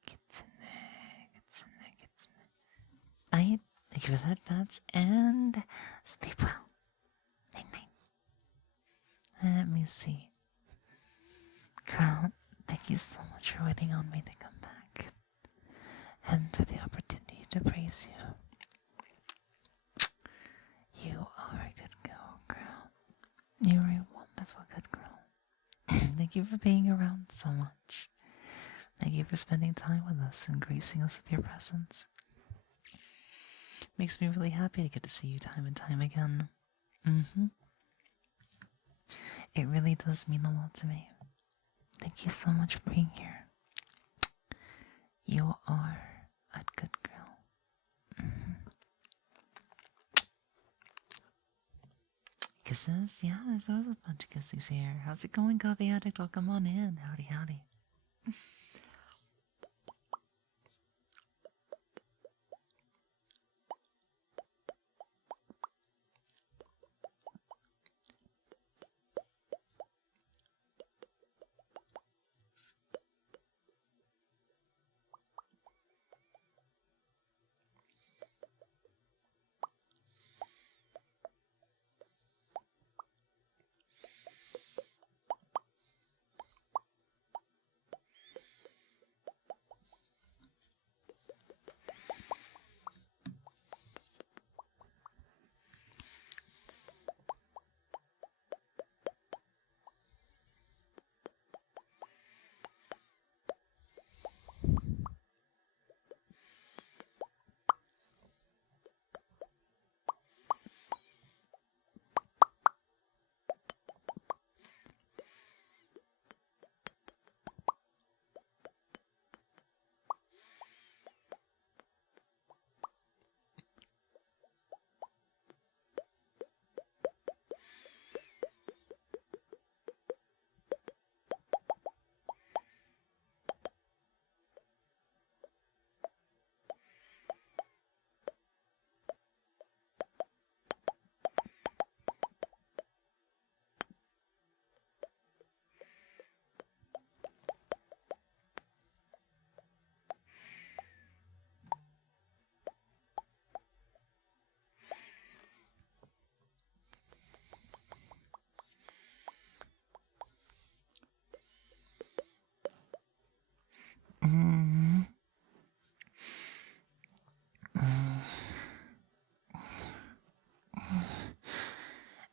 Kitsune. Kitsune. Kitsune. I thank you for that, Bats, and sleep well. Night night. Let me see. Crown, thank you so much for waiting on me to come back, and for the opportunity to praise you. You are a good girl, Crown. You're a wonderful good girl. Thank you for being around so much. Thank you for spending time with us and gracing us with your presence. Makes me really happy to get to see you time and time again. It really does mean a lot to me. Thank you so much for being here. You are a good girl. Kisses? Yeah, there's always a bunch of kisses here. How's it going, Coffee Addict? Welcome on in. Howdy, howdy.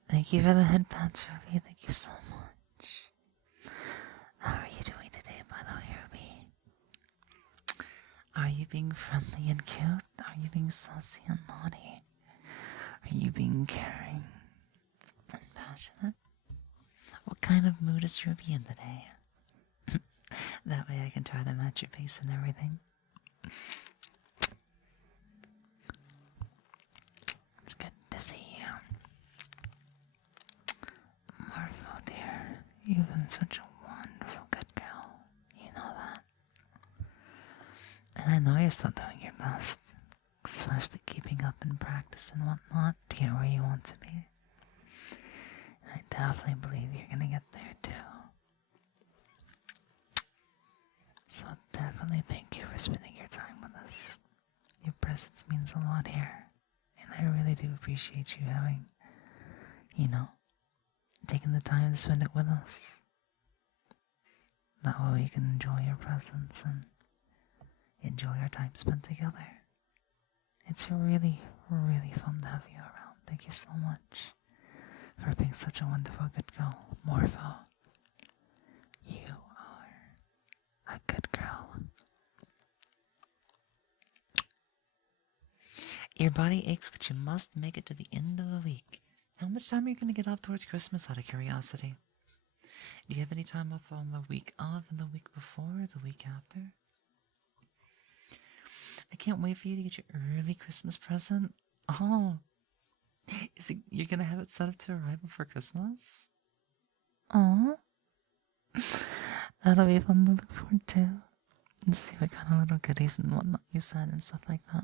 Thank you for the headpats, Ruby. Thank you so much. How are you doing today, by the way, Ruby? Are you being friendly and cute? Are you being saucy and naughty? Are you being caring? passionate. What kind of mood is Ruby in today? That way I can try to match your face and everything. It's good to see you. Morpho, dear, you've been such a wonderful good girl. You know that. And I know you're still doing your best, especially keeping up in practice and whatnot to get where you want to be. And I definitely believe you're gonna get there too. So definitely thank you for spending your time with us. Your presence means a lot here, and I really do appreciate you having, taking the time to spend it with us. That way we can enjoy your presence and enjoy our time spent together. It's really, really fun to have you around. Thank you so much for being such a wonderful good girl. Morpho, you are a good girl. Your body aches, but you must make it to the end of the week. How much time are you going to get off towards Christmas, out of curiosity? Do you have any time off on the week of and the week before or the week after? I can't wait for you to get your early Christmas present. Oh, you're going to have it set up to arrive before Christmas? Oh, that'll be fun to look forward to. And see what kind of little goodies and whatnot you said and stuff like that.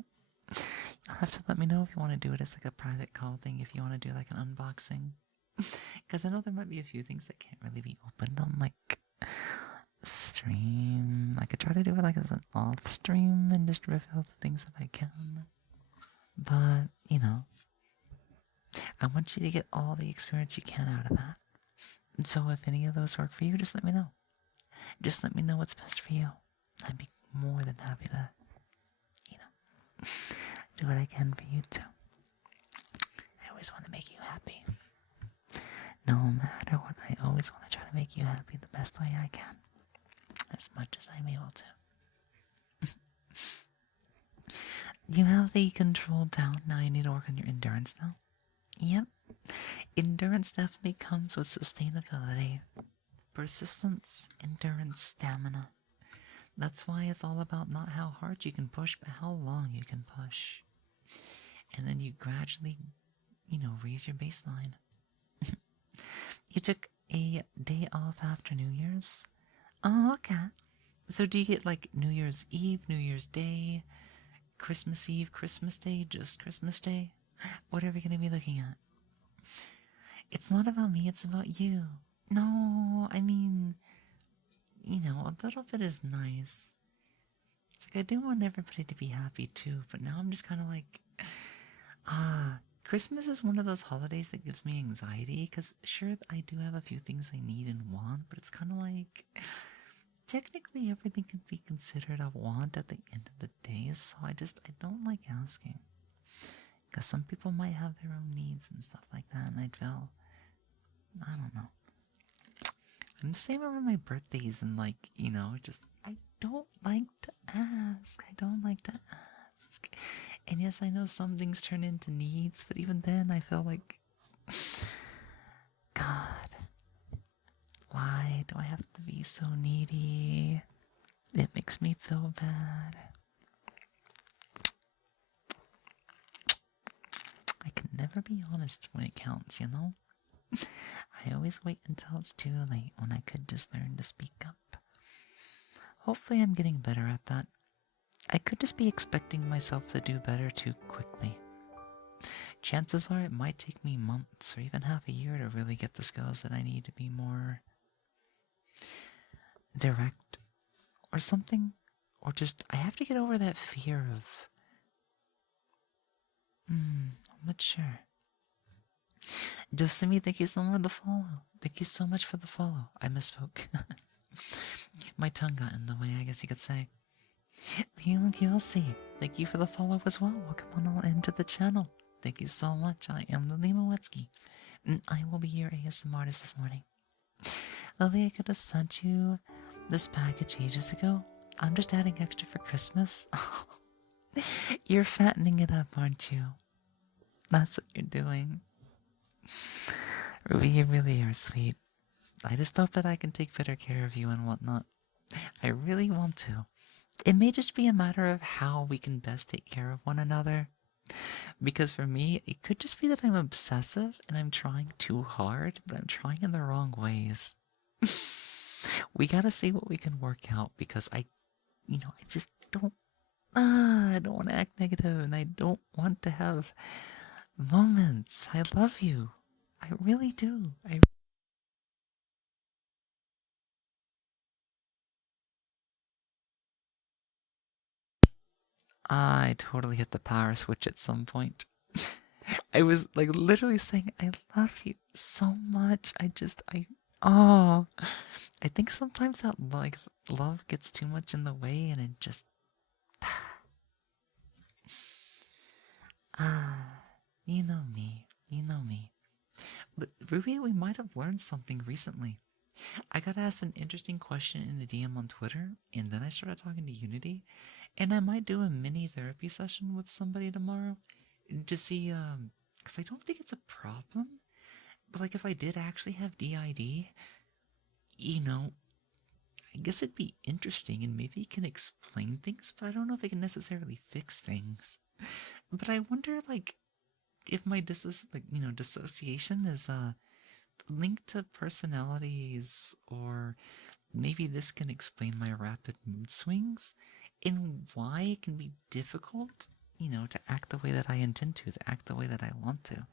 You'll have to let me know if you want to do it as like a private call thing, if you want to do like an unboxing. Because I know there might be a few things that can't really be opened on like stream. I could try to do it like as an off stream and just reveal the things that I can. But, I want you to get all the experience you can out of that. And so if any of those work for you, just let me know. Just let me know what's best for you. I'd be more than happy to, do what I can for you too. I always want to make you happy. No matter what, I always want to try to make you happy the best way I can. As much as I'm able to. You have the control down. Now you need to work on your endurance though. Yep. Endurance definitely comes with sustainability. Persistence, endurance, stamina. That's why it's all about not how hard you can push, but how long you can push. And then you gradually, raise your baseline. You took a day off after New Year's? Oh, okay. So do you get like New Year's Eve, New Year's Day, Christmas Eve, Christmas Day, just Christmas Day? What are we going to be looking at? It's not about me, it's about you. No, I mean, a little bit is nice. It's like I do want everybody to be happy too, but now I'm just kind of like, Christmas is one of those holidays that gives me anxiety, because sure, I do have a few things I need and want, but it's kind of like, technically everything can be considered a want at the end of the day, so I don't like asking. Because some people might have their own needs and stuff like that, and I don't know. I'm the same around my birthdays and I don't like to ask. I don't like to ask. And yes, I know some things turn into needs, but even then I feel like, God, why do I have to be so needy? It makes me feel bad. I can never be honest when it counts, I always wait until it's too late when I could just learn to speak up. Hopefully I'm getting better at that. I could just be expecting myself to do better too quickly. Chances are it might take me months or even half a year to really get the skills that I need to be more direct or something. Or just, I have to get over that fear of, I'm not sure. Dosimi, thank you so much for the follow. Thank you so much for the follow. I misspoke. My tongue got in the way, I guess you could say. Liam Kelsey, thank you for the follow as well. Welcome on all into the channel. Thank you so much. I am Lily Moetsuki, and I will be your ASMR artist this morning. Lily, I could have sent you this package ages ago. I'm just adding extra for Christmas. You're fattening it up, aren't you? That's what you're doing. Ruby, you really are sweet. I just hope that I can take better care of you and whatnot. I really want to. It may just be a matter of how we can best take care of one another. Because for me, it could just be that I'm obsessive and I'm trying too hard, but I'm trying in the wrong ways. We gotta see what we can work out because I just don't. I don't want to act negative and I don't want to have moments. I love you. I really do. I totally hit the power switch at some point. I was like literally saying, I love you so much. Oh, I think sometimes that like love gets too much in the way and it just, ah, you know me. You know me. But Ruby, we might have learned something recently. I got asked an interesting question in a DM on Twitter, and then I started talking to Unity, and I might do a mini therapy session with somebody tomorrow to see, because I don't think it's a problem, but like if I did actually have DID, you know, I guess it'd be interesting and maybe it can explain things, but I don't know if it can necessarily fix things. But I wonder, like, if my dissociation is linked to personalities, or maybe this can explain my rapid mood swings and why it can be difficult, to act the way that I intend to act the way that I want to.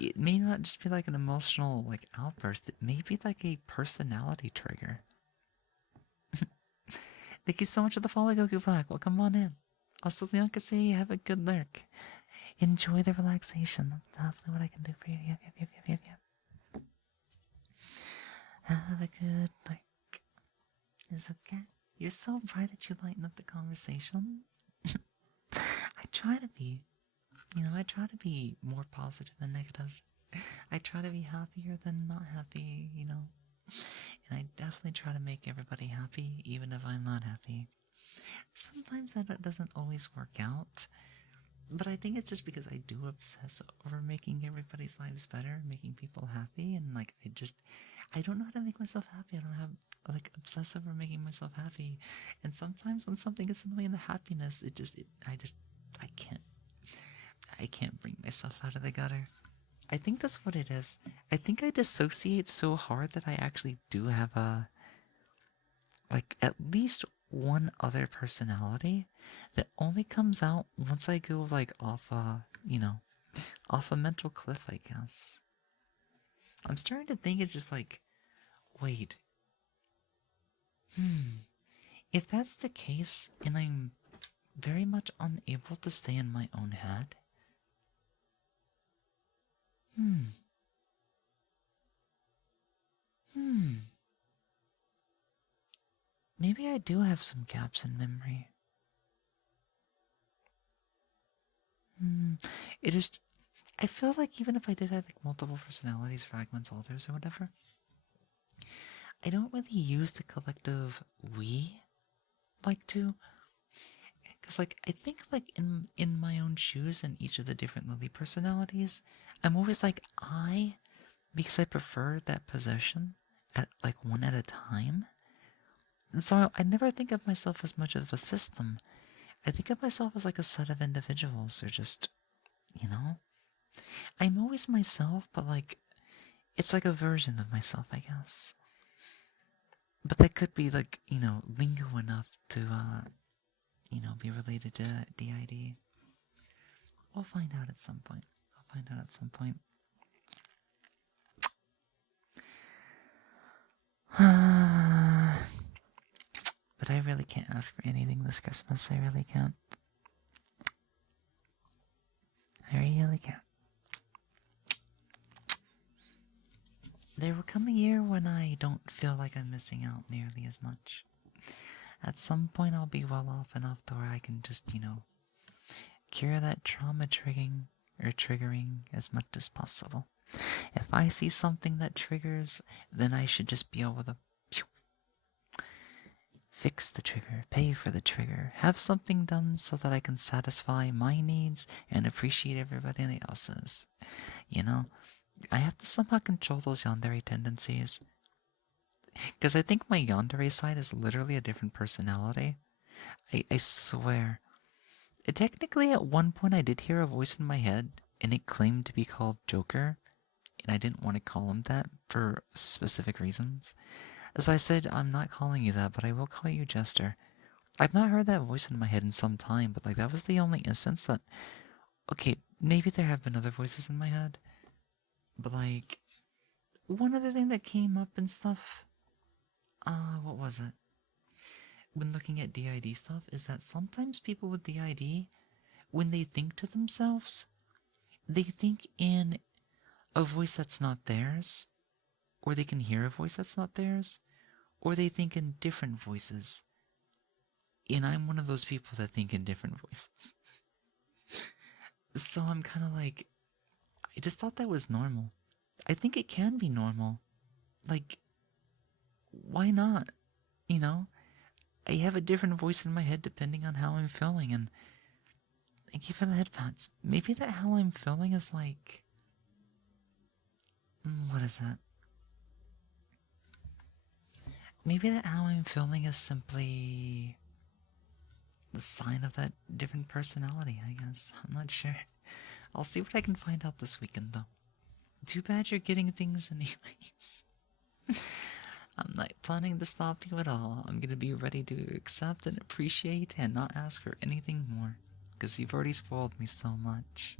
It may not just be like an emotional like outburst. It may be like a personality trigger. Thank you so much for the follow, Goku Black. Welcome on in. Also, Leonka, say have a good lurk. Enjoy the relaxation. That's definitely what I can do for you. Yep, yep, yep, yep, yep, yep. Have a good lurk. It's okay. You're so bright that you lighten up the conversation. I try to be. I try to be more positive than negative. I try to be happier than not happy. And I definitely try to make everybody happy, even if I'm not happy. Sometimes that doesn't always work out, but I think it's just because I do obsess over making everybody's lives better, making people happy, and like I don't know how to make myself happy. I don't have like obsess over making myself happy, and sometimes when something gets in the way of the happiness, I can't bring myself out of the gutter. I think that's what it is. I think I dissociate so hard that I actually do have at least one other personality that only comes out once I go like off a mental cliff, I guess. I'm starting to think it's just like, wait, if that's the case and I'm very much unable to stay in my own head, hmm, hmm, maybe I do have some gaps in memory. Hmm, it just, I feel like even if I did have like multiple personalities, fragments, alters, or whatever, I don't really use the collective we like to. Because like I think like in my own shoes and each of the different Lily personalities, I'm always like I, because I prefer that possession at like one at a time. And so I never think of myself as much of a system. I think of myself as like a set of individuals, or just, you know, I'm always myself, but like it's like a version of myself, I guess. But that could be like, lingo enough to be related to DID. We'll find out at some point. I'll find out at some point. But I really can't ask for anything this Christmas. I really can't. I really can't. There will come a year when I don't feel like I'm missing out nearly as much. At some point, I'll be well off enough to where I can just, cure that trauma triggering as much as possible. If I see something that triggers, then I should just be able to fix the trigger, pay for the trigger, have something done so that I can satisfy my needs and appreciate everybody else's. You know? I have to somehow control those yandere tendencies. Because I think my yandere side is literally a different personality. I swear. Technically, at one point, I did hear a voice in my head, and it claimed to be called Joker, and I didn't want to call him that for specific reasons. So I said, I'm not calling you that, but I will call you Jester. I've not heard that voice in my head in some time, but like that was the only instance that. Okay, maybe there have been other voices in my head, but like one other thing that came up and stuff. What was it? When looking at DID stuff, is that sometimes people with DID, when they think to themselves, they think in a voice that's not theirs, or they can hear a voice that's not theirs, or they think in different voices. And I'm one of those people that think in different voices. So I'm kind of like, I just thought that was normal. I think it can be normal. Like, why not? You know? I have a different voice in my head depending on how I'm feeling, and thank you for the headphones. Maybe that how I'm feeling is like. What is that? Maybe that how I'm feeling is simply the sign of that different personality, I guess. I'm not sure. I'll see what I can find out this weekend, though. Too bad you're getting things anyways. I'm not planning to stop you at all. I'm gonna be ready to accept and appreciate and not ask for anything more. Because you've already spoiled me so much.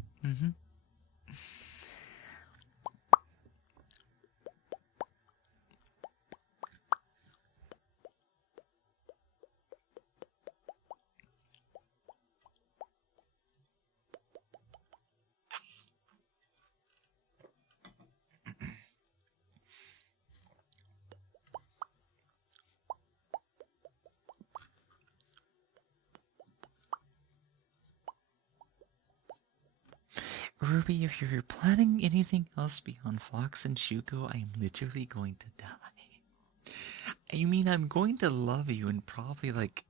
Ruby, if you're planning anything else beyond Fox and Shuko, I'm literally going to die. I mean, I'm going to love you and probably like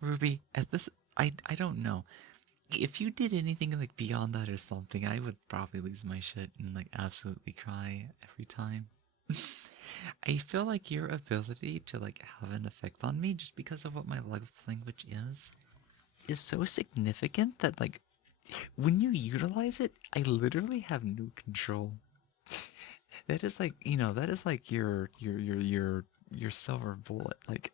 Ruby. At this, I don't know. If you did anything like beyond that or something, I would probably lose my shit and like absolutely cry every time. I feel like your ability to like have an effect on me just because of what my love language is so significant that like when you utilize it, I literally have no control. That is like, that is like your silver bullet. Like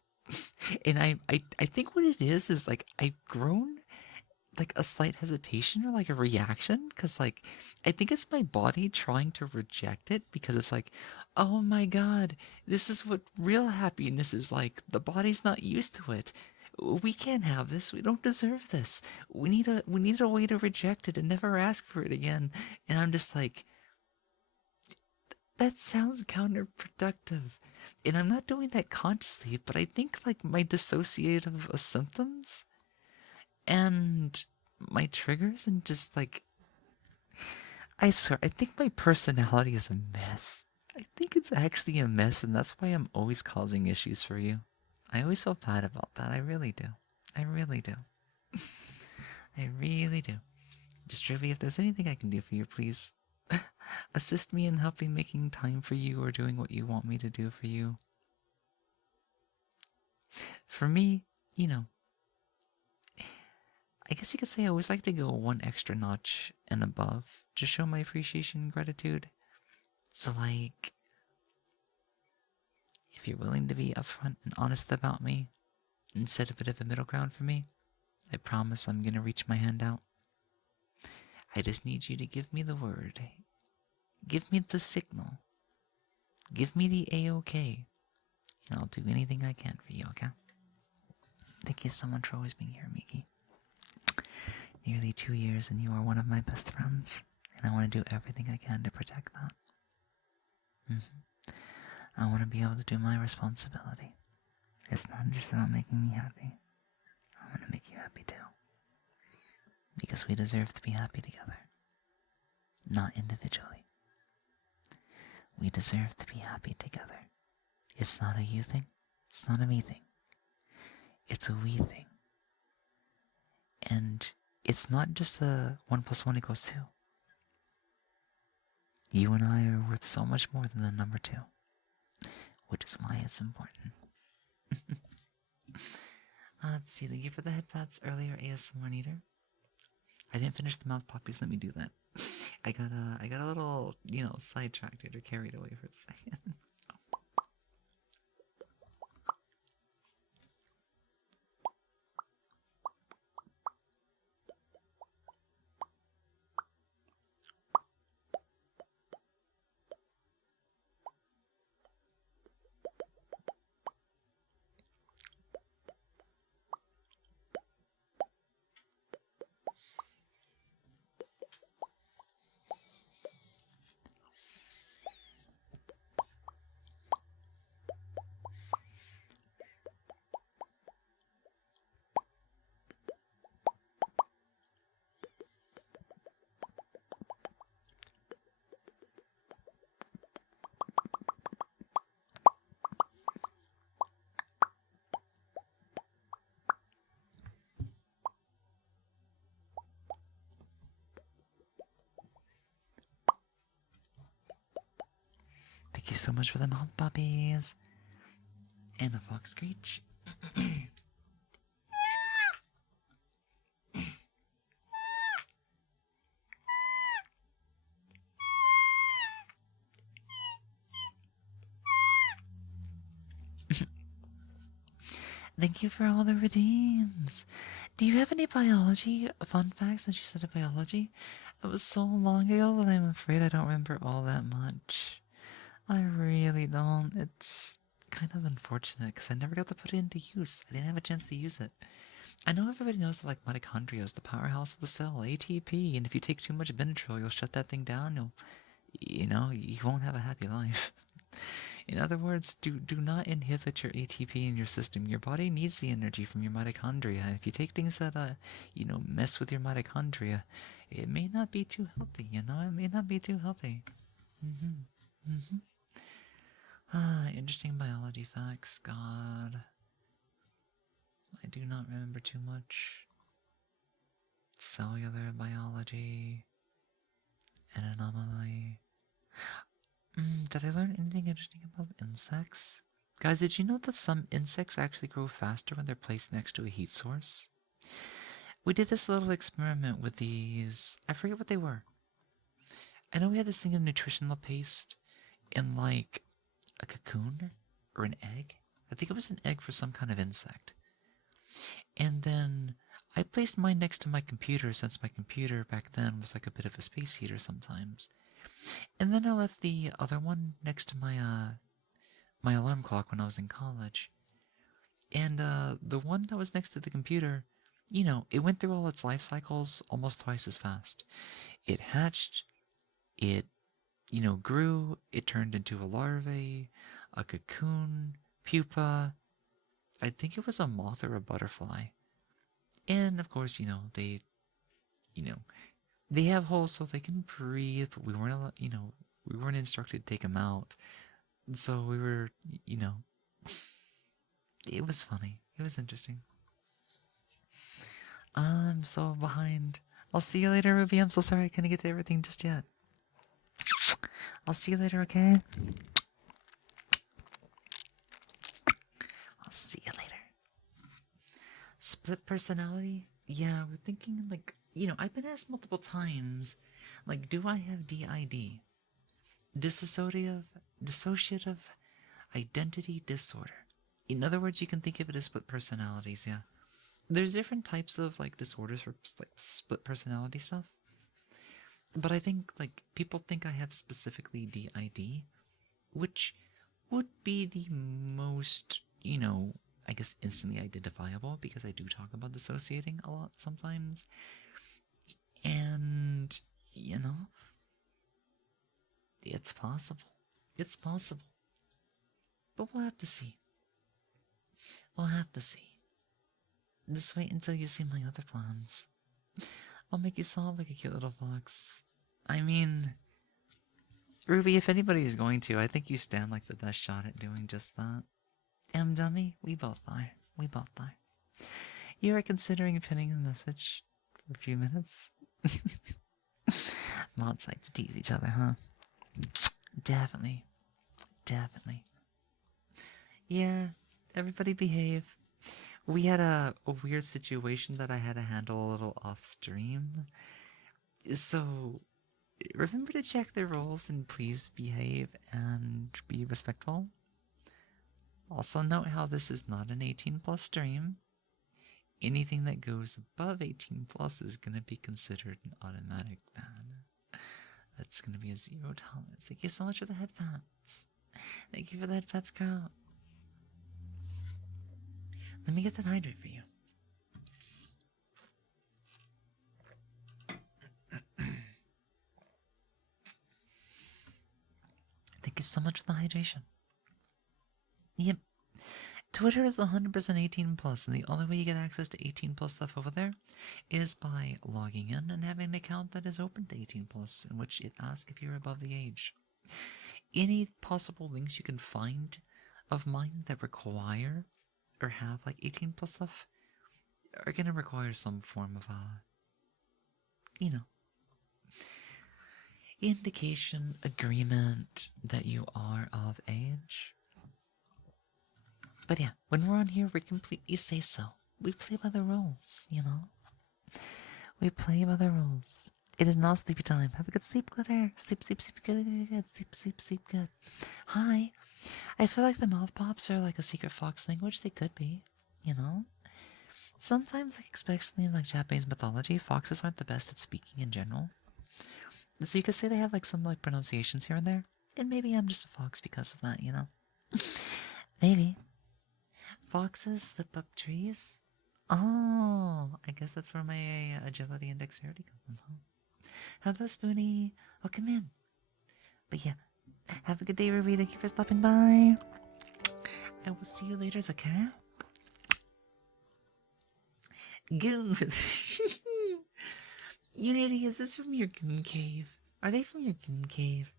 and I think what it is like I've grown like a slight hesitation or like a reaction because like I think it's my body trying to reject it because it's like, oh my god, this is what real happiness is like. The body's not used to it. We can't have this. We don't deserve this. We need a way to reject it and never ask for it again. And I'm just like, that sounds counterproductive. And I'm not doing that consciously, but I think like my dissociative symptoms and my triggers and just like I swear, I think my personality is a mess. I think it's actually a mess, and that's why I'm always causing issues for you. I always feel bad about that. I really do. I really do. I really do. Just Ruby, if there's anything I can do for you, please assist me in helping making time for you or doing what you want me to do for you. For me, you know, I guess you could say I always like to go one extra notch and above to show my appreciation and gratitude. So, like, if you're willing to be upfront and honest about me and set a bit of a middle ground for me, I promise I'm gonna reach my hand out. I just need you to give me the word. Give me the signal. Give me the A-OK. And I'll do anything I can for you, okay? Thank you so much for always being here, Miki. Nearly 2 years and you are one of my best friends. And I want to do everything I can to protect that. I want to be able to do my responsibility. It's not just about making me happy. I want to make you happy too. Because we deserve to be happy together. Not individually. We deserve to be happy together. It's not a you thing. It's not a me thing. It's a we thing. And it's not just a 1 + 1 = 2. You and I are worth so much more than the number 2, which is why it's important. Let's see. Thank you for the head pats earlier, ASMR Neater. I didn't finish the mouth poppies. Let me do that. I got a little, sidetracked or carried away for a second. Thank you so much for the mouth puppies. And the fox screech. Thank you for all the redeems. Do you have any biology fun facts since you said biology? It was so long ago that I'm afraid I don't remember all that much. I really don't. It's kind of unfortunate because I never got to put it into use. I didn't have a chance to use it. I know everybody knows that like mitochondria is the powerhouse of the cell, ATP, and if you take too much Benadryl, you'll shut that thing down. You won't have a happy life. In other words, do not inhibit your ATP in your system. Your body needs the energy from your mitochondria. If you take things that mess with your mitochondria, it may not be too healthy. It may not be too healthy. Interesting biology facts. God, I do not remember too much. Cellular biology and anomaly. Did I learn anything interesting about insects? Guys, did you know that some insects actually grow faster when they're placed next to a heat source? We did this little experiment with these. I forget what they were. I know we had this thing of nutritional paste in like a cocoon or an egg. I think it was an egg for some kind of insect. And then I placed mine next to my computer since my computer back then was like a bit of a space heater sometimes. And then I left the other one next to my alarm clock when I was in college. And the one that was next to the computer, it went through all its life cycles almost twice as fast. It hatched, it, grew, it turned into a larvae, a cocoon, pupa. I think it was a moth or a butterfly. And of course, they have holes so they can breathe, but we weren't instructed to take them out. So we were, it was funny. It was interesting. I'm so behind. I'll see you later, Ruby. I'm so sorry I couldn't get to everything just yet. I'll see you later, okay? I'll see you later. Split personality? Yeah, we're thinking like, I've been asked multiple times, like, do I have DID? Dissociative identity disorder. In other words, you can think of it as split personalities, yeah. There's different types of like disorders for like split personality stuff. But I think like people think I have specifically DID, which would be the most, I guess instantly identifiable because I do talk about dissociating a lot sometimes. And, it's possible. It's possible. But we'll have to see. We'll have to see. Just wait until you see my other plans. I'll make you sound like a cute little fox. I mean, Ruby, if anybody is going to, I think you stand like the best shot at doing just that. Dummy, we both are. We both are. You are considering pinning a message for a few minutes? Mods like to tease each other, huh? Definitely. Definitely. Yeah, everybody behave. We had a weird situation that I had to handle a little off stream. So remember to check the rules and please behave and be respectful. Also note how this is not an 18 plus stream. Anything that goes above 18 plus is going to be considered an automatic ban. That's going to be a zero tolerance. Thank you so much for the headphones. Thank you for the headphones, crowd. Let me get that hydrate for you. Thank you so much for the hydration. Yep. Twitter is 100% 18 plus, and the only way you get access to 18 plus stuff over there is by logging in and having an account that is open to 18 plus, in which it asks if you're above the age. Any possible links you can find of mine that require or have like 18 plus stuff are gonna require some form of you know, indication, agreement that you are of age. But yeah, when we're on here, we completely say so. We play by the rules, you know? We play by the rules. It is not sleepy time. Have a good sleep, Glitter. Sleep, sleep, sleep, good, good, good. Sleep, sleep, sleep, good. Hi. I feel like the mouth pops are like a secret fox language. They could be, you know? Sometimes, like, especially in like Japanese mythology, foxes aren't the best at speaking in general. So you could say they have like some like pronunciations here and there. And maybe I'm just a fox because of that, you know? Maybe. Foxes slip up trees? Oh, I guess that's where my agility and dexterity come from, huh? Hello, Spoonie. Welcome in. But yeah, have a good day, Ruby. Thank you for stopping by. I will see you later, okay? Good. Unity, is this from your goon cave? Are they from your goon cave?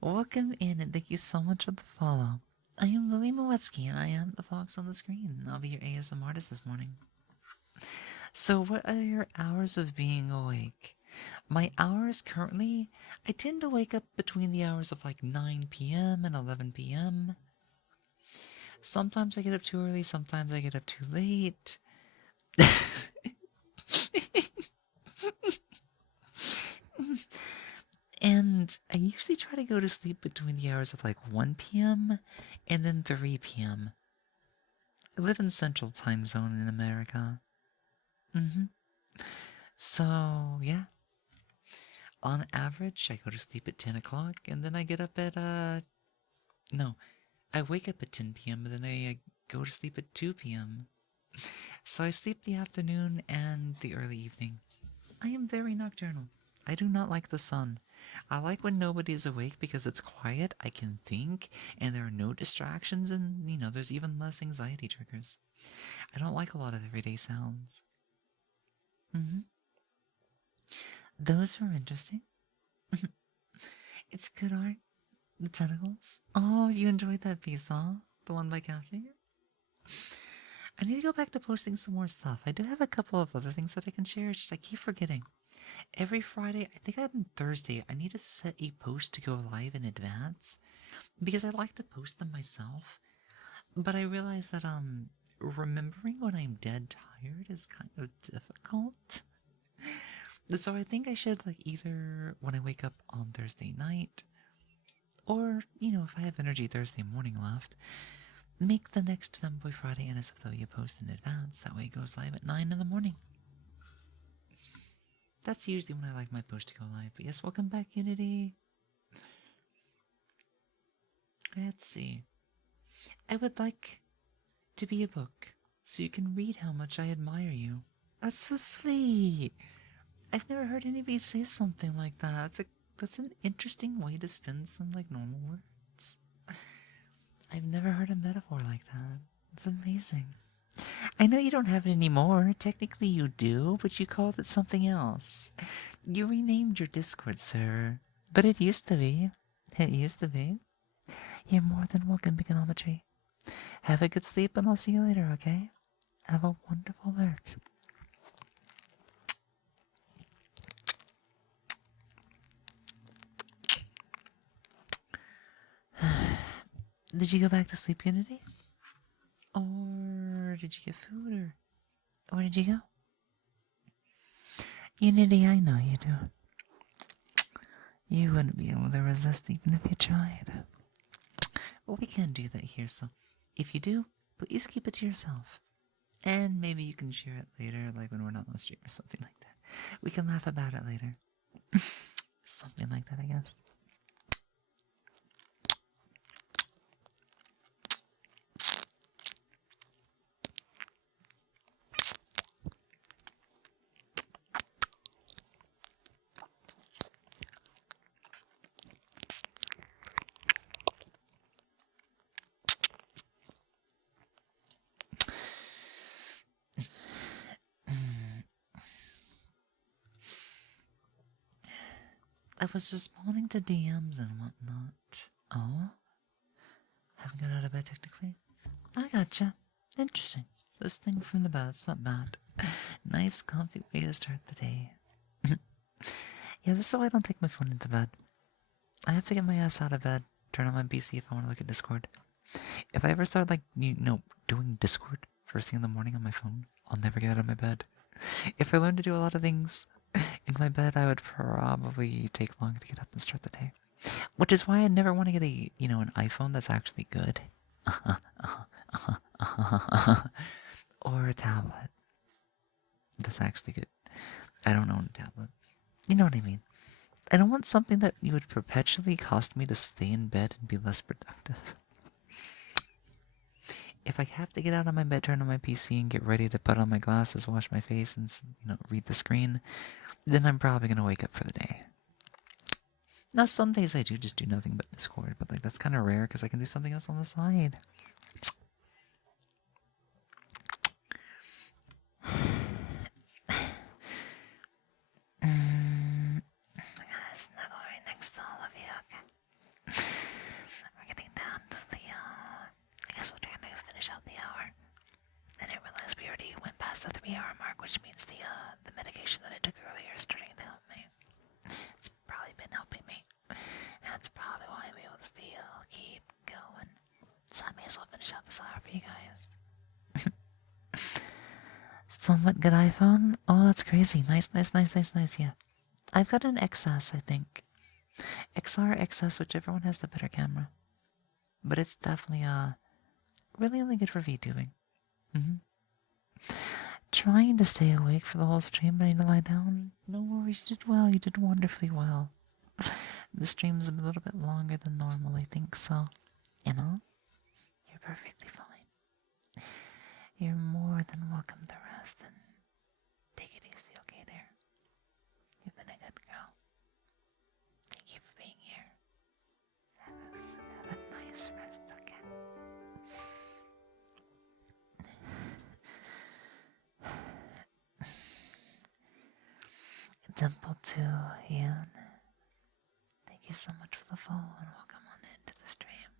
Welcome in and thank you so much for the follow. I am Lily Moetsuki and I am the fox on the screen. I'll be your ASM artist this morning. So what are your hours of being awake? My hours currently, I tend to wake up between the hours of like 9 p.m. and 11 p.m. Sometimes I get up too early, sometimes I get up too late. And I usually try to go to sleep between the hours of like 1 p.m. and then 3 p.m. I live in Central Time Zone in America. So, yeah. On average, I go to sleep at 10 o'clock and then I get up at, no, I wake up at 10 p.m. but then I go to sleep at 2 p.m. So I sleep the afternoon and the early evening. I am very nocturnal. I do not like the sun. I like when nobody's awake because it's quiet, I can think, and there are no distractions, and, you know, there's even less anxiety triggers. I don't like a lot of everyday sounds. Those were interesting. It's good art. The tentacles. Oh, you enjoyed that piece, huh? The one by Kathy? I need to go back to posting some more stuff. I do have a couple of other things that I can share, just I keep forgetting. Every Friday, I think on Thursday, I need to set a post to go live in advance because I like to post them myself. But I realize that remembering when I'm dead tired is kind of difficult. So I think I should like either when I wake up on Thursday night or, you know, if I have energy Thursday morning left, make the next Femboy Friday NSFW post in advance. That way it goes live at 9 in the morning. That's usually when I like my post to go live. But yes, welcome back, Unity. Let's see. I would like to be a book so you can read how much I admire you. That's so sweet. I've never heard anybody say something like that. That's an interesting way to spend some like normal words. I've never heard a metaphor like that. It's amazing. I know you don't have it anymore. Technically you do, but you called it something else. You renamed your Discord server. But it used to be. It used to be. You're more than welcome, Begonometry. Have a good sleep and I'll see you later, okay? Have a wonderful lurk. Did you go back to sleep, Unity? Or did you get food, or where did you go? Unity, I know you do. You wouldn't be able to resist even if you tried. Well, we can't do that here, so if you do, please keep it to yourself. And maybe you can share it later, like when we're not on stream or something like that. We can laugh about it later. Something like that, I guess. I was responding to DMs and whatnot. Oh? Haven't got out of bed technically? I gotcha. Interesting. This thing from the bed, it's not bad. Nice, comfy way to start the day. Yeah, this is why I don't take my phone into bed. I have to get my ass out of bed, turn on my PC if I want to look at Discord. If I ever start, like, doing Discord first thing in the morning on my phone, I'll never get out of my bed. If I learned to do a lot of things in my bed, I would probably take longer to get up and start the day. Which is why I never want to get an iPhone that's actually good. Or a tablet that's actually good. I don't own a tablet. You know what I mean? I don't want something that would perpetually cost me to stay in bed and be less productive. If I have to get out of my bed, turn on my PC, and get ready to put on my glasses, wash my face, and read the screen, then I'm probably gonna wake up for the day. Now, some days I do just do nothing but Discord, but that's kind of rare because I can do something else on the side. Snuggle right next to all of you. Okay. We're getting down to the. I guess we're trying to finish out the hour. And I realized we already went past the 3-hour mark, which means the medication that I took earlier is starting to help me. It's probably been helping me. That's probably why I'm able to still keep going. So I may as well finish out this hour for you guys. Somewhat good iPhone? Oh, that's crazy. Nice, yeah. I've got an XS, I think. XR, XS, whichever one has the better camera. But it's definitely really only good for VTubing. Trying to stay awake for the whole stream, but I need to lie down. No worries, you did well. You did wonderfully well. The stream's a little bit longer than normal, I think, so, you're perfectly fine. You're more than welcome to rest and take it easy, okay there? You've been a good girl. Thank you for being here. Have a nice rest, okay? Dimple to Yoon. Thank you so much for the follow and welcome on into the stream.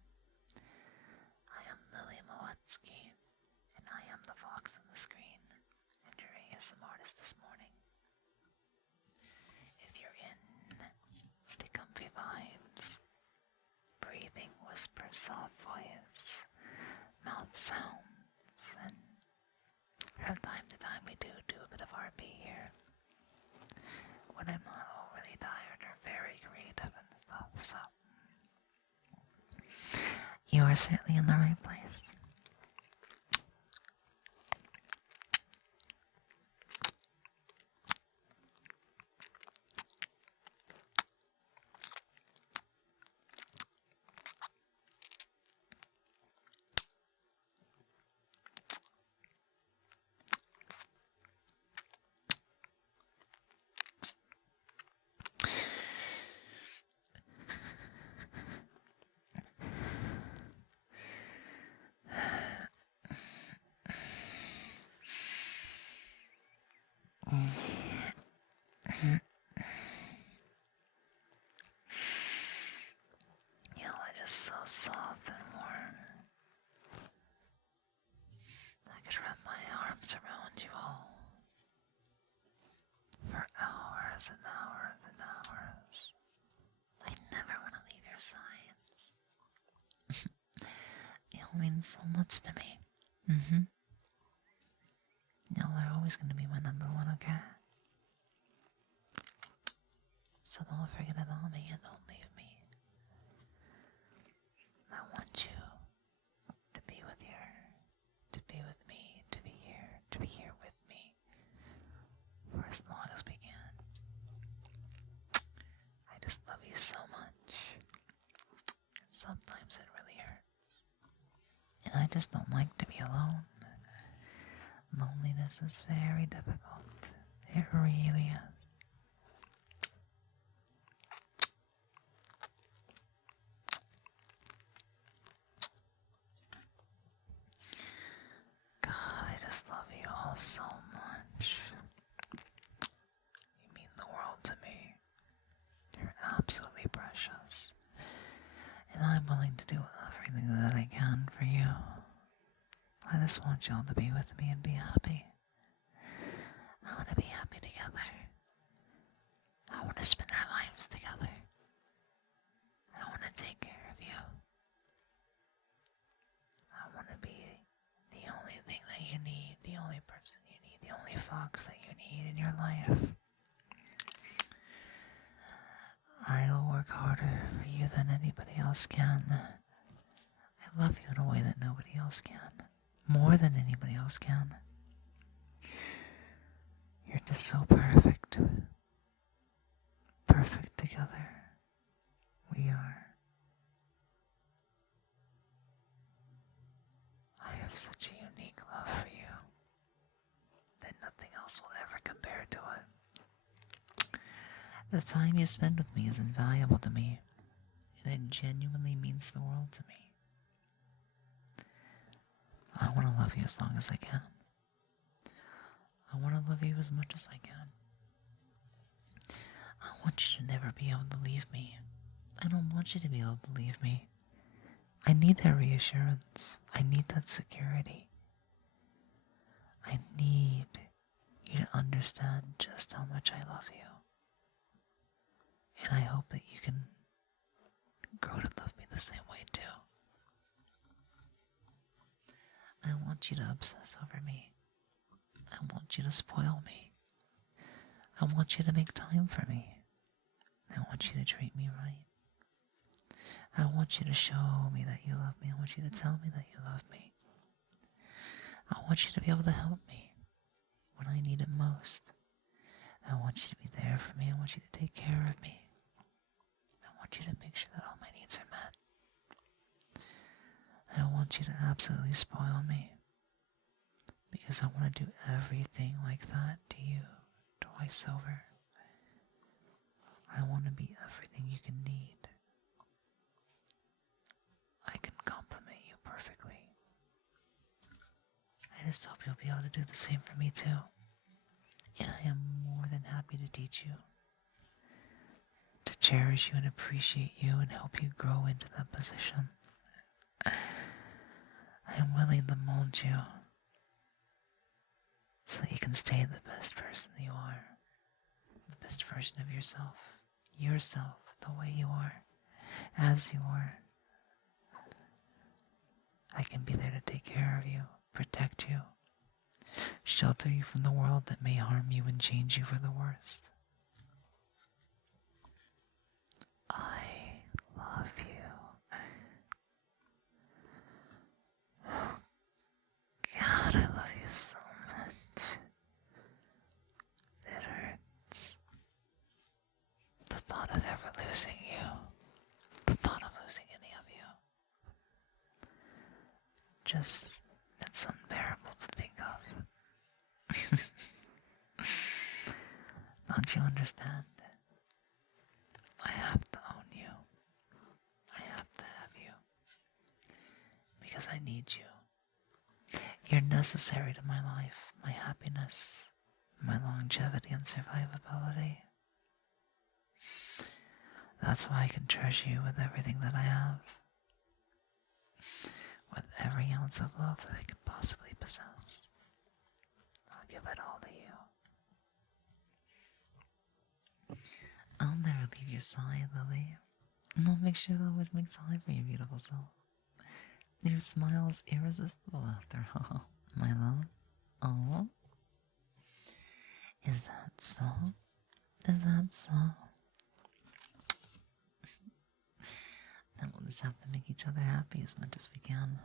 I am Lily Moetsuki, and I am the fox on the screen, and your ASM artist this morning. If you're in to comfy vibes, breathing whispers, soft voice, mouth sounds, and from time to time we do a bit of RP here. When I'm not overly tired or very creative and stuff, so you are certainly in the right place. all means so much to me. Mm-hmm. Y'all are always gonna be my number one, okay? So don't forget about me and don't leave me. I want you to be with me, to be here with me for as long as we can. I just love you so much. And sometimes it really hurts. And I just don't like to be alone. Loneliness is very difficult. It really is. God, I just love you all so much. You mean the world to me. You're absolutely precious. And I'm willing to do everything that I can for you. I just want y'all to be with me and be happy. I want to be happy together. I want to spend our lives together. I want to take care of you. I want to be the only thing that you need, the only person you need, the only fox that you need in your life. I will work harder for you than anybody else can. I love you in a way that nobody else can. More than anybody else can. You're just so perfect. Perfect together. We are. I have such a unique love for you that nothing else will ever compare to it. The time you spend with me is invaluable to me, and it genuinely means the world to me. I want to love you as long as I can. I want to love you as much as I can. I want you to never be able to leave me. I don't want you to be able to leave me. I need that reassurance. I need that security. I need you to understand just how much I love you. And I hope that you can grow to love me the same way too. I want you to obsess over me. I want you to spoil me. I want you to make time for me. I want you to treat me right. I want you to show me that you love me. I want you to tell me that you love me. I want you to be able to help me when I need it most. I want you to be there for me. I want you to take care of me. I want you to make sure that all my needs are met. I want you to absolutely spoil me. Because I want to do everything like that to you twice over. I want to be everything you can need. I can compliment you perfectly. I just hope you'll be able to do the same for me too. And I am more than happy to teach you, to cherish you and appreciate you and help you grow into that position. I am willing to mold you so that you can stay the best person that you are, the best version of yourself, the way you are, as you are. I can be there to take care of you, protect you, shelter you from the world that may harm you and change you for the worst. I love you. Oh, God, I love you so much. It hurts. The thought of ever losing you. The thought of losing any of you. Just, it's unbearable to think of. Don't you understand? I have to own you. I have to have you. Because I need you. You're necessary to my life, my happiness, my longevity and survivability. That's why I can treasure you with everything that I have. With every ounce of love that I could possibly possess. I'll give it all to you. I'll never leave your side, Lily. And I'll make sure to always make time for your beautiful self. Your smile's irresistible after all, my love. Oh, is that so? Is that so? Then we'll just have to make each other happy as much as we can.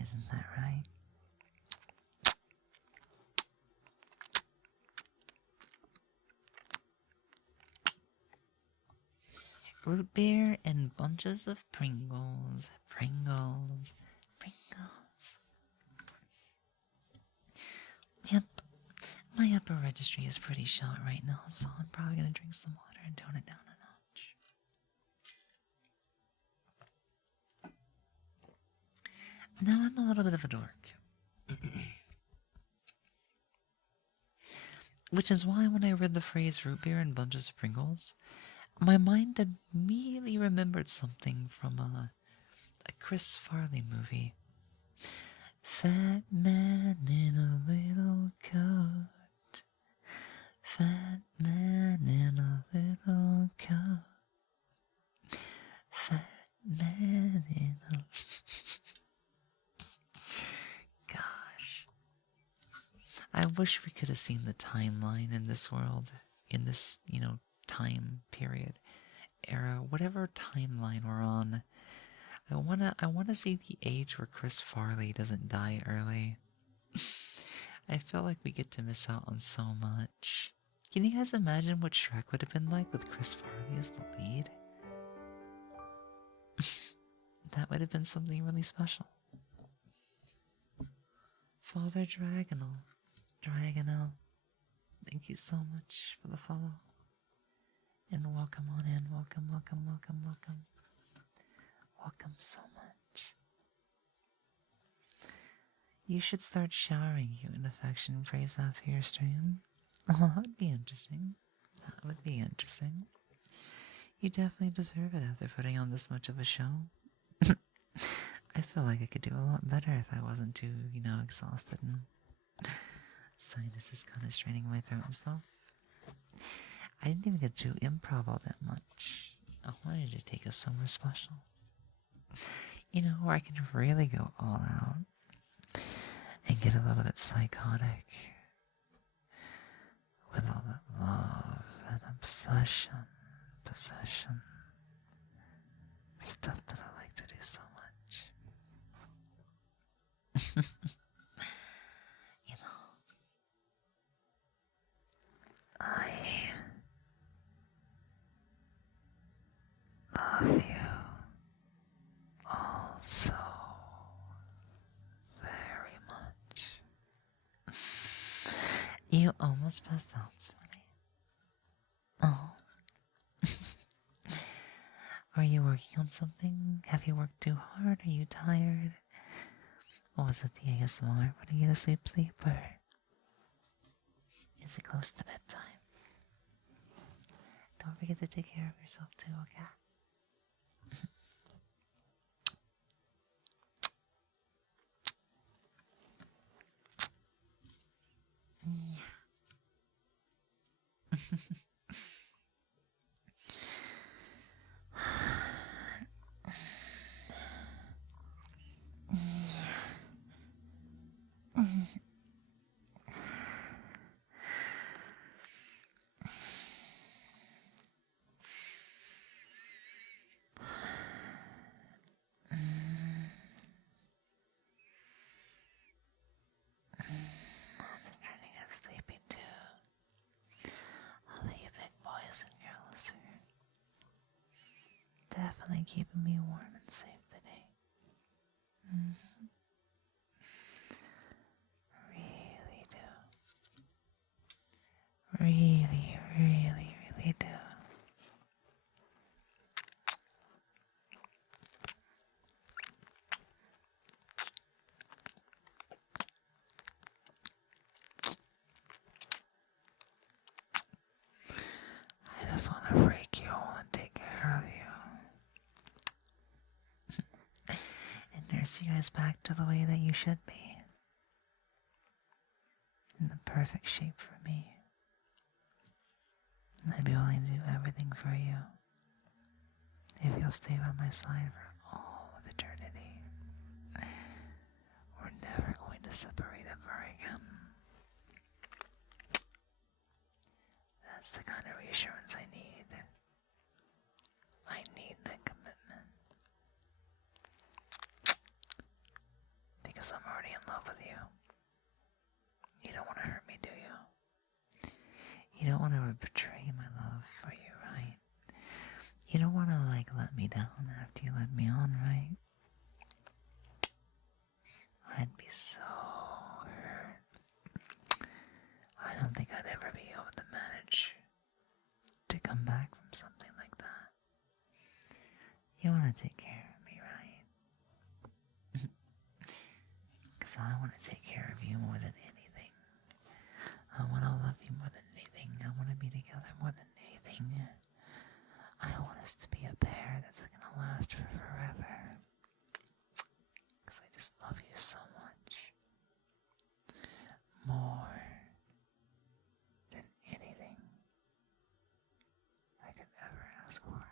Isn't that right? Root beer and bunches of Pringles. Pringles. Pringles. Yep. My upper registry is pretty shot right now, so I'm probably gonna drink some water and tone it down a notch. Now I'm a little bit of a dork. Which is why when I read the phrase root beer and bunches of Pringles, my mind immediately remembered something from a Chris Farley movie. Fat man in a little coat. Fat man in a little coat. Fat man in a... Gosh. I wish we could have seen the timeline in this world, in this, time period, era, whatever timeline we're on. I wanna see the age where Chris Farley doesn't die early. I feel like we get to miss out on so much. Can you guys imagine what Shrek would have been like with Chris Farley as the lead? That would have been something really special. Father Dragonel, thank you so much for the follow. And welcome on in, welcome. Welcome so much. You should start showering you an affection phrase after your stream. Oh, that would be interesting. You definitely deserve it after putting on this much of a show. I feel like I could do a lot better if I wasn't too, exhausted and sinuses kind of straining my throat and stuff. I didn't even get to improv all that much. I wanted to take us somewhere special. Where I can really go all out and get a little bit psychotic with all that love and obsession, possession, stuff that I like to do so much. I love you all so very much. You almost passed out, sweetie. Oh. Are you working on something? Have you worked too hard? Are you tired? Or was it the ASMR putting you to sleep, or is it close to bedtime? Don't forget to take care of yourself too, okay? Sleepy too. All of you big boys and girls are definitely keeping me warm and safe today. Really do. Really, really, really do. I just want to freak you all and take care of you. And nurse you guys back to the way that you should be. In the perfect shape for me. And I'd be willing to do everything for you. If you'll stay by my side for all of eternity. separate ever again. That's the kind of reassurance I need. I need that commitment. Because I'm already in love with you. You don't want to hurt me, do you? You don't want to betray my love for you, right? You don't want to, let me down after you let me on, right? I'd be so hurt. I don't think I'd ever be able to manage to come back from something like that. You want to take care of me, right? Because I want to take care of you more than anything. I want to love you more than anything. I want to be together more than anything. I want us to be a pair that's going to last for forever. Because I just love you so much. More than anything I could ever ask for.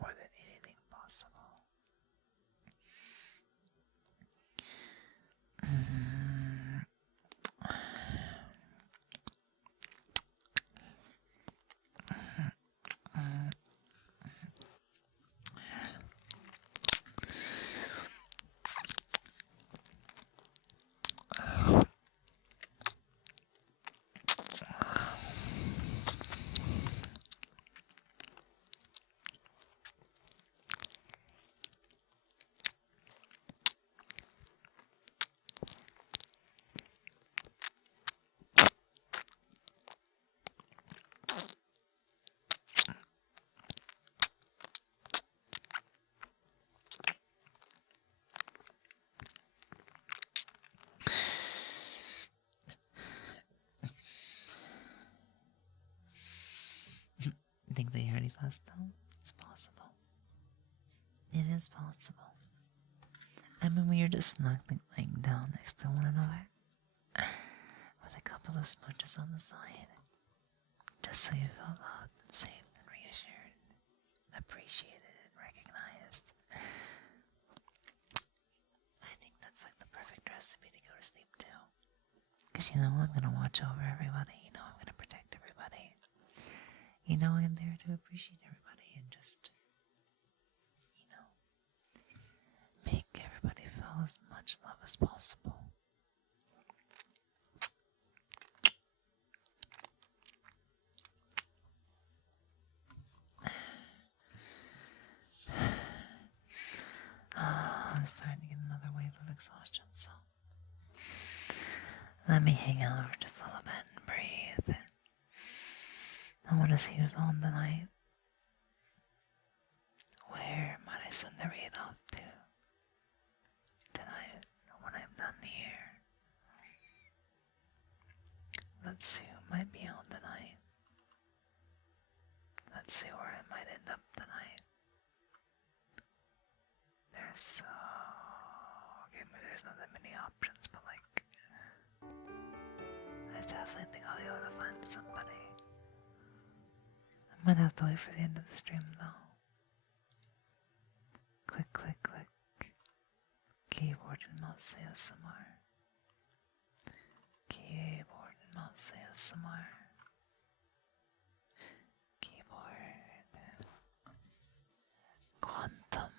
More than anything possible. Think they already passed though? It's possible. It is possible. I mean, we were just snuggling, laying down next to one another, with a couple of smooches on the side, just so you felt loved and safe and reassured, appreciated and recognized. I think that's like the perfect recipe to go to sleep to. Because you know I'm gonna watch over everybody. You know I'm gonna protect everybody. You know I'm there to appreciate everybody and just, make everybody feel as much love as possible. I'm starting to get another wave of exhaustion, so let me hang out for just a little bit and breathe. I want to see who's on tonight. Where might I send the read off to tonight when I'm done here? Let's see who might be on tonight. Let's see where I might end up tonight. There's not that many options, but I definitely think I'll be able to find somebody. I might have to wait for the end of the stream though. Click, click, click. Keyboard and mouse ASMR. Keyboard and mouse ASMR. Keyboard. Quantum.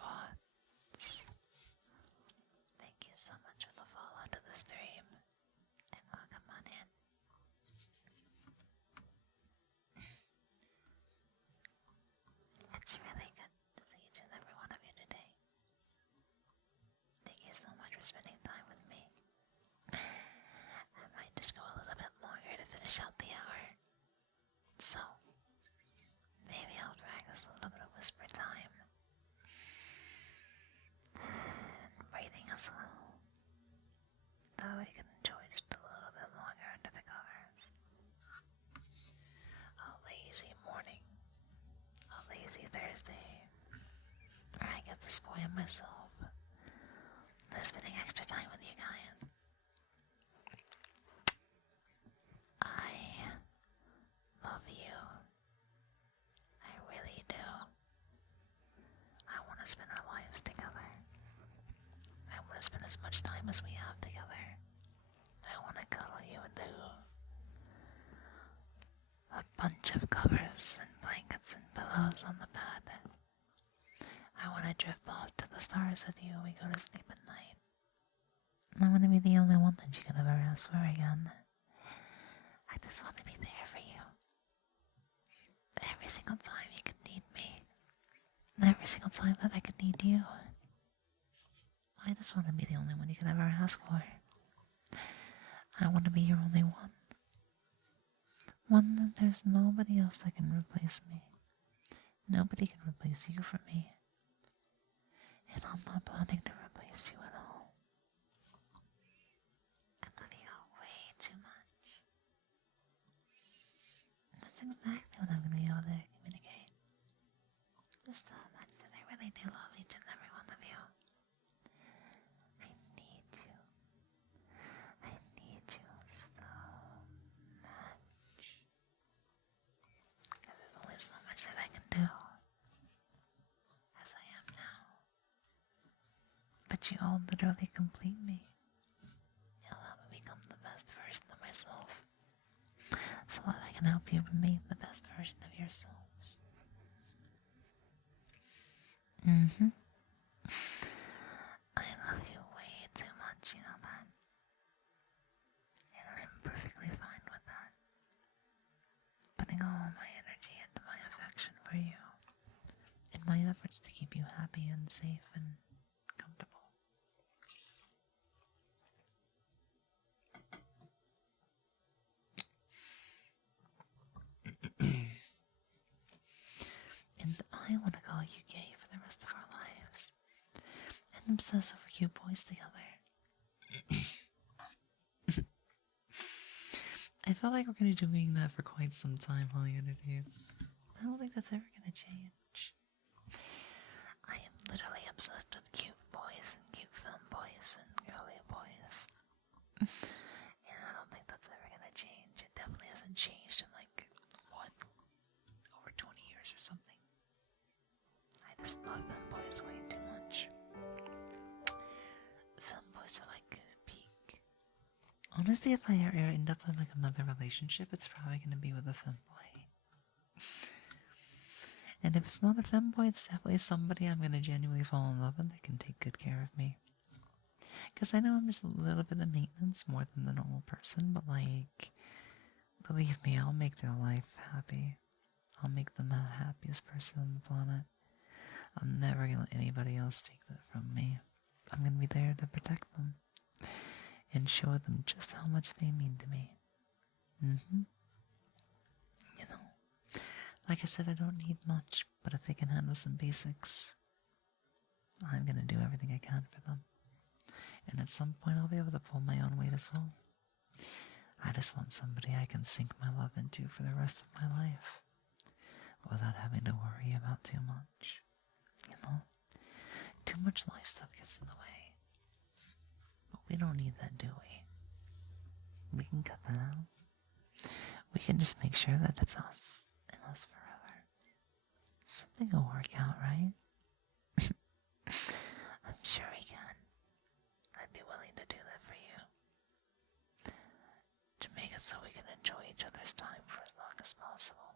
Watts. Thank you so much for the follow to the stream. And welcome on in. It's really good to see each and every one of you today. Thank you so much for spending time with me. I might just go a little bit longer to finish out the hour. So, maybe I'll practice a little bit of whisper time. And breathing as well. That way you can enjoy just a little bit longer under the covers. A lazy morning. A lazy Thursday. Where I get to spoil myself. Spending extra time with you guys. I love you. I really do. I want to spend our lives together. I want to spend as much time as we have together. I want to cuddle you into a bunch of covers and blankets and pillows on the bed. I want to drift off to the stars with you when we go to sleep at night. I want to be the only one that you can ever ask for again. I just want to be there for you. Every single time you can need me. Every single time that I can need you. I just want to be the only one you can ever ask for. I want to be your only one. One that there's nobody else that can replace me. Nobody can replace you for me. And I'm not planning to replace you at all. I love you way too much. That's exactly what I'm going to be able to communicate. Just so much that I really do love each and every one of you. I need you. I need you so much. Because there's only so much that I can do. As I am now. But you all literally complete me. You'll help me become the best version of myself. So that I can help you remain the best version of yourselves. I love you way too much, you know that. And I'm perfectly fine with that. Putting all my energy into my affection for you. In my efforts to keep you happy and safe and comfortable. And I want to call you gay for the rest of our lives. And obsess over you boys together. I feel like we're going to be doing that for quite some time, Yandere. I don't think that's ever going to change. I am literally obsessed with cute boys and cute femboys and girly boys. And I don't think that's ever going to change. It definitely hasn't changed in like, what, over 20 years or something. I just love femboys way too much. Femboys are like peak. Honestly, if I ever end up in like another relationship, it's probably going to be with a femboy. And if it's not a femboy, it's definitely somebody I'm going to genuinely fall in love with that can take good care of me. Because I know I'm just a little bit of maintenance more than the normal person, but like, believe me, I'll make their life happy. I'll make them the happiest person on the planet. I'm never going to let anybody else take that from me. I'm going to be there to protect them and show them just how much they mean to me. You know, like I said, I don't need much, but if they can handle some basics, I'm going to do everything I can for them. And at some point, I'll be able to pull my own weight as well. I just want somebody I can sink my love into for the rest of my life without having to worry about too much. You know? Too much life stuff gets in the way. But we don't need that, do we? We can cut that out. We can just make sure that it's us and us forever. Something will work out, right? I'm sure we can. I'd be willing to do that for you. To make it so we can enjoy each other's time for as long as possible.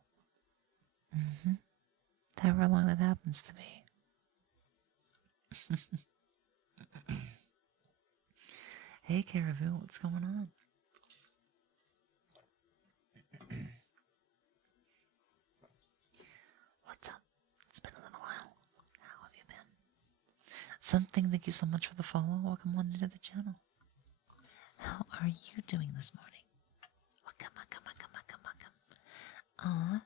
However long that happens to be. Hey, Caribou, what's going on? What's up? It's been a little while. How have you been? Something, thank you so much for the follow. Welcome on into the channel. How are you doing this morning? Welcome. Aw,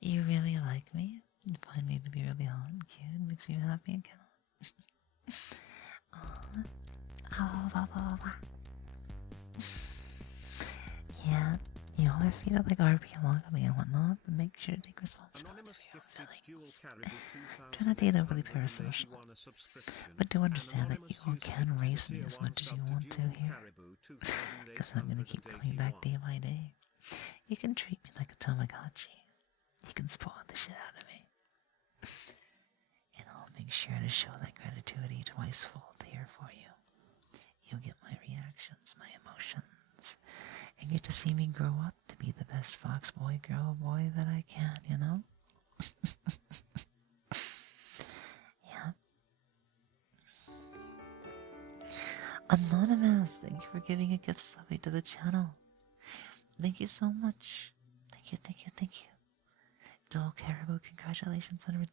you really like me? You find me to be really hot and cute? Makes you happy and yeah, you all are feeling like RP along with me and whatnot, but make sure to take responsibility for your feelings. Try not to get overly parasocial, but do understand that you all can race me as much as you want to here, because I'm going to keep coming back day by day. You can treat me like a Tamagotchi. You can spoil the shit out of me. And I'll make sure to show that gratitude twice fold here for you. You'll get my reactions, my emotions, and get to see me grow up to be the best fox boy, girl boy that I can, you know? Yeah. Anonymous, thank you for giving a gift slowly to the channel. Thank you so much. Thank you, thank you, thank you. Dull Caribou, congratulations on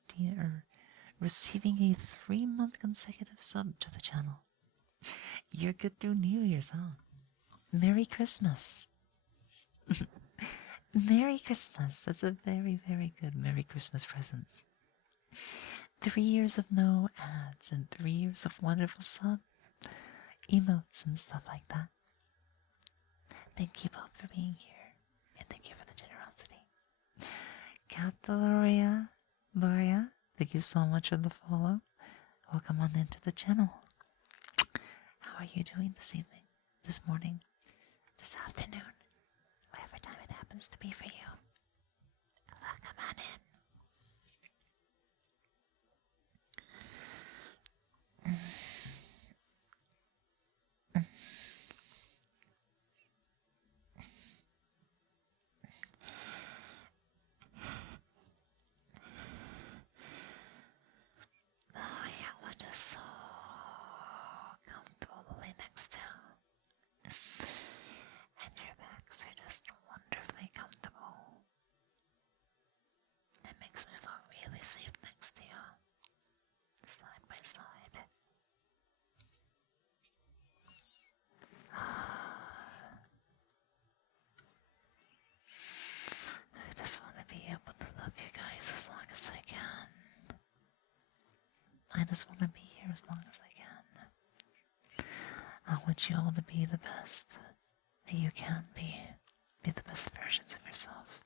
receiving a 3-month consecutive sub to the channel. You're good through New Year's, huh? Merry Christmas. Merry Christmas. That's a very, very good Merry Christmas presents. 3 years of no ads and 3 years of wonderful sub emotes and stuff like that. Thank you both for being here, and thank you for the generosity. Gloria, thank you so much for the follow. Welcome on into the channel. How are you doing this evening, this morning, this afternoon, whatever time it happens to be for you? Welcome on in. Oh yeah, we're just so comfortable to lay next to. And your backs are just wonderfully comfortable. It makes me feel really safe next to you. Side by side. I just want to be able to love you guys as long as I can. I just want to be here as long as I can. I want you all to be the best that you can be. Be the best versions of yourself.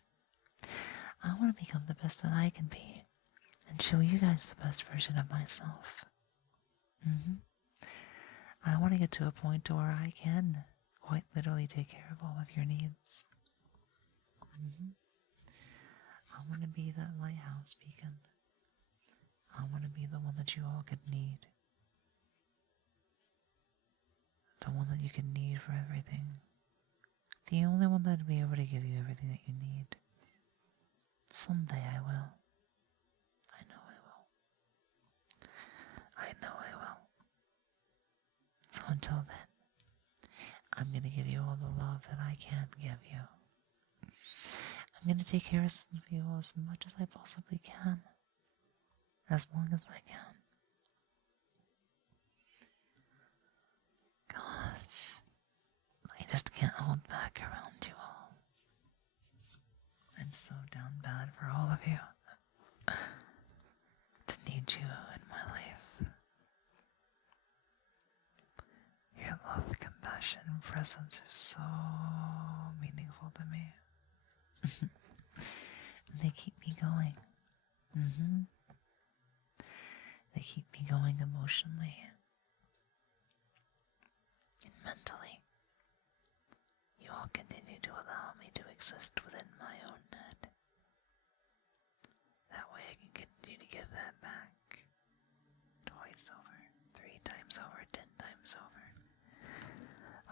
I want to become the best that I can be and show you guys the best version of myself. I want to get to a point to where I can quite literally take care of all of your needs. I want to be that lighthouse beacon. I want to be the one that you all could need. The one that you could need for everything. The only one that will be able to give you everything that you need. Someday I will. I know I will. I know I will. So until then, I'm going to give you all the love that I can give you. I'm going to take care of you as much as I possibly can. As long as I can. Gosh, I just can't hold back around you all. I'm so down bad for all of you. To need you in my life. Your love, compassion, and presence are so meaningful to me. They keep me going. They keep me going emotionally and mentally. You all continue to allow me to exist within my own head. That way I can continue to give that back. Twice over, 3 times over, 10 times over.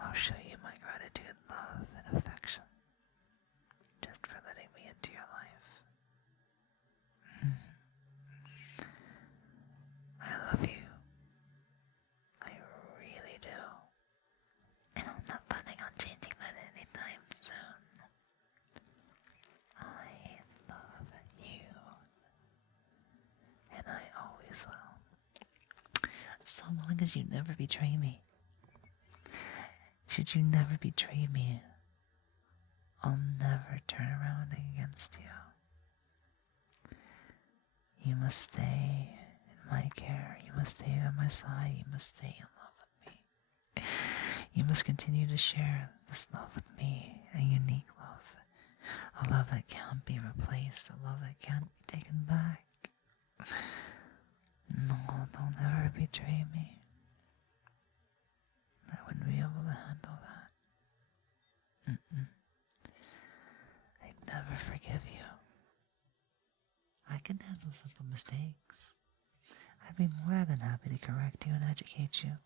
I'll show you my gratitude, love, and affection. Just for letting me into your life. I love you. I really do. And I'm not planning on changing that anytime soon. I love you. And I always will. So long as you never betray me. Should you never betray me, I'll never turn around against you. You must stay in my care. You must stay by my side. You must stay in love with me. You must continue to share this love with me, a unique love. A love that can't be replaced. A love that can't be taken back. No, don't ever betray me. I wouldn't be able to handle that. I'd never forgive you. I can handle simple mistakes. I'd be more than happy to correct you and educate you.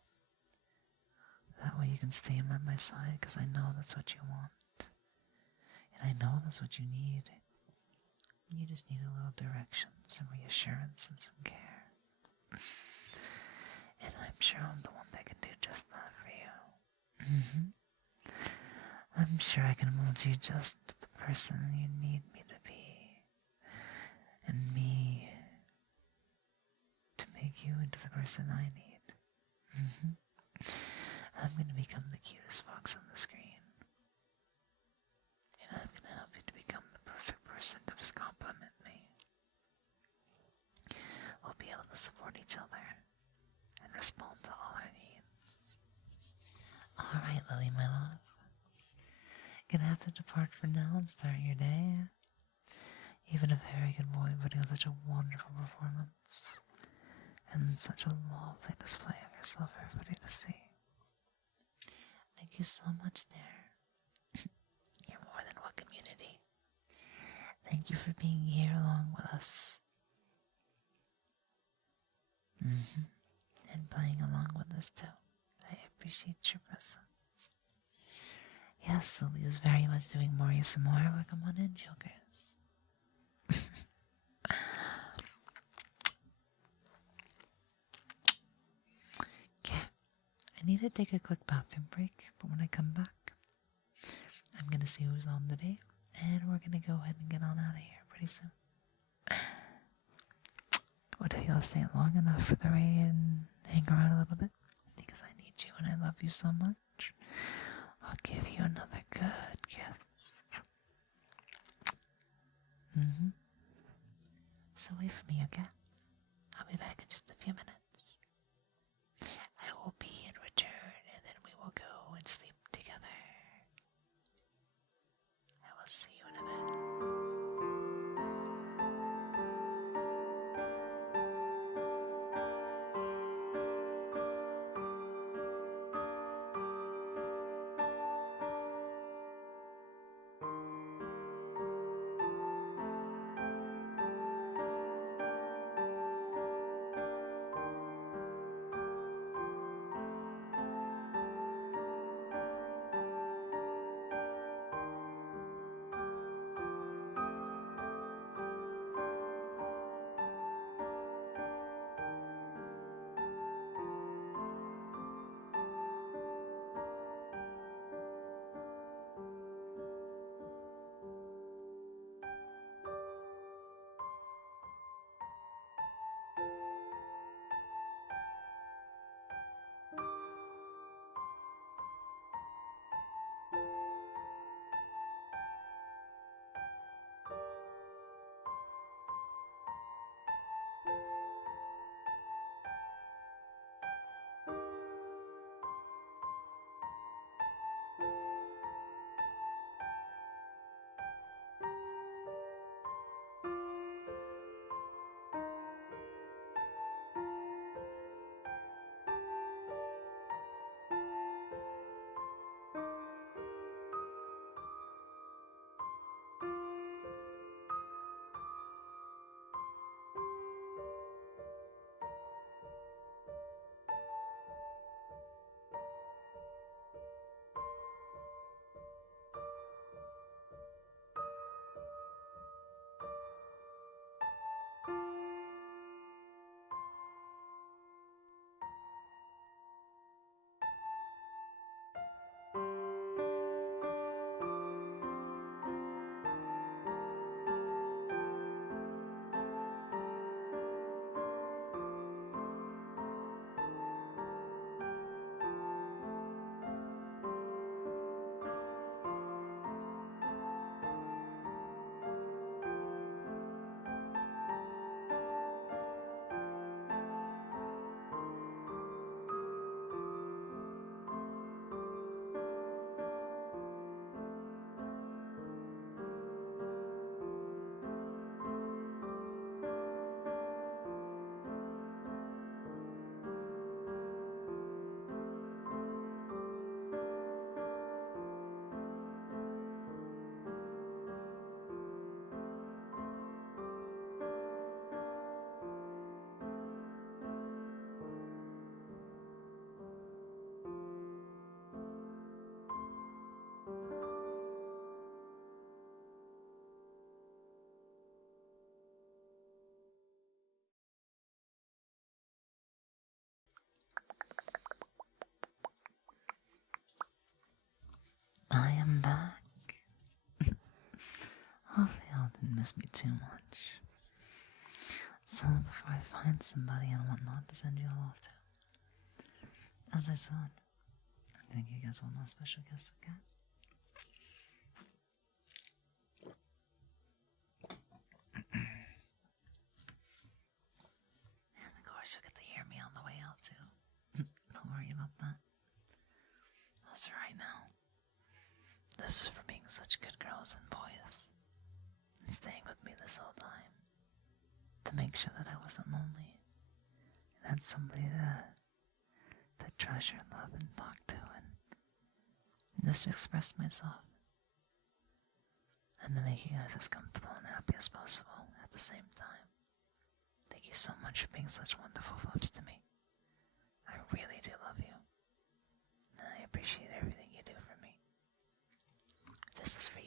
That way you can stay by my side, because I know that's what you want. And I know that's what you need. You just need a little direction, some reassurance, and some care. And I'm sure I'm the one that can do just that for you. I'm sure I can mold you just to the person you need me to be. And me to make you into the person I need. I'm going to become the cutest fox on the screen. And I'm going to help you to become the perfect person to just compliment me. We'll be able to support each other and respond to all our needs. Alright, Lily, my love. Gonna have to depart for now and start your day. You've been a very good boy, putting on such a wonderful performance. And such a lovely display of yourself for everybody to see. Thank you so much, there. You're more than welcome, community. Thank you for being here along with us. And playing along with us too. I appreciate your presence. Yes, Lily is very much doing more ASMR. Welcome on in, jokers. Okay, I need to take a quick bathroom break, but when I come back, I'm gonna see who's on today, and we're gonna go ahead and get on out of here pretty soon. What if y'all stay long enough for the raid and hang around a little bit? Because I need you and I love you so much. I'll give you another good kiss. So wait for me, okay? I'll be back in just a few minutes. I will be in return, and then we will go and sleep together. I will see you in a bit. miss me too much. So before I find somebody and whatnot to send you all off to, as I said, I'm gonna give you guys one last special kiss, okay? And of course you'll get to hear me on the way out too. Don't worry about that. That's right now. This is for being such good girls and boys. And staying with me this whole time. To make sure that I wasn't lonely. And had somebody to treasure, love, and talk to, and just express myself. And to make you guys as comfortable and happy as possible at the same time. Thank you so much for being such wonderful loves to me. I really do love you. And I appreciate everything you do for me. This is for you.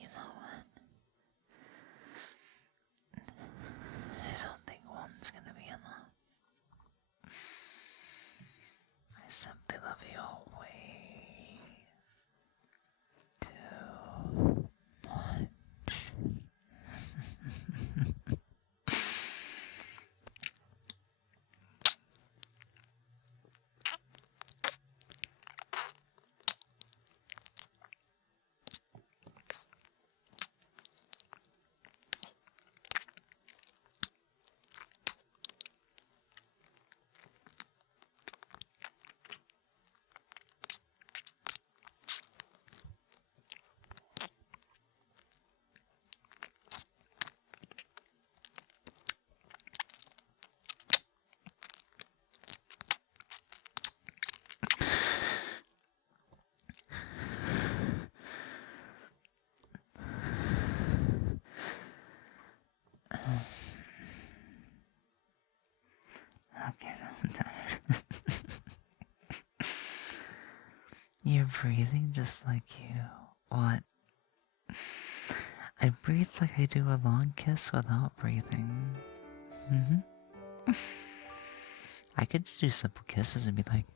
You know what? I don't think one's gonna be enough. I simply love you way too much. Okay, I'm tired. You're breathing just like you. What? I breathe like I do a long kiss without breathing. I could just do simple kisses and be like,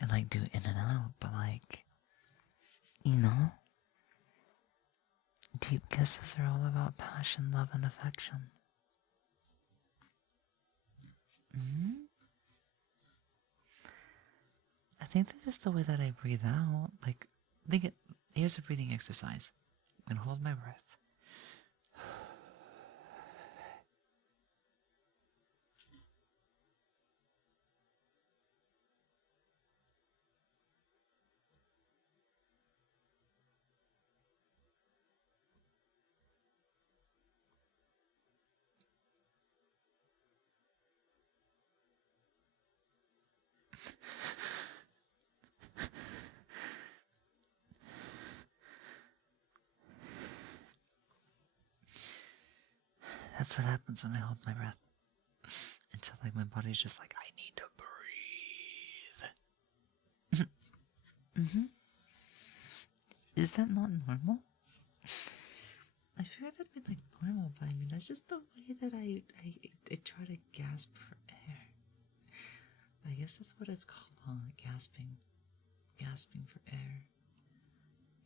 and like do in and out, but like, you know, deep kisses are all about passion, love, and affection. I think that's just the way that I breathe out. Like, here's a breathing exercise. I'm gonna hold my breath. That's what happens when I hold my breath. Until like my body's just like, I need to breathe. Is that not normal? I figured that'd be like normal, but I mean that's just the way that I try to gasp for air. I guess that's what it's called, huh? Gasping. Gasping for air.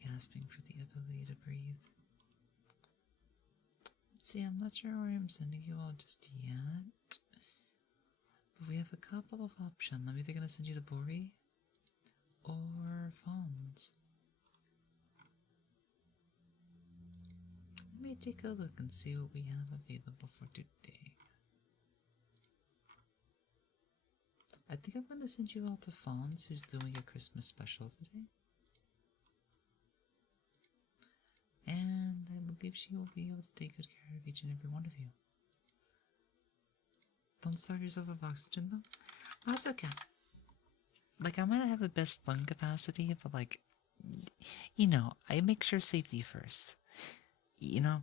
Gasping for the ability to breathe. See, I'm not sure where I'm sending you all just yet. But we have a couple of options. I'm either going to send you to Bori or Fawns. Let me take a look and see what we have available for today. I think I'm going to send you all to Fawns, who's doing a Christmas special today. believe she will be able to take good care of each and every one of you. Don't starve yourself of oxygen, though. Oh, that's okay. Like, I might not have the best lung capacity, but, like, you know, I make sure safety first. You know?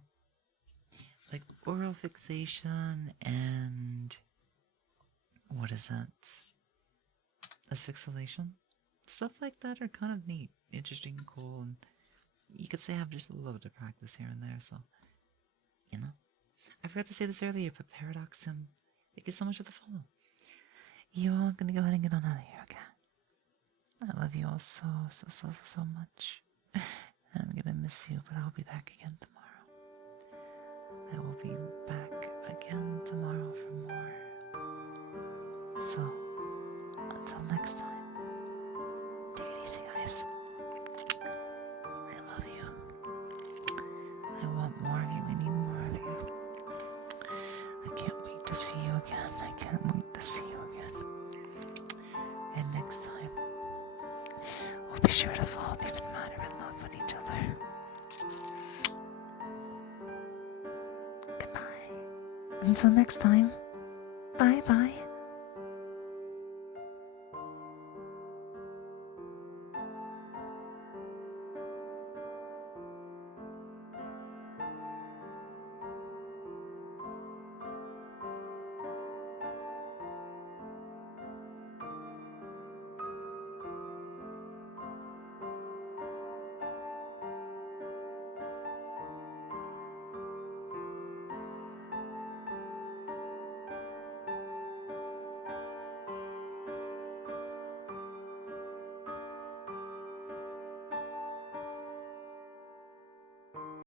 Like, oral fixation and... what is that? Asphyxiation? Stuff like that are kind of neat, interesting, and cool, and you could say I have just a little bit of practice here and there, so... you know? I forgot to say this earlier, but Paradoxum, thank you so much for the follow. You all gonna go ahead and get on out of here, okay? I love you all so much. I'm gonna miss you, but I'll be back again tomorrow. I will be back again tomorrow for more. So, until next time, take it easy, guys. I love you. I want more of you. I need more of you. I can't wait to see you again. I can't wait to see you again. And next time, we'll be sure to fall even madder in love with each other. Goodbye. Until next time, bye bye.